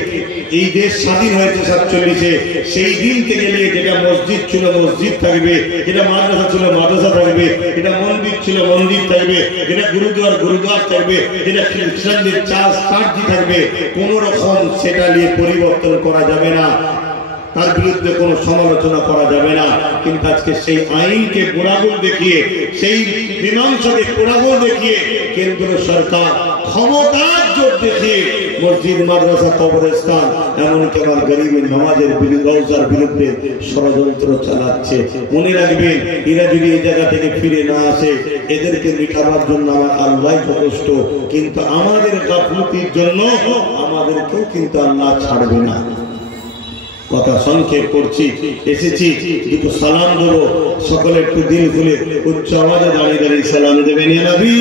এই দেশ স্বাধীন হয়েছে 47-এ। সেই দিন থেকে নিয়ে যেটা মসজিদ ছিল মসজিদ থাকবে, যেটা মাদ্রাসা ছিল মাদ্রাসা থাকবে, যেটা মন্দির ছিল মন্দির থাকবে, যেটা গুরুদ্বার গুরুদ্বার থাকবে, যেটা খ্রিস্টানদের চার্চ থাকবে। কোন রকম সেটা নিয়ে পরিবর্তন করা যাবে না, তার বিরুদ্ধে কোনো সমালোচনা করা যাবে না। কিন্তু আজকে সেই আইনকে গোড়াগুল দেখিয়ে, সেই মীমাংসাকে গোড়াগুল দেখিয়ে কেন্দ্র সরকার ক্ষমতার জোর দেখিয়ে মসজিদ মাদ্রাসা কবরস্থান এমনকি আমার গরিবের নামাজের রওজার বিরুদ্ধে ষড়যন্ত্র চালাচ্ছে। মনে রাখবেন, এরা যদি এই জায়গা থেকে ফিরে না আসে, এদেরকে মিটাবার জন্য আমার আল্লাহ যথেষ্ট, কিন্তু আমাদের গাফলতির জন্য আমাদেরকেও কিন্তু আল্লাহ ছাড়বে না। কথা সংক্ষেপ করছি, এসেছি দুটো সালাম দেবো, সকলে একটু দিল খুলে উচ্চ আওয়াজে দাঁড়িয়ে দাঁড়িয়ে সালাম দেবেন। ইয়া নবী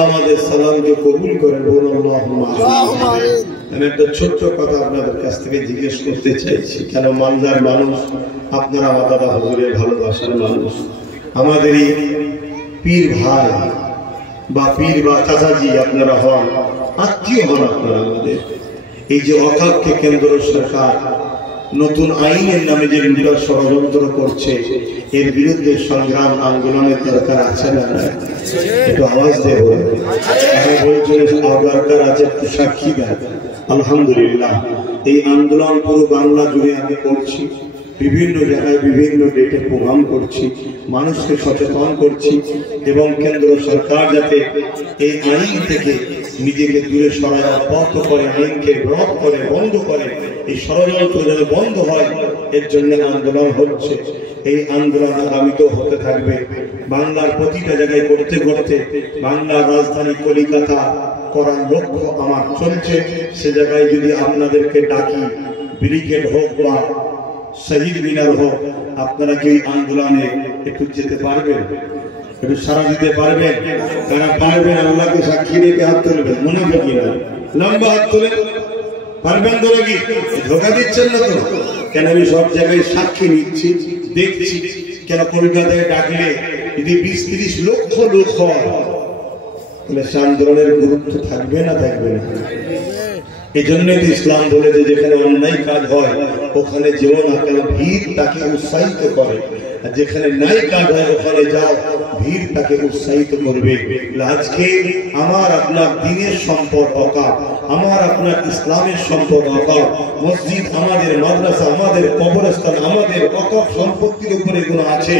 আল্লাহ আমাদের সালামকে কবুল করেন, বলুন আল্লাহুম্মা আমিন। আমি একটা ছোট্ট কথা আপনাদের কাছ থেকে জিজ্ঞেস করতে চাইছি, কেন মালদার মানুষ, আপনারা আমার দাদা হুজুরের ভালোবাসার মানুষ, আমাদেরই পীর ভাই বা পীর বা চাচাজি আপনারা হন, আত্মীয় হন আপনারা আমাদের। এই যে ওয়াকফকে কেন্দ্র সরকার নতুন আইনের নামে যে লুটার ষড়যন্ত্র করছে, এর বিরুদ্ধে সংগ্রাম আন্দোলনের দরকার আছে না? একটু আওয়াজ দেব, দরকার আছে, একটু সাক্ষী দেন। আলহামদুলিল্লাহ, এই আন্দোলন পুরো বাংলা জুড়ে আমি করছি, বিভিন্ন জায়গায় বিভিন্ন ডেটে প্রোগ্রাম করছি, মানুষকে সচেতন করছি, এবং কেন্দ্র সরকার যাতে এই আইন থেকে নিজেকে দূরে সরায়, অব্যাহত করে, আইনকে রদ করে, বন্ধ করে, এই ষড়যন্ত্র যেন বন্ধ হয়, এর জন্য আন্দোলন হচ্ছে। এই আন্দোলন আগামীতেও হতে থাকবে। বাংলার প্রতিটা জায়গায় করতে করতে বাংলার রাজধানী কলিকাতা করার লক্ষ্য আমার চলছে। সে জায়গায় যদি আপনাদেরকে ডাকি, ব্রিগেড হোক বা শহীদ মিনার হোক, আপনারা কি আন্দোলনে একটু যেতে পারবেন? একটু সারা দিতে পারবেন? তারা পারবেন, আল্লাহকে সাক্ষী রেখে হাত তুলবেন, মুনাফিকি না, লম্বা হাত তুলে পারবেন তো নাকি? ধোকা দিচ্ছেন না তো? কেন আমি সব জায়গায় সাক্ষী নিচ্ছি, দেখছি। কেন কলকাতায় ডাকলে যদি 20-30 লক্ষ লোক হয়, তাহলে সে আন্দোলনের গুরুত্ব থাকবে না? থাকবে না। এই জন্যই তো ইসলাম বলেছে, যেখানে অন্যায় কাজ হয় ওখানে যেও না, কেন ভিড় তাকে উৎসাহিত করে, আর যেখানে নাই কাজ হয় ওখানে যাও, ভিড় তাকে উৎসাহিত করবে। আজকে আমার আপনার দ্বীনের সম্পদ ওয়াকফ, আমার আপনার ইসলামের সম্পদ ওয়াকফ, মসজিদ আমাদের, মাদ্রাসা আমাদের, কবরস্থান আমাদের, ওয়াকফ সম্পত্তির উপরে এগুলো আছে।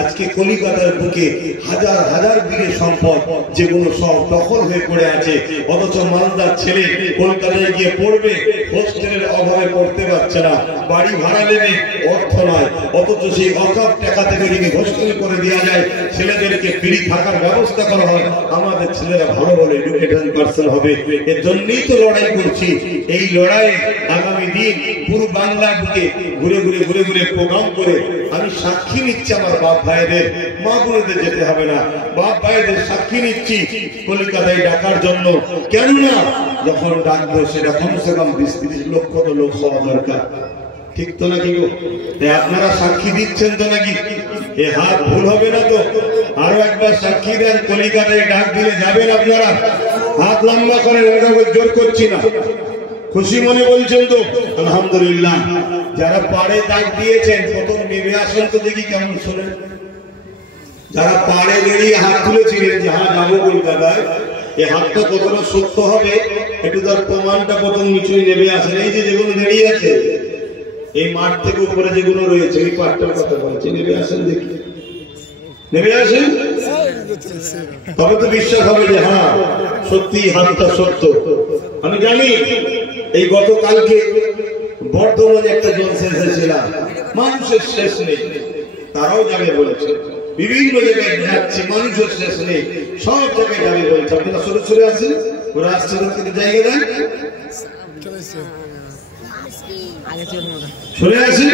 আজকে কলিকাতার বুকে হাজার হাজার বিঘে সম্পদ, যেগুলো সব দখল হয়ে পড়ে আছে, অথচ মালদার ছেলে কলকাতায় গিয়ে পড়বে, হোস্টেলের অভাবে পড়তে পারছে না, বাড়ি ভাড়া নেবে, অর্থ নয়, অথচ সেই ওয়াকফ টাকা থেকে যদি হোস্টেল করে দেওয়া যায়, ছেলেদেরকে ফ্রি থাকার ব্যবস্থা করা হয়, আমাদের ছেলেরা ভালো ভালো এডুকেটেড পার্সন হবে। এর জন্যই তো লড়াই করছি। এই লড়াই আগামী দিন পুরো বাংলা বুকে ঘুরে ঘুরে ঘুরে ঘুরে প্রোগ্রাম করে আমি সাক্ষী নিচ্ছি, আমার বাপ ভাইদের, মা বোনদের যেতে হবে না, বাপ ভাইদের সাক্ষী নিচ্ছি কলকাতায় ডাকার জন্য। কেননা যখন ডাকবো সেটা কমসে কম 20-30 লক্ষ তো লোক হওয়া দরকার, ঠিক তো নাকি গো? আপনারা সাক্ষী দিচ্ছেন তো নাকি? এ হাত ভুল হবে না তো? আরো একবার সাক্ষী দেন, কলিকাতায় ডাক দিলে যাবেন আপনারা? হাত লম্বা করেন, জোর করছি না, খুশি মনে বলছেন তো? আলহামদুলিল্লাহ। যারা পাড়ে ডাক দিয়েছেন প্রথম নেমে আসেন তো দেখি কেমন শোনেন। যারা পাড়ে দাঁড়িয়ে হাত তুলেছিলেন যে হ্যাঁ যাবো কলকাতায়, এই হাতটা কতটা সত্য হবে একটু তার প্রমাণটা প্রথম নিচুই নেমে আসেন। এই যে যেগুলো দাঁড়িয়ে আছে, এই মাঠ থেকে উপরে যেগুলো রয়েছে, এই পাঠটার কথা বলছি, নেমে আসেন দেখি, নেমে আসেন, তবে তো বিশ্বাস হবে যে হ্যাঁ সত্যি হাতটা সত্য। আমি জানি এই গতকালকে বর্ধমানে একটা জলসা এসেছিলাম, মানুষের শেষ নেই, তারাও যাবে বলেছে, বিভিন্ন জায়গায় যাচ্ছে, মানুষের শেষ নেই, সব জায়গায় যাবে বলেছে। আপনারা সরে সরে আসেন, ওরা আসছে কিন্তু জায়গা দেন, সরে আসেন।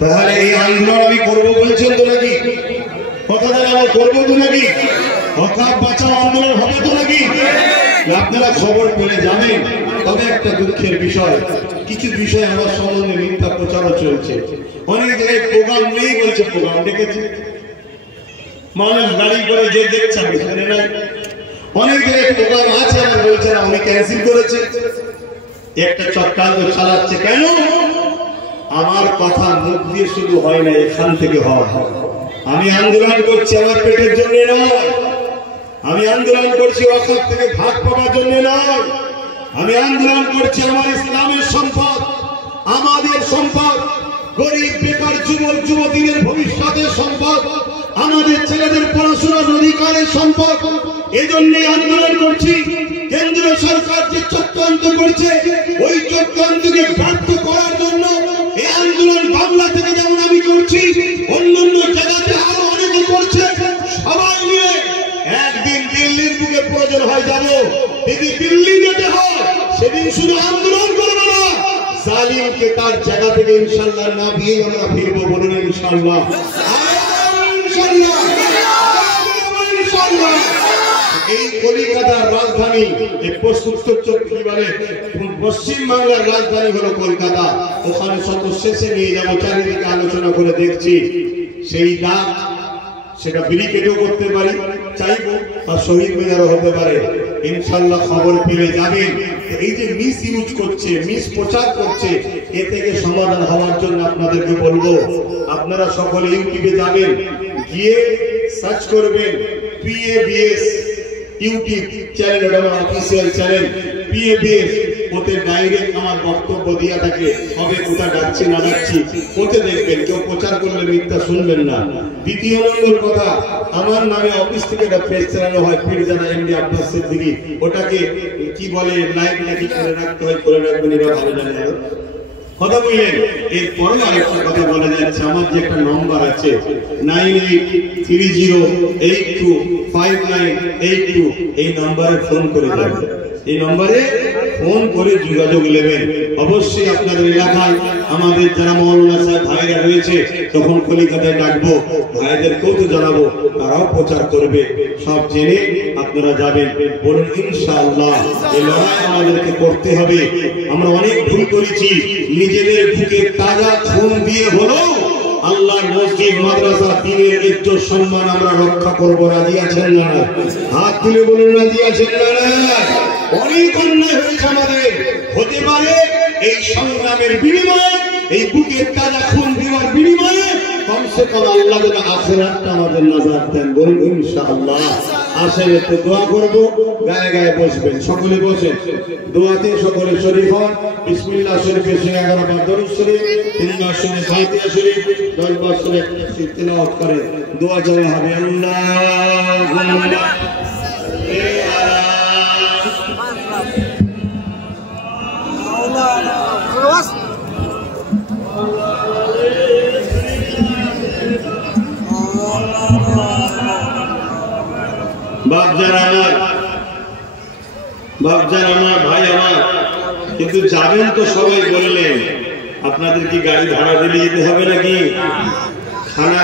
তাহলে এই আন্দোলন আমি করবো বলছেন তো নাকি? কথা দেন, আমার করবো তো নাকি? ওয়াকফ বাঁচাও আন্দোলন হবে তো নাকি? আপনারা খবর পেলে জানেন। তবে একটা দুঃখের বিষয়, কিছু বিষয় আমার সম্বন্ধে মিথ্যা প্রচারও চলছে। অনেক জায়গায় প্রোগ্রাম নেই বলছে, প্রোগ্রাম ডেকেছে, মানুষ গাড়ি করে যে দেখছে সেখানে নাই। অনেক জায়গায় প্রোগ্রাম আছে, আমার বলছে না, উনি ক্যান্সেল করেছে। একটা চক্রান্ত চালাচ্ছে। কেন? আমার কথা মুখ দিয়ে শুরু হয় না, এখান থেকে হওয়া। আমি আন্দোলন করছি আমার পেটের জন্য নয়, আমি আন্দোলন করছি ওয়াকফ থেকে ভাগ পাওয়ার জন্য নয়, আমি আন্দোলন করছি আমার ইসলামের সম্পদ, আমাদের সম্পদ, গরিব বেকার যুবক যুবতীদের ভবিষ্যতের সম্পদ, আমাদের ছেলেদের পড়াশোনার অধিকারের সম্পদ। এজন্যই আন্দোলন করছি। কেন্দ্রীয় সরকার যে চক্রান্ত করছে, ওই চক্রান্তকে ব্যর্থ করার জন্য এই আন্দোলন বাংলা থেকে যেমন আমি করছি, অন্যান্য জায়গাতে আরো অনেকে করছে। সবাই নিয়ে একদিন দিল্লির বুকে প্রয়োজন হয় যাব, যদি দিল্লি যেতে হয় সেদিন শুধু আন্দোলন করবে না, জালিমকে তার জায়গা থেকে ইনশাআল্লাহ না দিয়ে আমরা ফিরবো, বলুন ইনশাআল্লাহ। এই কলিকাতার রাজধানী, পশ্চিম বাংলার রাজধানী হলো কলকাতা। ওখানে শত শেষে নিয়ে যাবো, চারিদিকে আলোচনা করে দেখছি সেই দাগ সেটা ব্যারিকেডও করতে পারি, চাইবো, আর শহীদ মিনারও হতে পারে। ইনশাআল্লাহ খবর পেয়ে যাবেন। এই যে মিস ইউজ করছে, মিস প্রচার করছে, এ থেকে সমাধান হওয়ার জন্য আপনাদেরকে বলবো, আপনারা সকলে ইউটিউবে যাবেন, গিয়ে সার্চ করবেন PABS ইউটিউব চ্যানেল, এটা আমার অফিসিয়াল চ্যানেল PABS। ওতে ডাইরেক্ট আমার বক্তব্য দিয়া থাকে, হবে কোথায় যাচ্ছি না যাচ্ছি ওতে দেখবেন। কেউ প্রচার করলে মিথ্যা শুনবেন না। দ্বিতীয় নম্বর কথা, আমার নামে অফিস থেকে একটা পেজ চালানো হয়, পীরজাদা এমডি আব্বাস সিদ্দিকী। ওটাকে কি বলে, লাইভ নাকি করে রাখতে হয়, করে রাখবেন, এটা ভালো জানে কথা বললেন। এরপরে আরেকটা কথা বলা যাচ্ছে, আমার যে একটা নম্বর আছে 9830825982, এই নম্বরে ফোন করে যাবেন। এই নম্বরে ফোন করে যোগাযোগ নেবেন। অবশ্যই আপনাদের এলাকায় আমাদের যারা মৌলানা সাহেব ভাইরা রয়েছে, তখন কলিকাতায় ডাকবো, ভাইদেরকেও তো জানাবো, তারাও প্রচার করবে। সব জেনে আপনারা যাবেন, বলুন ইনশাআল্লাহ। এই লড়াই আমাদেরকে করতে হবে। আমরা অনেক ভুল করেছি, নিজেদের বুকে তাজা খুন দিয়ে হলো আল্লাহর মসজিদ মাদ্রাসা দ্বীনের ইজ্জত সম্মান আমরা রক্ষা করবো। রাজি আছেন না? হাত তুলে বলুন রাজি আছেন না? অনেক অন্যায় হয়েছে আমাদের, হতে পারে এই সংগ্রামের বিনিময়ে, এই বুকের তাজা খুন দেওয়ার বিনিময়ে কমসে কম আল্লাহ যেন আখিরাতটা আমাদের নাজাত দেন, বলুন ইনশাআল্লাহ। আসেন একটু দোয়া করবো, গায়ে গায়ে বসবেন, সকলে বসেন। দোয়াতে সকলে শরীফ হন। বিসমিল্লাহ শরীফের সঙ্গে 11 বার দরুদ শরীফ, 3 বার সঙ্গে ফাতিহা শরীফ, 10 বার সঙ্গে তিলাওয়াত করে দোয়া চাওয়া হবে। আল্লাহুম্মা বাপজান আমার, ভাই আমার, কিন্তু যাবেন তো সবাই বললেন, আপনাদের কি গাড়ি ভাড়া দিলে যেতে হবে নাকি? খানা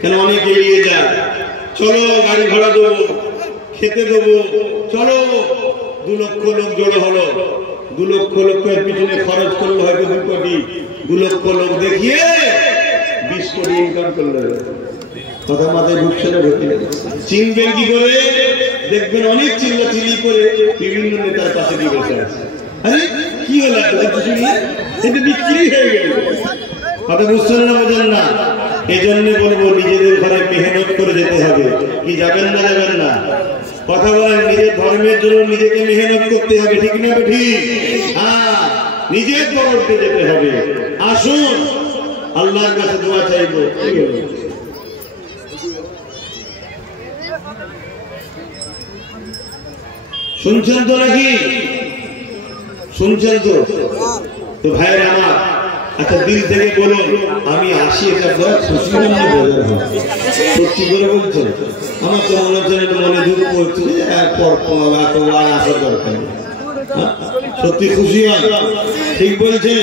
কেন অনেকে নিয়ে যায়, চলো গাড়ি ভাড়া দেবো, খেতে দেবো, চলো। 2 লক্ষ লোক জড়ো হলো, 2 লক্ষ লোকের পিছনে খরচ করলো হয়তো 2 কোটি, 2 লক্ষ লোক দেখিয়ে 20 কোটি ইনকাম করলো। কথা মাথায় ঢুকছে না? চিনবেন কি করে? দেখবেন অনেক চিল্লাচিল্লি করে বিভিন্ন নেতার পাশে দিয়ে বসে আছে। আরে কি হলো, এটা বিক্রি হয়ে গেল। কথা বুঝছেন না? বোঝেন না? এই জন্য বলবো, নিজেদের ঘরে মেহনত করে যেতে হবে। কি যাবেন না? যাবেন না? কথা বলেন, নিজের ধর্মের জন্য নিজেকে মেহনত করতে হবে, ঠিক না? ঠিক। হ্যাঁ, নিজের তরফে যেতে হবে। আসুন আল্লাহর কাছে দোয়া চাইবো। শুনছেন তো নাকি? শুনছেন তো ভাইয়ের আমার? আচ্ছা, দিল থেকে বলুন আমি আসি, এটা খুশি না বোঝার হয়? সত্যি করে বলছেন? আমার তো মনে হচ্ছে মনে দুঃখ করছে, এরপর আসার দরকার নেই। সত্যি খুশি হয়? ঠিক বলছেন?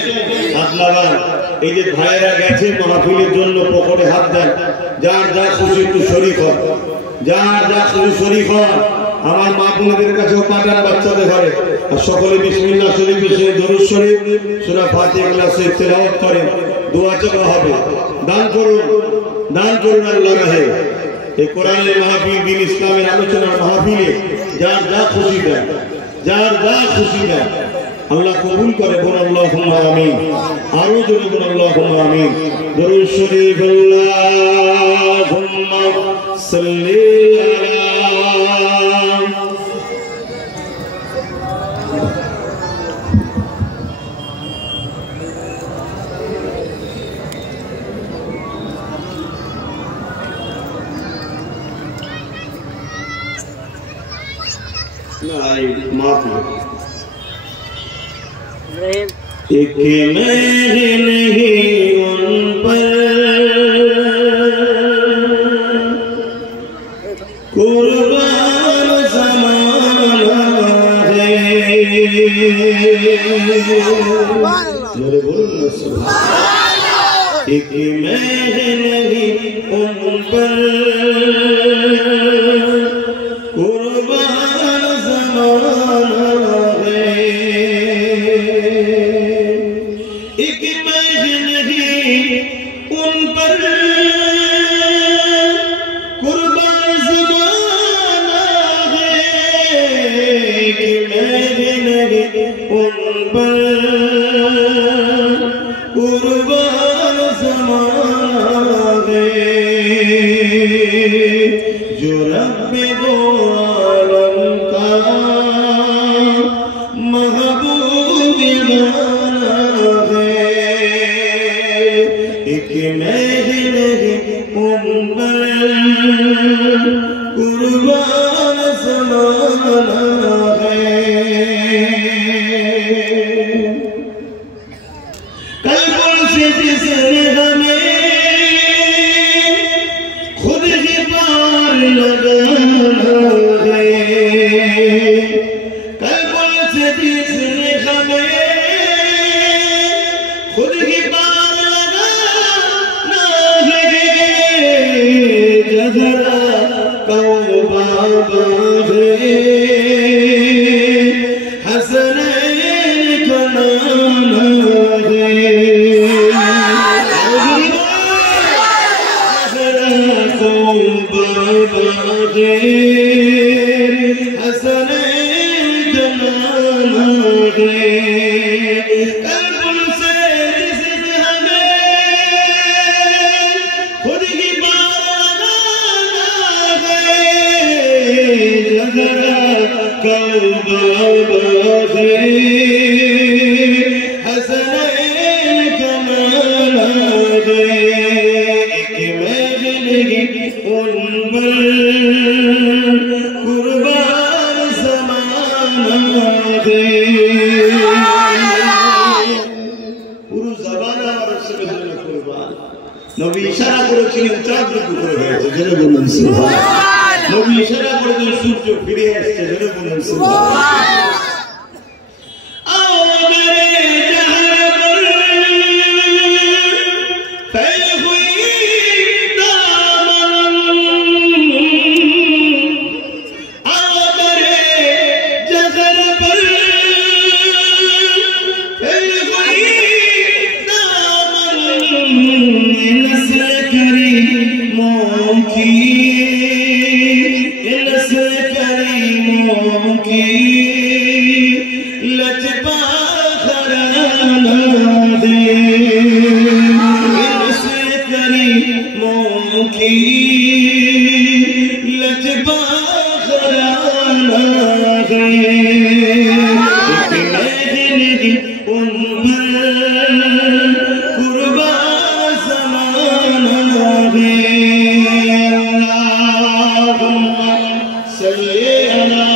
হাত লাগান। এই যে ভাইয়েরা গেছে মাহফিলের জন্য, পকেটে হাত দেন। যার যা খুশি একটু শরীক হন, যার যা খুশি শরীক হন। আমার মা বোনদের কাছেও পাঠান, বাচ্চাদের ঘরে। আর সকলে বিসমিল্লাহ শরীফের সঙ্গে দরুদ শরীফ, সূরা ফাতিহা ক্লাসে তেলাওয়াত করেন, দোয়া চাওয়া হবে। দান করুন, দান করুন আল্লাহর রাহে। এই কোরআনের মাহফিল, দ্বীন ইসলামের আলোচনার মাহফিলে যার যা খুশি দেন, যার যা খুশি দেন, আল্লাহ কবুল করে। বলুন আল্লাহুম্মা আমিন। আরো জোরে বলুন আল্লাহুম্মা আমিন। দরুদ শরীফ। আল্লাহুম্মা সাল্লি আলা एक नहीं उन पर कुर्बान ज़माना है। एक महल नहीं उन पर कुर्बान ज़माना है। एक महल नहीं उन पर कुर्बान ज़माना है। एक महल नहीं उन पर कुर्बान ज़माना है। जो रब्बे दो आलम का महबूब गाना है। एक महल उन पर कुर्बान ज़माना है। कल्बों से जिसने हमें खुद ही पार लगाना है। कल्बों से जिसने हमें खुद ही पार लगाना है। जहरा कौबा है हसनैन का नाना है। जहरा कौबा है हसनैन का नाना है। कल्बों से जिसने हमें खुद ही पार लगाना है। जहरा कौबा है हसनैन का नाना है। एक महल उन पर कुर्बान ज़माना है। পুরো জামানা আমার রাসূলের জন্য কুরবান। নবী ইশারা করেছিলেন চাঁদ টুকরো হয়েছে, জেনে বলুন সুবহান। নবী ইশারা করেছেন সূর্য ফিরে আসছে, জেনে বলুন সুবহান। आओ मेरे जहर पर फैल हुई दामन। आओ मेरे जहर पर फैल हुई दामन। नस्ल करीमों की नस्ल करीमों की लचपा खराना दे। नस्ल करीमों की लचपा खराना दे। एक महल उन पर कुर्बान ज़माना है। अल्लाहुम्मा सल्ली अला